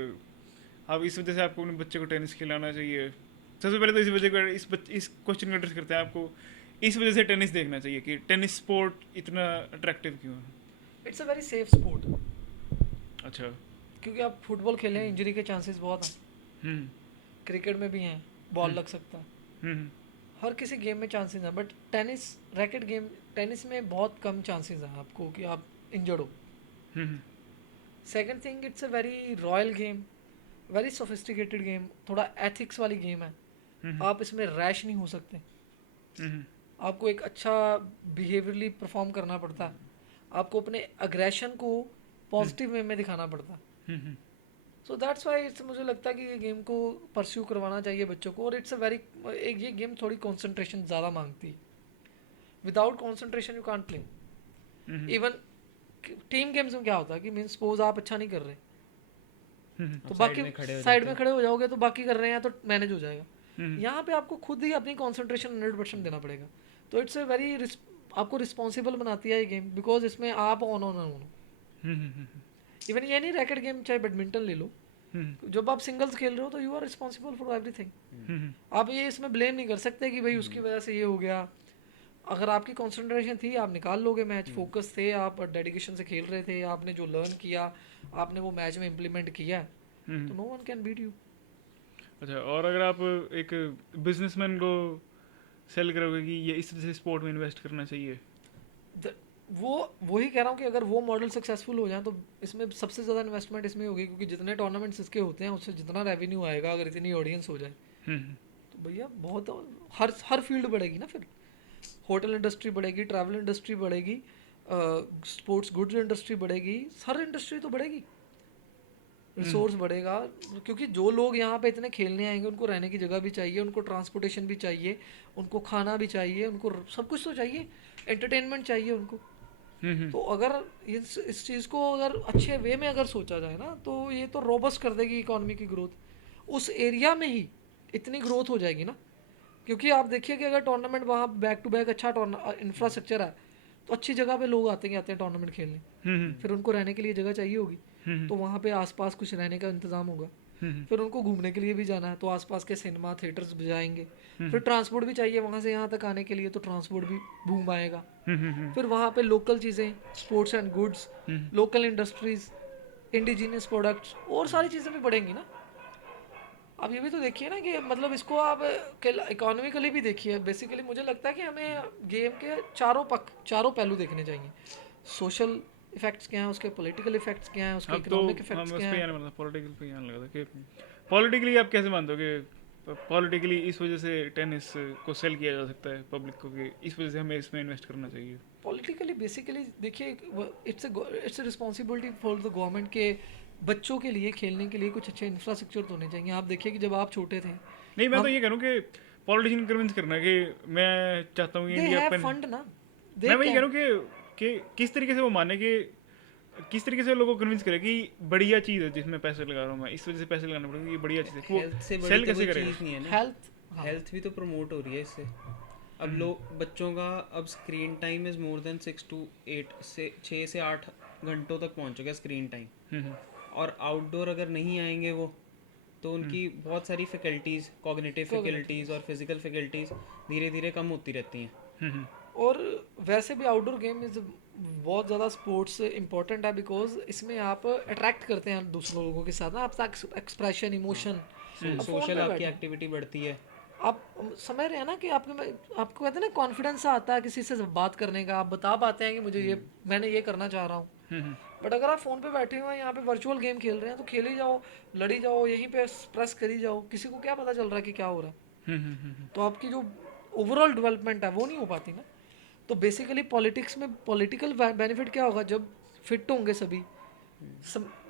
आप इस वजह से आपको अपने बच्चे को टेनिस खिलाना चाहिए, सबसे पहले तो इस वजह को इस क्वेश्चन को एड्रेस करते हैं, आपको इस वजह से टेनिस देखना चाहिए कि टेनिस स्पोर्ट इतना अट्रैक्टिव क्यों है? It's a very safe sport. अच्छा, क्योंकि आप फुटबॉल खेलें, इंजरी के चांसेस बहुत हैं, क्रिकेट में भी हैं, बॉल लग सकता है, हर किसी गेम में चांसेस हैं। But tennis racket game, tennis में बहुत कम चांसेस हैं आपको कि आप इंजर्ड हो। Second thing, it's a very royal game, very sophisticated game, थोड़ा एथिक्स वाली गेम है। आप इसमें रैश नहीं हो सकते, आपको एक अच्छा बिहेवियरली परफॉर्म करना पड़ता है, आपको अपने अग्रेशन को पॉजिटिव वे में दिखाना पड़ता है। सो दैट्स वाई मुझे लगता है कि ये गेम को परस्यू करवाना चाहिए बच्चों को। और इट्स अ वेरी, ये गेम थोड़ी कंसंट्रेशन ज़्यादा मांगती है। Without concentration you can't play. Even team games में क्या होता है कि मीन सपोज आप अच्छा नहीं कर रहे तो बाकी साइड में खड़े हो जाओगे तो बाकी कर रहे हैं तो मैनेज हो जाएगा। यहाँ पे आपको खुद ही अपनी कंसंट्रेशन 100% देना पड़ेगा। तो इट्स अ वेरी, आपको रिस्पॉन्सिबल बनाती है ये गेम, बिकॉज इसमें आप ऑन इवन ये नहीं रैकेट गेम, चाहे बैडमिंटन ले लो, जब आप सिंगल्स खेल रहे हो तो you are responsible for everything. आप ये इसमें ब्लेम नहीं कर सकते कि भाई उसकी वजह से ये हो गया। अगर आपकी कंसंट्रेशन थी, आप निकाल लोगे मैच, फोकस थे, आप डेडिकेशन से खेल रहे थे, आपने जो लर्न किया आपने वो मैच में इम्प्लीमेंट किया, तो no one can beat you. अच्छा, और अगर आप एक बिजनेसमैन को सेल करोगे कि ये इस तरह से स्पोर्ट में इन्वेस्ट करना चाहिए, वही कह रहा हूँ कि अगर वो मॉडल सक्सेसफुल हो जाए तो इसमें सबसे ज़्यादा इन्वेस्टमेंट इसमें होगी, क्योंकि जितने टूर्नामेंट्स इसके होते हैं उससे जितना रेवेन्यू आएगा, अगर इतनी ऑडियंस हो जाए तो भैया बहुत हर फील्ड बढ़ेगी ना। फिर होटल इंडस्ट्री बढ़ेगी, ट्रैवल इंडस्ट्री बढ़ेगी, स्पोर्ट्स गुड्स इंडस्ट्री बढ़ेगी, हर इंडस्ट्री तो बढ़ेगी, रिसोर्स बढ़ेगा। क्योंकि जो लोग यहाँ पे इतने खेलने आएंगे उनको रहने की जगह भी चाहिए, उनको ट्रांसपोर्टेशन भी चाहिए, उनको खाना भी चाहिए, उनको सब कुछ तो चाहिए, एंटरटेनमेंट चाहिए उनको। तो अगर इस चीज़ को अगर अच्छे वे में अगर सोचा जाए ना तो ये तो रोबस्ट कर देगी इकोनॉमी की ग्रोथ। उस एरिया में ही इतनी ग्रोथ हो जाएगी ना, क्योंकि आप देखिए कि अगर टूर्नामेंट वहाँ बैक टू बैक अच्छा इंफ्रास्ट्रक्चर है तो अच्छी जगह पे लोग आते हैं टूर्नामेंट खेलने, फिर उनको रहने के लिए जगह चाहिए होगी, तो वहाँ पे आसपास कुछ रहने का इंतजाम होगा, फिर उनको घूमने के लिए भी जाना है तो आसपास के सिनेमा थिएटर्स बजाएंगे, फिर ट्रांसपोर्ट भी चाहिए वहाँ से यहाँ तक आने के लिए, तो ट्रांसपोर्ट भी बूम आएगा, फिर वहाँ पे लोकल चीज़ें, sports and goods, local industries, indigenous products और सारी चीज़ें भी बढ़ेंगी ना। अब ये भी तो देखिए ना कि मतलब इसको आप इकोनॉमिकली भी देखिए। बेसिकली मुझे लगता है कि हमें गेम के चारों पहलू देखने चाहिए, सोशल इफेक्ट्स क्या हैं, उसके पॉलिटिकल इफेक्ट्स क्या हैं, उसके अब तो इकोनॉमिक हम इफेक्ट्स उस क्या पे हैं। आने वाला पॉलिटिकल पे आने लगा था कि पॉलिटिकली आप कैसे मानते हो कि पॉलिटिकली इस वजह से टेनिस को सेल किया जा सकता है पब्लिक को कि इस वजह से हमें इसमें इन्वेस्ट करना चाहिए? पॉलिटिकली बेसिकली देखिए, it's a responsibility for the government के बच्चों के लिए खेलने के लिए कुछ अच्छे इंफ्रास्ट्रक्चर तो होने चाहिए। आप देखिए कि जब आप छोटे थे, नहीं, मैं तो हम ये कह रहा हूँ कि पॉलिटिशियन कन्विंस करना कि मैं चाहता हूँ कि दे इंडिया हैव पेन, फंड ना, मैं दे वही कह कैन। रहा हूँ कि किस तरीके से वो माने कि किस तरीके से लोगों को कन्विंस करे कि बढ़िया चीज़ है जिसमें पैसे लगा रहा हूँ मैं, इस वजह से पैसे लगाने पड़ेंगे, ये बढ़िया चीज़ है, वो हेल्थ से बड़ी सेल तो कैसे कोई करेगा? चीज़ नहीं है ना। हेल्थ, हाँ, हेल्थ भी तो प्रमोट हो रही है इससे। अब लोग बच्चों का अब screen time is more than 6 से 8 घंटों तक पहुंच चुका है स्क्रीन टाइम। हम्म और आउटडोर अगर नहीं आएंगे वो, तो उनकी बहुत सारी फैकल्टीज़, कॉग्निटिव फैकल्टीज़ और फिजिकल फैकल्टीज़ धीरे धीरे कम होती रहती हैं। हम्म और वैसे भी आउटडोर गेम इज बहुत ज़्यादा स्पोर्ट्स इम्पोर्टेंट है, बिकॉज इसमें आप अट्रैक्ट करते हैं दूसरों लोगों के साथ ना, आपका एक्सप्रेशन, इमोशन। आप फोन सोशल पे आपकी बैठे हैं, एक्टिविटी बढ़ती है। आप समझ रहे हैं ना कि आपको कहते हैं ना कॉन्फिडेंस आता है किसी से बात करने का, आप बता पाते हैं कि मुझे ये, मैंने ये करना चाह रहा हूँ। बट अगर आप फ़ोन पे बैठे हुए हैं, यहाँ पे वर्चुअल गेम खेल रहे हैं, तो खेल ही जाओ, लड़ी जाओ, यहीं पे प्रेस करी जाओ, किसी को क्या पता चल रहा है कि क्या हो रहा है। तो आपकी जो ओवरऑल डेवलपमेंट है वो नहीं हो पाती ना। तो बेसिकली पॉलिटिक्स में पॉलिटिकल बेनिफिट क्या होगा, जब फिट होंगे सभी,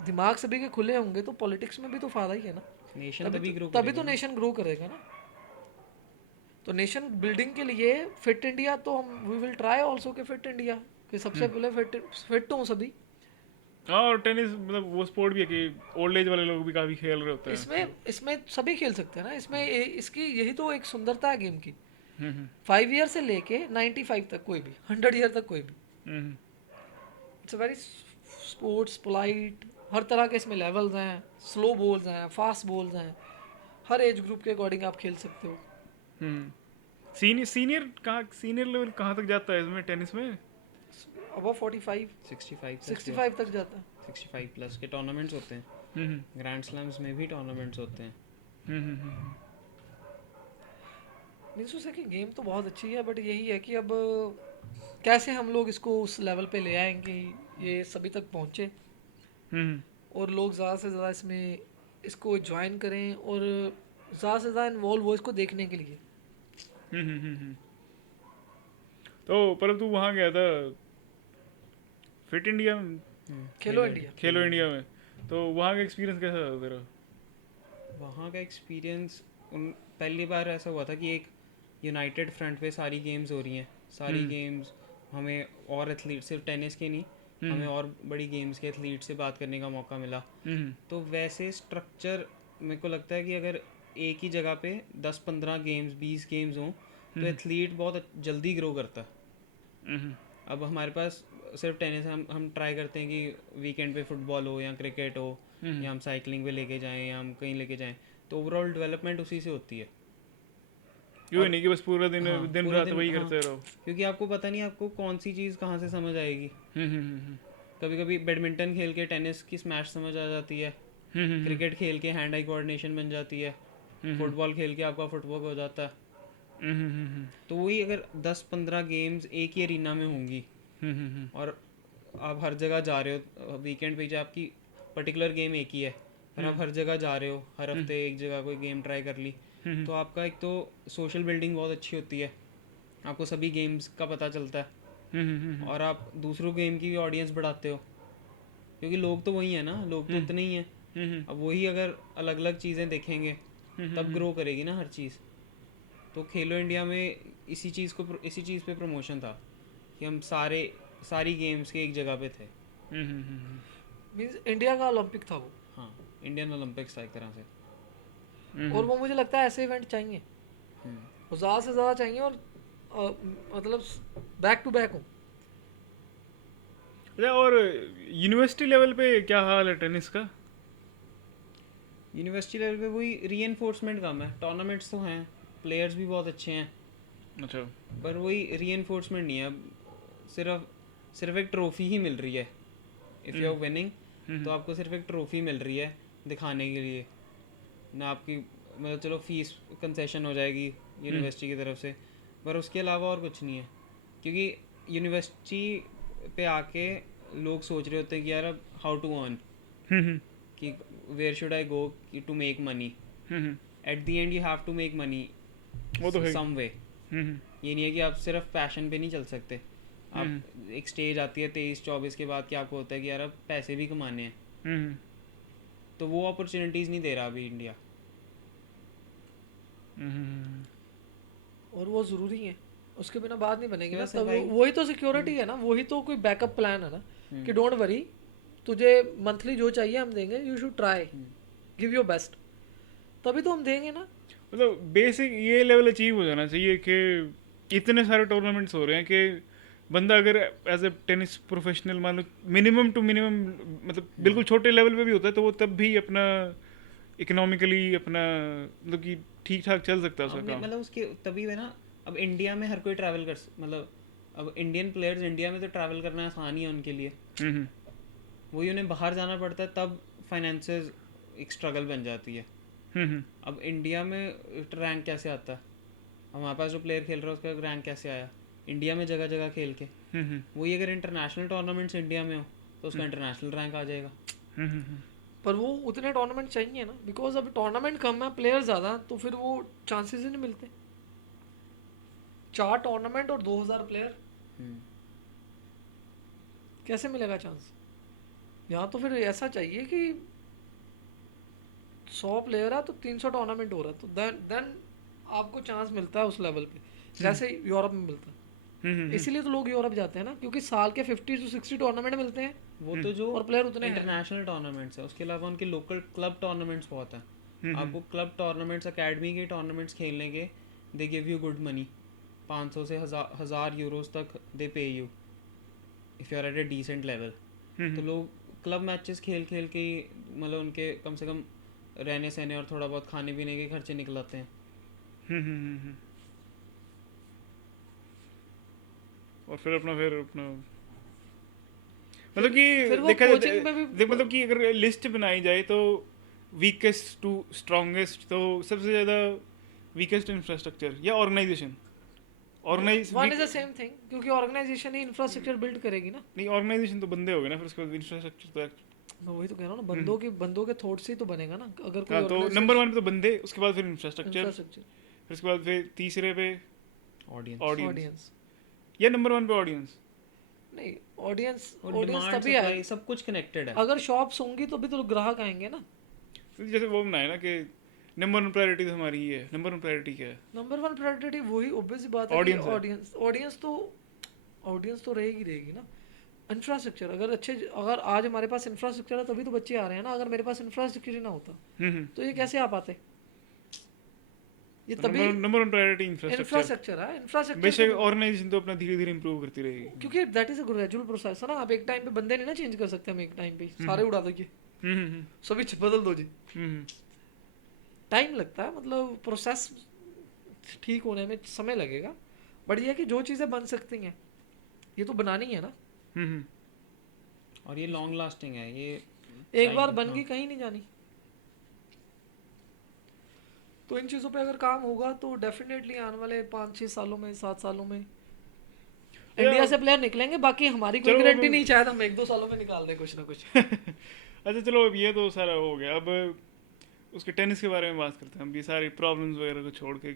दिमाग सभी के खुले होंगे, तो पॉलिटिक्स में भी तो फायदा ही है ना। नेशन तभी ग्रो तभी तो करेगा। नेशन ग्रो करेगा ना। तो नेशन बिल्डिंग के लिए फिट इंडिया, तो हम वी विल ट्राई आल्सो कि फिट इंडिया, कि सबसे पहले फिट हों सभी। हाँ, और टेनिस मतलब वो स्पोर्ट भी है कि ओल्ड एज वाले लोग भी काफ़ी खेल रहे होते हैं। इसमें इसमें सभी खेल सकते हैं ना, इसमें इसकी यही तो एक सुंदरता है गेम की। हम्म 5 ईयर से लेके 95 तक कोई भी, 100 ईयर तक कोई भी, hmm it's a very sports polite. हर तरह के इसमें लेवल्स हैं, स्लो बॉल्स हैं, फास्ट बॉल्स हैं, हर एज ग्रुप के अकॉर्डिंग आप खेल सकते हो। सीनियर लेवल कहाँ तक जाता है इसमें टेनिस में? अब 45 65 तक जाता है। 65 प्लस के टूर्नामेंट्स होते हैं। हम्म ग्रैंड स्लैम्स में भी टूर्नामेंट्स होते हैं। हम्म मीन्स उसे कि गेम तो बहुत अच्छी है, बट यही है कि अब कैसे हम लोग इसको उस लेवल पे ले आएंगे, ये सभी तक पहुँचे हम्म और लोग ज़्यादा से ज़्यादा इसमें इसको ज्वाइन करें और ज़्यादा से ज़्यादा इन्वॉल्व हो इसको देखने के लिए। हम्म। तो पर तू वहाँ गया था फिट इंडिया में, खेलो इंडिया। खेलो इंडिया में, तो वहाँ का एक्सपीरियंस कैसा था तेरा? वहाँ का एक्सपीरियंस पहली बार ऐसा हुआ था कि एक यूनाइटेड फ्रंट पे सारी गेम्स हो रही हैं, सारी गेम्स हमें और एथलीट, सिर्फ टेनिस के नहीं, हमें और बड़ी गेम्स के एथलीट से बात करने का मौका मिला। तो वैसे स्ट्रक्चर मेरे को लगता है कि अगर एक ही जगह पे 10-15 गेम्स 20 गेम्स हों तो एथलीट बहुत जल्दी ग्रो करता है। अब हमारे पास सिर्फ टेनिस, हम ट्राई करते हैं कि वीकेंड पे फुटबॉल हो या क्रिकेट हो या हम साइकिलिंग पे लेके जाएं या हम कहीं लेके जाएं, तो ओवरऑल डेवलपमेंट उसी से होती है। यूँ नहीं कि बस पूरा दिन दिन पूरा रात दिन, वही हाँ, करते रहो। क्योंकि आपको पता नहीं आपको कौन सी चीज़ कहाँ से समझ आएगी। कभी कभी बैडमिंटन खेल के टेनिस की स्मैश समझ आ जाती है, क्रिकेट खेल के हैंड आई कोऑर्डिनेशन बन जाती है, फुटबॉल खेल के आपका फुटवर्क हो जाता है। तो वही अगर 10-15 गेम्स एक ही एरिना में होंगी और आप हर जगह जा रहे हो, वीकेंड पे आपकी पर्टिकुलर गेम एक ही है पर आप हर जगह जा रहे हो, हर हफ्ते एक जगह कोई गेम ट्राई कर ली, तो आपका एक तो सोशल बिल्डिंग बहुत अच्छी होती है, आपको सभी गेम्स का पता चलता है और आप दूसरों गेम की भी ऑडियंस बढ़ाते हो, क्योंकि लोग तो वही है ना, लोग तो उतने ही हैं। अब वही अगर अलग अलग चीज़ें देखेंगे तब ग्रो करेगी ना हर चीज़। तो खेलो इंडिया में इसी चीज़ पे प्रमोशन था कि हम सारी गेम्स के एक जगह पे थे। मीन्स इंडिया का ओलंपिक था वो। हाँ, इंडियन ओलंपिक्स था एक तरह से। और वो मुझे लगता है ऐसे इवेंट चाहिए, वो ज़्यादा से ज़्यादा चाहिए और मतलब बैक टू बैक हो। अच्छा, और यूनिवर्सिटी लेवल पे क्या हाल है टेनिस का? यूनिवर्सिटी लेवल पे वही रीएनफोर्समेंट कम है, टूर्नामेंट्स तो हैं, प्लेयर्स भी बहुत अच्छे हैं, अच्छा, पर वही रीएनफोर्समेंट नहीं है। अब सिर्फ एक ट्रॉफी ही मिल रही है। इफ़ यू आर विनिंग तो आपको सिर्फ एक ट्रॉफी मिल रही है दिखाने के लिए ना, आपकी मतलब चलो फीस कंसेशन हो जाएगी यूनिवर्सिटी की तरफ से, पर उसके अलावा और कुछ नहीं है। क्योंकि यूनिवर्सिटी पे आके लोग सोच रहे होते हैं कि यार अब हाउ टू अर्न, हम्म कि where should I go to make money. Hmm at the end you have to make money वो तो है सम वे. हम्म ये नहीं है कि आप सिर्फ पैशन पे नहीं चल सकते. आप एक स्टेज आती है 23-24 के बाद कि आपको होता है कि यार अब पैसे भी कमाने हैं. हम्म तो वो अपॉर्चुनिटीज़ नहीं दे रहा अभी इंडिया. हम्म और वो ज़रूरी है, उसके बिना बात नहीं बनेगी ना. वैसे तब भाई- वही तो सिक्योरिटी है ना, वही तो कोई बैकअप प्लान है ना, हम्म. कि डोंट वरी, तुझे मंथली जो चाहिए हम देंगे, you should try, give your best, तभी तो हम देंगे ना. मतलब बेसिक ये लेवल अचीव हो जाना चाहिए कि इतने सारे टूर्नामेंट्स हो रहे हैं कि बंदा अगर एज ए टेनिस प्रोफेशनल मान लो मिनिमम टू मिनिमम मतलब बिल्कुल छोटे लेवल पे भी होता है तो वो तब भी अपना इकोनॉमिकली अपना मतलब कि ठीक ठाक चल सकता है उसका हमने काम. मतलब उसके तभी है ना. अब इंडिया में हर कोई ट्रैवल कर मतलब अब इंडियन प्लेयर्स इंडिया में तो ट्रैवल करना आसान ही है उनके लिए. हम्म वही उन्हें बाहर जाना पड़ता है तब फाइनेंसेस एक स्ट्रगल बन जाती है. हम्म अब इंडिया में रैंक कैसे आता है? हमारे पास जो प्लेयर खेल रहा है उसका रैंक कैसे आया? इंडिया में जगह जगह खेल के. वही अगर इंटरनेशनल टूर्नामेंट्स इंडिया में हो तो उसका इंटरनेशनल रैंक आ जाएगा. पर वो उतने टूर्नामेंट चाहिए ना, बिकॉज अब टूर्नामेंट कम है, प्लेयर ज़्यादा, तो फिर वो चांसेस ही नहीं मिलते. 4 टूर्नामेंट और 2000 प्लेयर, कैसे मिलेगा चांस? यहाँ तो फिर ऐसा चाहिए कि 100 प्लेयर है तो 300 टूर्नामेंट हो रहा है, तो देन आपको चांस मिलता है उस लेवल पे, जैसे यूरोप में मिलता है. इसीलिए तो लोग यूरोप जाते हैं ना, क्योंकि साल के 50 से 60 टूर्नामेंट मिलते हैं वो तो जो और प्लेयर उतने हैं. इंटरनेशनल टूर्नामेंट्स है, उसके अलावा उनके लोकल क्लब टूर्नामेंट्स बहुत हैं. आपको क्लब टूर्नामेंट्स अकेडमी के टूर्नामेंट्स खेलने के they give you good money. 500 से 1000 यूरोस तक they pay you if you are at a decent level. तो लोग क्लब मैचेस खेल खेल के ही मतलब उनके कम से कम रहने सहने और थोड़ा बहुत खाने पीने के खर्चे निकल आते हैं. और फिर अपना मतलब कि फिर वो देखा coaching में भी- मतलब कि अगर लिस्ट बनाई जाए तो वीकेस्ट टू स्ट्रॉन्गेस्ट तो सबसे ज़्यादा वीकेस्ट इंफ्रास्ट्रक्चर या organisation one is the same thing, क्योंकि ऑर्गेनाइजेशन ही इंफ्रास्ट्रक्चर बिल्ड करेगी ना. नहीं ऑर्गेनाइजेशन तो बंदे हो गए ना फिर उसके बाद इंफ्रास्ट्रक्चर तो मैं वही तो कह रहा हूँ ना, बंदों के थॉट से ही तो बनेगा ना. अगर कोई हाँ तो नंबर 1 पे तो बंदे, उसके बाद फिर इंफ्रास्ट्रक्चर, इंफ्रास्ट्रक्चर, फिर उसके बाद फिर तीसरे पे ऑडियंस ऑडियंस या नंबर 1 पे ऑडियंस. नहीं, ऑडियंस और ऑडियंस डिमांड तभी सप्लाई आए. सब कुछ कनेक्टेड है. अगर शॉप्स होंगी तो भी तो ग्राहक आएंगे ना. जैसे वो बनाए ना कि नंबर 1 प्रायोरिटी तो हमारी ही है. नंबर 1 प्रायोरिटी क्या है? नंबर 1 प्रायोरिटी वही ऑब्वियस बात है. Audience है. ऑडियंस तो रहेगी ना. इंफ्रास्ट्रक्चर अगर आज हमारे पास इंफ्रास्ट्रक्चर है तभी तो बच्चे आ रहे हैं ना. अगर मेरे पास इंफ्रास्ट्रक्चर ही ना होता तो ये कैसे आ पाते? ये तभी नंबर 1 प्रायोरिटी इंफ्रास्ट्रक्चर. इंफ्रास्ट्रक्चर है. इंफ्रास्ट्रक्चर बेशक ऑर्गेनाइजेशन तो अपना धीरे धीरे इंप्रूव करती रहेगी. क्योंकि that is a gradual process है ना. आप एक टाइम पे बंदे नहीं ना चेंज कर सकते. हम एक टाइम पे सारे उड़ा दोगे, सभी बदल दो जी. टाइम लगता है, मतलब प्रोसेस ठीक होने में समय लगेगा. बट ये है कि जो चीज़ें बन सकती हैं ये तो बनानी है ना. और ये लॉन्ग लास्टिंग है. ये एक बार बन गई कहीं नहीं जानी. तो इन चीज़ों पे अगर काम होगा तो डेफिनेटली आने वाले 5-6 सालों में 7 सालों में इंडिया से प्लेयर निकलेंगे. बाकी हमारी कोई चलो, गारंटी नहीं, शायद हम 1-2 सालों में निकाल दें कुछ ना कुछ. अच्छा चलो अब ये तो सारा हो गया. अब उसके टेनिस के बारे में बात करते हैं हम. ये सारी प्रॉब्लम्स वगैरह को छोड़ के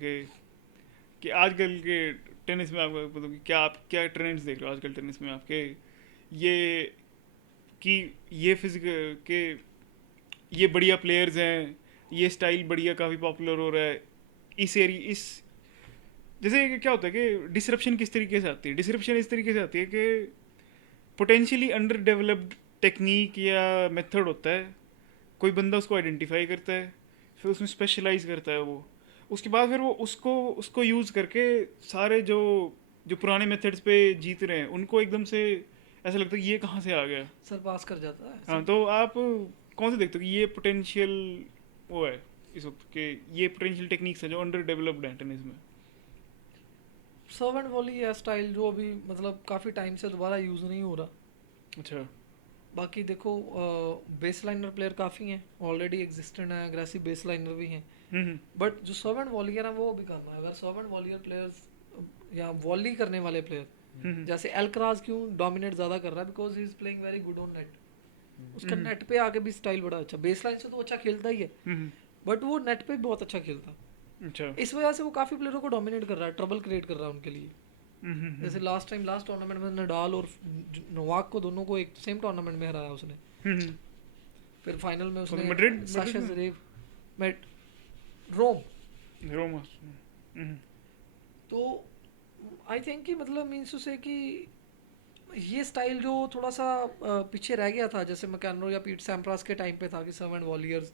कि आजकल के टेनिस में आपको मतलब कि क्या ट्रेंड्स देख रहे हो आजकल टेनिस में आपके? ये फिजिकल के ये बढ़िया प्लेयर्स हैं, ये स्टाइल बढ़िया काफ़ी पॉपुलर हो रहा है इस जैसे कि क्या होता है कि डिसरप्शन किस तरीके से आती है? डिसरप्शन इस तरीके से आती है कि पोटेंशियली अंडर डेवलप्ड टेक्निक या मेथड होता है, कोई बंदा उसको आइडेंटिफाई करता है, फिर उसमें स्पेशलाइज करता है वो. उसके बाद फिर वो उसको यूज़ करके सारे जो पुराने मेथड्स पे जीत रहे हैं उनको एकदम से ऐसा लगता है कि ये कहाँ से आ गया. सर पास कर जाता है. हाँ तो आप कौन से देखते हो कि ये पोटेंशियल वो है इस वक्त के, ये पोटेंशियल टेक्निक्स है जो अंडर डेवलप्ड है टेनिस में? सर्व एंड वॉली है स्टाइल जो अभी मतलब काफ़ी टाइम से दोबारा यूज़ नहीं हो रहा. अच्छा. बाकी देखो बेस लाइनर प्लेयर काफ़ी हैं, ऑलरेडी एग्जिस्टेंट है, अग्रेसिव बेस लाइनर भी हैं. बट जो सर्व एंड वॉलियर हैं वो भी कम है. अगर सर्व एंड वॉलियर प्लेयर्स या वॉली करने वाले प्लेयर जैसे एल्क्राज क्यों डोमिनेट ज़्यादा कर रहा है, because he is playing very good on net. उसका नेट पे आके भी स्टाइल बड़ा अच्छा, बेस लाइन से तो अच्छा खेलता ही है, बट वो नेट पे बहुत अच्छा खेलता है. अच्छा. इस वजह से वो काफ़ी प्लेयरों को डोमिनेट कर रहा है, ट्रबल क्रिएट कर रहा है उनके लिए. जैसे लास्ट टूर्नामेंट में नडाल और नोवाक को दोनों को एक सेम टूर्नामेंट में हराया उसने. फिर फाइनल में उसने मैड्रिड साशा ज़वेरेव मेट रोम. तो आई थिंक कि मतलब मीन्स उसे कि ये स्टाइल जो थोड़ा सा पीछे रह गया था, जैसे मैकेनरो या पीट सैम्प्रास के टाइम पे था कि सर्वेंट वॉलियर्स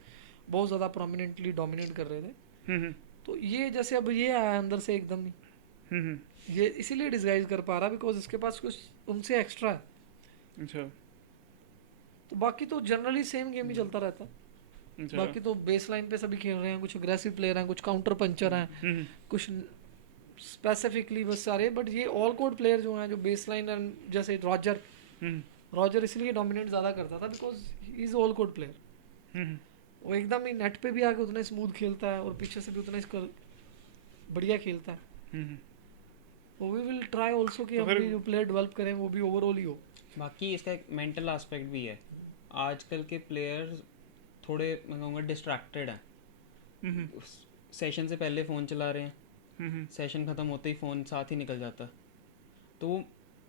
बहुत ज़्यादा प्रोमिनेंटली डोमिनेट कर रहे थे. तो ये जैसे अब ये आया अंदर से एकदम ही, ये इसीलिए डिस्गाइज कर पा रहा बिकॉज इसके पास कुछ उनसे एक्स्ट्रा है. अच्छा. तो बाकी तो जनरली सेम गेम ही चलता रहता. अच्छा. बाकी तो बेस लाइन पे सभी खेल रहे हैं, कुछ अग्रेसिव प्लेयर हैं, कुछ काउंटर पंचर हैं, कुछ स्पेसिफिकली बस सारे. बट ये ऑल कोड प्लेयर जो हैं, जो बेस लाइन एंड जैसे रॉजर इसलिए डोमिनेट ज़्यादा करता था because he is all code player. वो एकदम ही नेट पे भी आके उतना स्मूथ खेलता है और पीछे से भी उतना इसका बढ़िया खेलता है. तो वी विल ट्राई ऑल्सो कि हम भी जो प्लेयर डेवलप करें वो भी ओवरऑल ही हो. बाकी इसका एक मेंटल एस्पेक्ट भी है. आजकल के प्लेयर्स थोड़े मैं कहूँगा डिस्ट्रैक्टेड हैं. सेशन से पहले फ़ोन चला रहे हैं, सेशन ख़त्म होते ही फ़ोन साथ ही निकल जाता. तो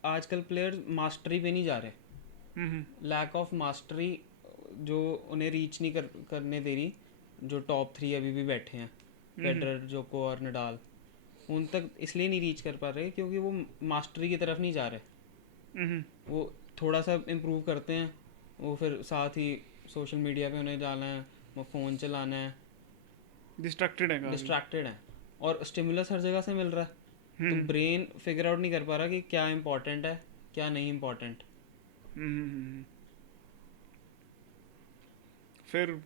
आजकल प्लेयर मास्टरी पे नहीं जा रहे. लैक ऑफ मास्टरी जो उन्हें रीच नहीं करने दे रही. जो टॉप 3 अभी भी बैठे हैं, फेडरर, जोको और नडाल, उन तक इसलिए नहीं रीच कर पा रहे क्योंकि वो मास्टरी की तरफ नहीं जा रहे. वो थोड़ा सा इम्प्रूव करते हैं, वो फिर साथ ही सोशल मीडिया पे उन्हें डालना है, वो फ़ोन चलाना है, डिस्ट्रैक्टेड है और स्टिमुलस हर जगह से मिल रहा है. तो ब्रेन फिगर आउट नहीं कर पा रहा कि क्या इम्पोर्टेंट है क्या नहीं इम्पोर्टेंट. फिर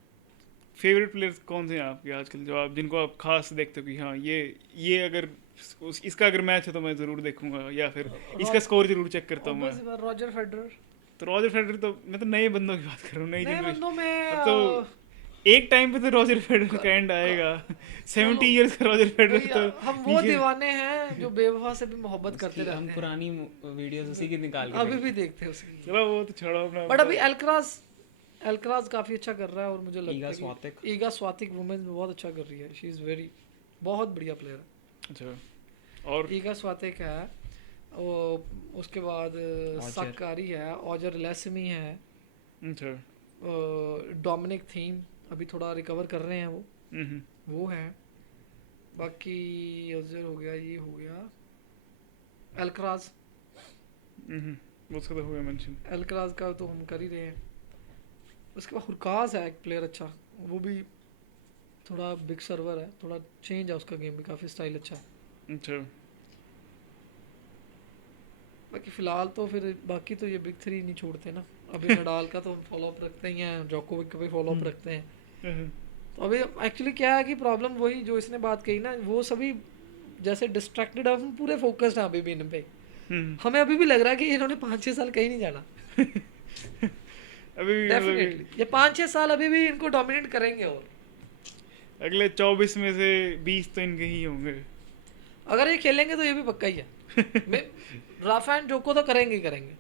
फेवरेट प्लेयर्स कौन से हैं आपके आजकल, जो आप जिनको आप खास देखते हो कि हाँ ये अगर इसका अगर मैच है तो मैं ज़रूर देखूंगा, या फिर इसका स्कोर जरूर चेक करता हूँ मैं. Roger Federer. तो रॉजर फेडरर तो मैं तो नए बंदों की बात कर रहा हूँ, नई बंदों में जनरेशन. तो एक टाइम पे तो रॉजर फेडरर का एंड आएगा. 70 इयर्स का रॉजर फेडरर तो हम वो दीवाने हैं जो बेवफा से भी मोहब्बत करते रहते हैं. हम पुरानी वीडियोस उसी की निकाल के अभी भी देखते हैं उसकी. चलो वो तो छोड़ो अपना. बट अभी एल्क्राज काफी अच्छा कर रहा है और मुझे लगता है कि ईगा स्वातिक वुमेन बहुत अच्छा कर रही है. शी इज वेरी बहुत बढ़िया प्लेयर है. अच्छा. और ईगा स्वातिक है, उसके बाद साकारी है, ऑजर लेसमी है. अच्छा. डोमिनिक थीम अभी थोड़ा रिकवर कर रहे हैं वो है. बाकी अजर हो गया, ये हो गया एल्क्राज. उसका तो हो गया मेंशन. एल्क्राज का तो हम कर ही रहे हैं. उसके बाद हुरकाज है एक प्लेयर अच्छा, वो भी थोड़ा बिग सर्वर है, थोड़ा चेंज है उसका गेम भी, काफ़ी स्टाइल अच्छा है. अच्छा. बाकी फ़िलहाल तो फिर बाकी तो ये बिग 3 नहीं छोड़ते ना. अभी नडाल का तो हम फॉलो अप रखते ही हैं, जोकोविक का भी फॉलो अप रखते हैं. तो अभी एक्चुअली क्या है कि प्रॉब्लम वही जो इसने बात कही ना, वो सभी जैसे डिस्ट्रैक्टेड, हम पूरे फोकस्ड हैं अभी भी इन पे. हमें अभी भी लग रहा है कि इन्होंने 5-6 साल कहीं नहीं जाना. अभी डेफिनेटली ये 5-6 साल अभी भी इनको डोमिनेट करेंगे और अगले 24 में से 20 तो इनके ही होंगे. अगर ये खेलेंगे तो ये भी पक्का ही है. राफा एंड जोको तो करेंगे ही करेंगे.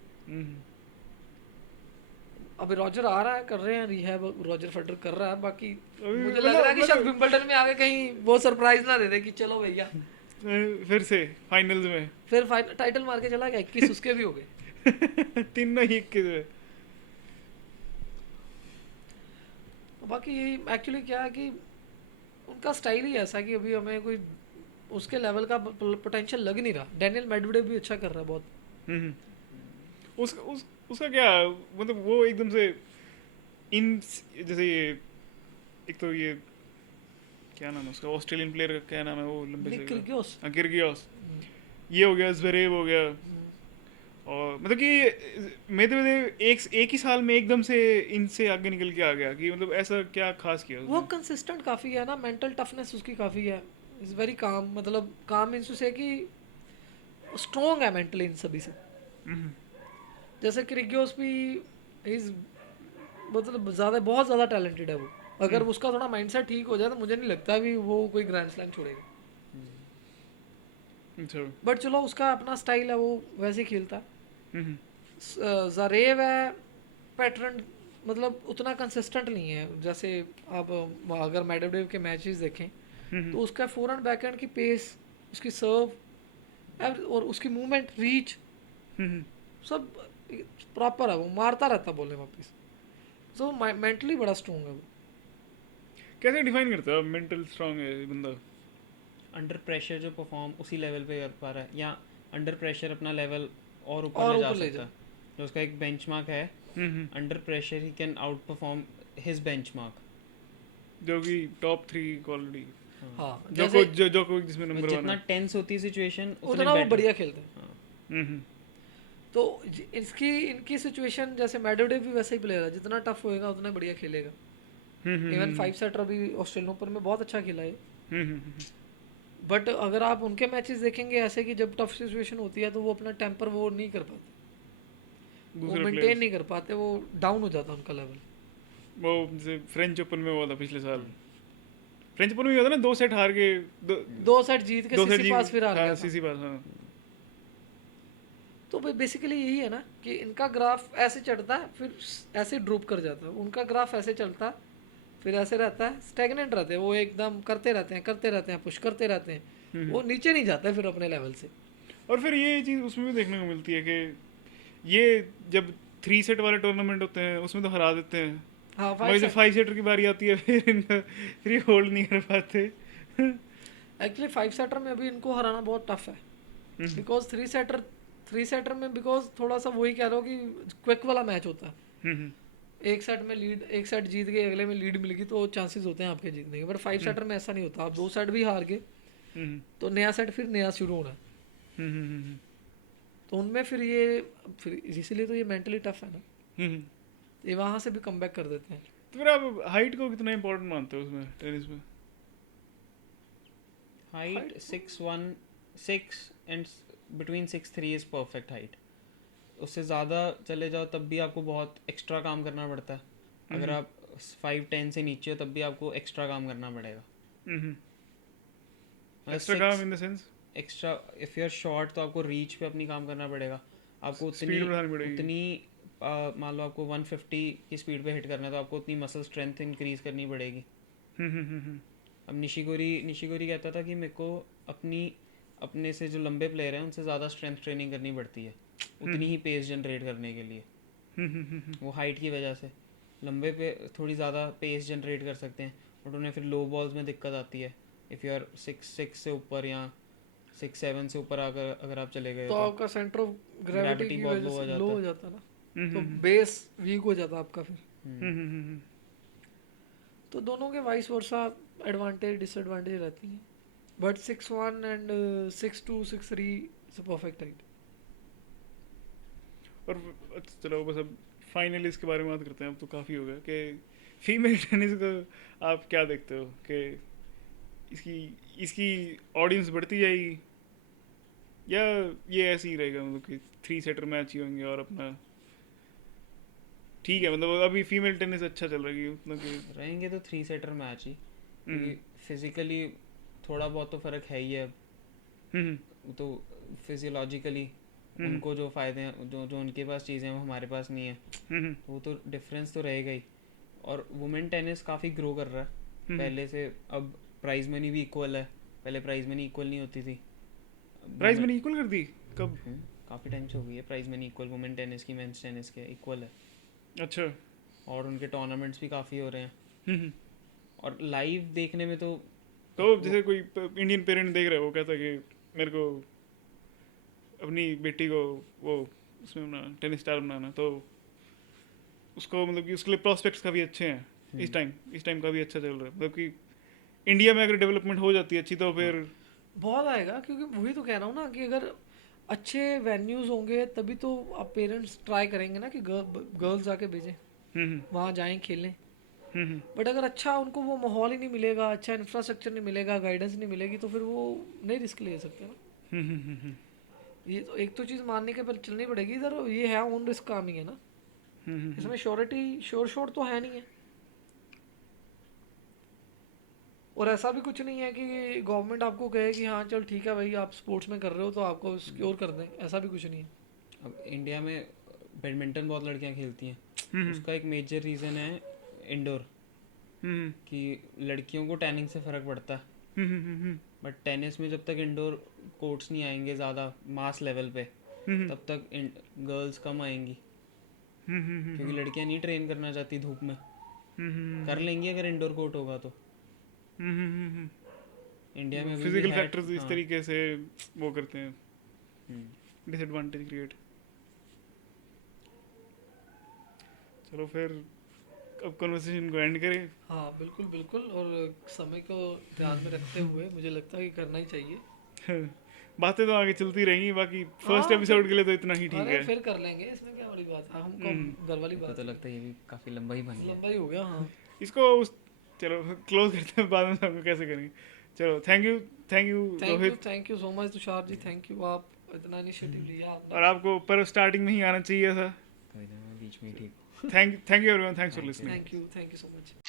अभी रॉजर आ रहा है, कर रहे हैं रिहैब, रॉजर फेडरर कर रहा है. बाकी मुझे लग रहा है कि शायद विंबलडन में आगे कहीं वो सरप्राइज ना दे दे कि चलो भैया फिर से फाइनल्स में फिर टाइटल मार के चला गया. 21 उसके भी हो गए. तीनों ही 21. बाकी यही एक्चुअली क्या है कि उनका स्टाइल ही ऐसा कि अभी हमें कोई उसके लेवल का पोटेंशियल लग नहीं रहा. डेनियल मेडवेडेव भी अच्छा कर रहा है बहुत. उसका क्या मतलब वो एकदम से इन जैसे ये एक तो ये क्या नाम है उसका, ऑस्ट्रेलियन प्लेयर का क्या नाम है वो लंबे से किर्गियोस, ये हो गया, ज़्वेरेव हो गया. और मतलब कि मेदवेदेव एक ही साल में एकदम से इनसे आगे निकल के आ गया कि मतलब ऐसा क्या खास किया उसने? वो कंसिस्टेंट काफ़ी है ना, मेंटल टफनेस उसकी काफ़ी है. इज़ वेरी काम, मतलब काम मीन्स से कि स्ट्रॉन्ग है मेंटली इन सभी से. जैसे क्रिगियोस भी इज मतलब बहुत ज़्यादा टैलेंटेड है वो. अगर उसका थोड़ा माइंडसेट ठीक हो जाए तो मुझे नहीं लगता भी वो कोई ग्रैंड स्लैम छोड़ेगा. अच्छा। बट चलो उसका अपना स्टाइल है, वो वैसे ही खेलता है। हम्म ज़रेव है पैटर्न, मतलब उतना कंसिस्टेंट नहीं है। जैसे आप अगर मेडवेडेव के मैचेस देखें तो उसका फोरहैंड बैकहैंड की पेस, उसकी सर्व और उसकी मूवमेंट, रीच, हम्म सब प्रॉपर है। वो मारता रहता बॉल वापस। सो मेंटली बड़ा स्ट्रॉन्ग है वो। कैसे डिफाइन करते हो आप मेंटल स्ट्रांग है ये बंदा? अंडर प्रेशर जो परफॉर्म उसी लेवल पे कर पा रहा है, या अंडर प्रेशर अपना लेवल और ऊपर और ले जा ऊपर ले सकता जा। है। जो उसका एक बेंचमार्क है, hmm under pressure he can outperform his benchmark. जो कि टॉप 3 क्वालिटी, हाँ जोको जैसे जोकोविक जिसमें नंबर 1 जितना है। टेंस होती है सिचुएशन उतने उतना वो बेटर। बढ़िया खेलता है। हाँ, हम्म तो इसकी इनकी सिचुएशन जैसे मेडवेडेव भी वैसा ही प्लेयर है, जितना टफ होएगा उतना बढ़िया खेलेगा। इवन 5 सेटर अभी ऑस्ट्रेलियन ओपन में बहुत अच्छा खेला है। हम्म बट अगर आप उनके मैचेस देखेंगे ऐसे कि जब टफ सिचुएशन होती है तो वो अपना टेम्पर वो नहीं कर पाते, वो दूसरे मेंटेन प्लेयर्स, नहीं कर पाते, वो डाउन हो जाता है उनका लेवल। वो जैसे फ्रेंच ओपन में हुआ था पिछले साल। फ्रेंच ओपन में हुआ था ना, 2 सेट हार के, दो 2 सेट जीत के 2 सेट सीसी पास फिर हार हाँ गया था। सीसी पास, हाँ। तो बेसिकली यही है ना कि इनका ग्राफ ऐसे चढ़ता है फिर ऐसे ड्रॉप कर जाता है, उनका ग्राफ ऐसे चलता है फिर ऐसे रहता है, स्टैग्नेंट रहते हैं वो, एकदम करते रहते हैं पुश करते रहते हैं, वो नीचे नहीं जाता है फिर अपने लेवल से। और फिर ये चीज़ उसमें भी देखने को मिलती है कि ये जब 3 सेट वाले टूर्नामेंट होते हैं उसमें तो हरा देते हैं, हाँ मगर जब 5 सेटर की बारी आती है फिर इनका 3 होल्ड नहीं कर पाते। एक्चुअली 5 सेटर में अभी इनको हराना बहुत टफ है, बिकॉज 3 सेटर में बिकॉज थोड़ा सा वही कह रहा हो कि क्विक वाला मैच होता है। एक सेट में लीड, एक सेट जीत गए, अगले में लीड मिल गई तो चांसेस होते हैं आपके जीतने के। बट 5 सेटर में ऐसा नहीं होता, आप 2 सेट भी हार गए तो नया सेट फिर नया शुरू होना है। तो उनमें फिर इसीलिए तो ये मेंटली टफ है ना, ये वहाँ से भी कम बैक कर देते हैं। तो फिर आप हाइट को कितना इंपॉर्टेंट मानते हो उसमें, टेनिस में? Height 6'1", 6 and between 6'3" is perfect height. उससे ज़्यादा चले जाओ तब भी आपको बहुत एक्स्ट्रा काम करना पड़ता है। अगर आप 5'10" से नीचे हो तब भी आपको एक्स्ट्रा काम करना पड़ेगा। एक्स्ट्रा काम in the sense, extra if you are short तो आपको रीच पे अपनी काम करना पड़ेगा। आपको स्पीड बढ़ानी पड़ेगी। उतनी मान लो आपको 150 की स्पीड पे हिट करना है तो आपको उतनी मसल स्ट्रेंथ इंक्रीज करनी पड़ेगी। अब निशिकोरी कहता था कि मेरे को अपने से जो लंबे प्लेयर हैं उनसे ज़्यादा स्ट्रेंथ ट्रेनिंग करनी पड़ती है उतनी ही पेस जनरेट करने के लिए। वो हाइट की वजह से लंबे पे थोड़ी ज़्यादा पेस जनरेट कर सकते हैं, बट उन्हें फिर लो बॉल्स में दिक्कत आती है। इफ़ यू आर 6'6" से ऊपर या 6'7" से ऊपर अगर आप चले गए तो आपका सेंटर ऑफ ग्रेविटी की बहुत वजह से लो हो जाता है ना, तो हम्म बेस वीक हो जाता है आपका फिर। तो दोनों के वाइस वर्सा एडवांटेज डिसएडवांटेज रहती हैं, but 6'1" and 6'2", 6'3" is perfect height. और अच्छा चलो बस अब फाइनली इसके बारे में बात करते हैं, अब तो काफ़ी हो गया कि फीमेल टेनिस को आप क्या देखते हो कि इसकी ऑडियंस बढ़ती जाएगी या ये ऐसे ही रहेगा, मतलब कि 3 सेटर मैच ही होंगे और अपना ठीक है, मतलब अभी फीमेल टेनिस अच्छा चल रही है मतलब कि रहेंगे तो 3 सेटर मैच ही, क्योंकि फिजिकली थोड़ा बहुत तो फ़र्क है ही है अब। तो फिजियोलॉजिकली उनको जो फ़ायदे हैं, जो उनके पास चीज़ें हैं वो हमारे पास नहीं है, वो तो डिफरेंस तो रहेगा ही। और वुमेन टेनिस काफ़ी ग्रो कर रहा है पहले से। अब प्राइज मनी भी इक्वल है, पहले प्राइज मनी इक्वल नहीं होती थी। प्राइज मनी इक्वल कर दी कब? काफ़ी टाइम से हो गई है prize money equal, women tennis की मेंस टेनिस के इक्वल है। अच्छा। और उनके टूर्नामेंट्स भी काफ़ी हो रहे हैं। और लाइव देखने में तो जैसे कोई इंडियन पेरेंट देख रहे हो, वो कहता है कि मेरे को अपनी बेटी को वो उसमें बनाना, टेनिस स्टार बनाना, तो उसको मतलब कि उसके लिए प्रॉस्पेक्ट्स काफ़ी अच्छे हैं इस टाइम काफ़ी अच्छा चल रहा है। मतलब कि इंडिया में अगर डेवलपमेंट हो जाती है अच्छी तो फिर बहुत आएगा, क्योंकि वही तो कह रहा हूँ ना कि अगर अच्छे वेन्यूज़ होंगे तभी तो आप पेरेंट्स ट्राई करेंगे ना कि गर्ल्स जाके भेजें, वहाँ जाएं खेलें। बट अगर अच्छा उनको वो माहौल ही नहीं मिलेगा, अच्छा इंफ्रास्ट्रक्चर नहीं मिलेगा, गाइडेंस नहीं मिलेगी, तो फिर वो नहीं रिस्क ले सकते ना। ये तो एक तो चीज़ मानने के पर चलनी पड़ेगी, इधर ये है ओन रिस्क काम ही है ना, इसमें श्योरिटी श्योर तो है नहीं है। और ऐसा भी कुछ नहीं है कि गवर्नमेंट आपको कहे कि हाँ चल ठीक है भाई आप स्पोर्ट्स में कर रहे हो तो आपको सिक्योर कर दें, ऐसा भी कुछ नहीं है। अब इंडिया में बैडमिंटन बहुत लड़कियां खेलती हैं, उसका एक मेजर रीज़न है इंडोर, कि लड़कियों को टैनिंग से फ़र्क पड़ता है। बट टेनिस में जब तक इंडोर कोर्ट्स नहीं आएंगे ज़्यादा मास लेवल पे, तब तक गर्ल्स कम आएंगी, क्योंकि लड़कियां नहीं ट्रेन करना चाहती धूप में। कर लेंगी अगर इंडोर कोर्ट होगा तो। इंडिया में फिजिकल फैक्टर्स इस तरीके से वो करते हैं, डिसएडवांटेज क्रिएट। चलो फिर अब कन्वर्सेशन को एंड करें। हाँ बिल्कुल बिल्कुल, और समय को ध्यान में रखते हुए मुझे लगता है कि करना ही चाहिए। बातें तो आगे चलती रहेंगी, बाकी फर्स्ट एपिसोड के लिए तो इतना ही ठीक है। फिर कर लेंगे, इसमें क्या बड़ी बात है, हमको घर वाली बात तो लगता है ये भी काफ़ी लंबा ही बन गया। लंबा ही हो गया। हाँ इसको चलो क्लोज करते हैं, बाद में सबको कैसे करेंगे। चलो thank you Rohit, thank you so much Tushar ji, thank you, आप इतना इनिशिएटिव लिया आपने। और आपको पर स्टार्टिंग में ही आना चाहिए था। बीच में ठीक। Thank you everyone, thanks for listening. Thank you so much.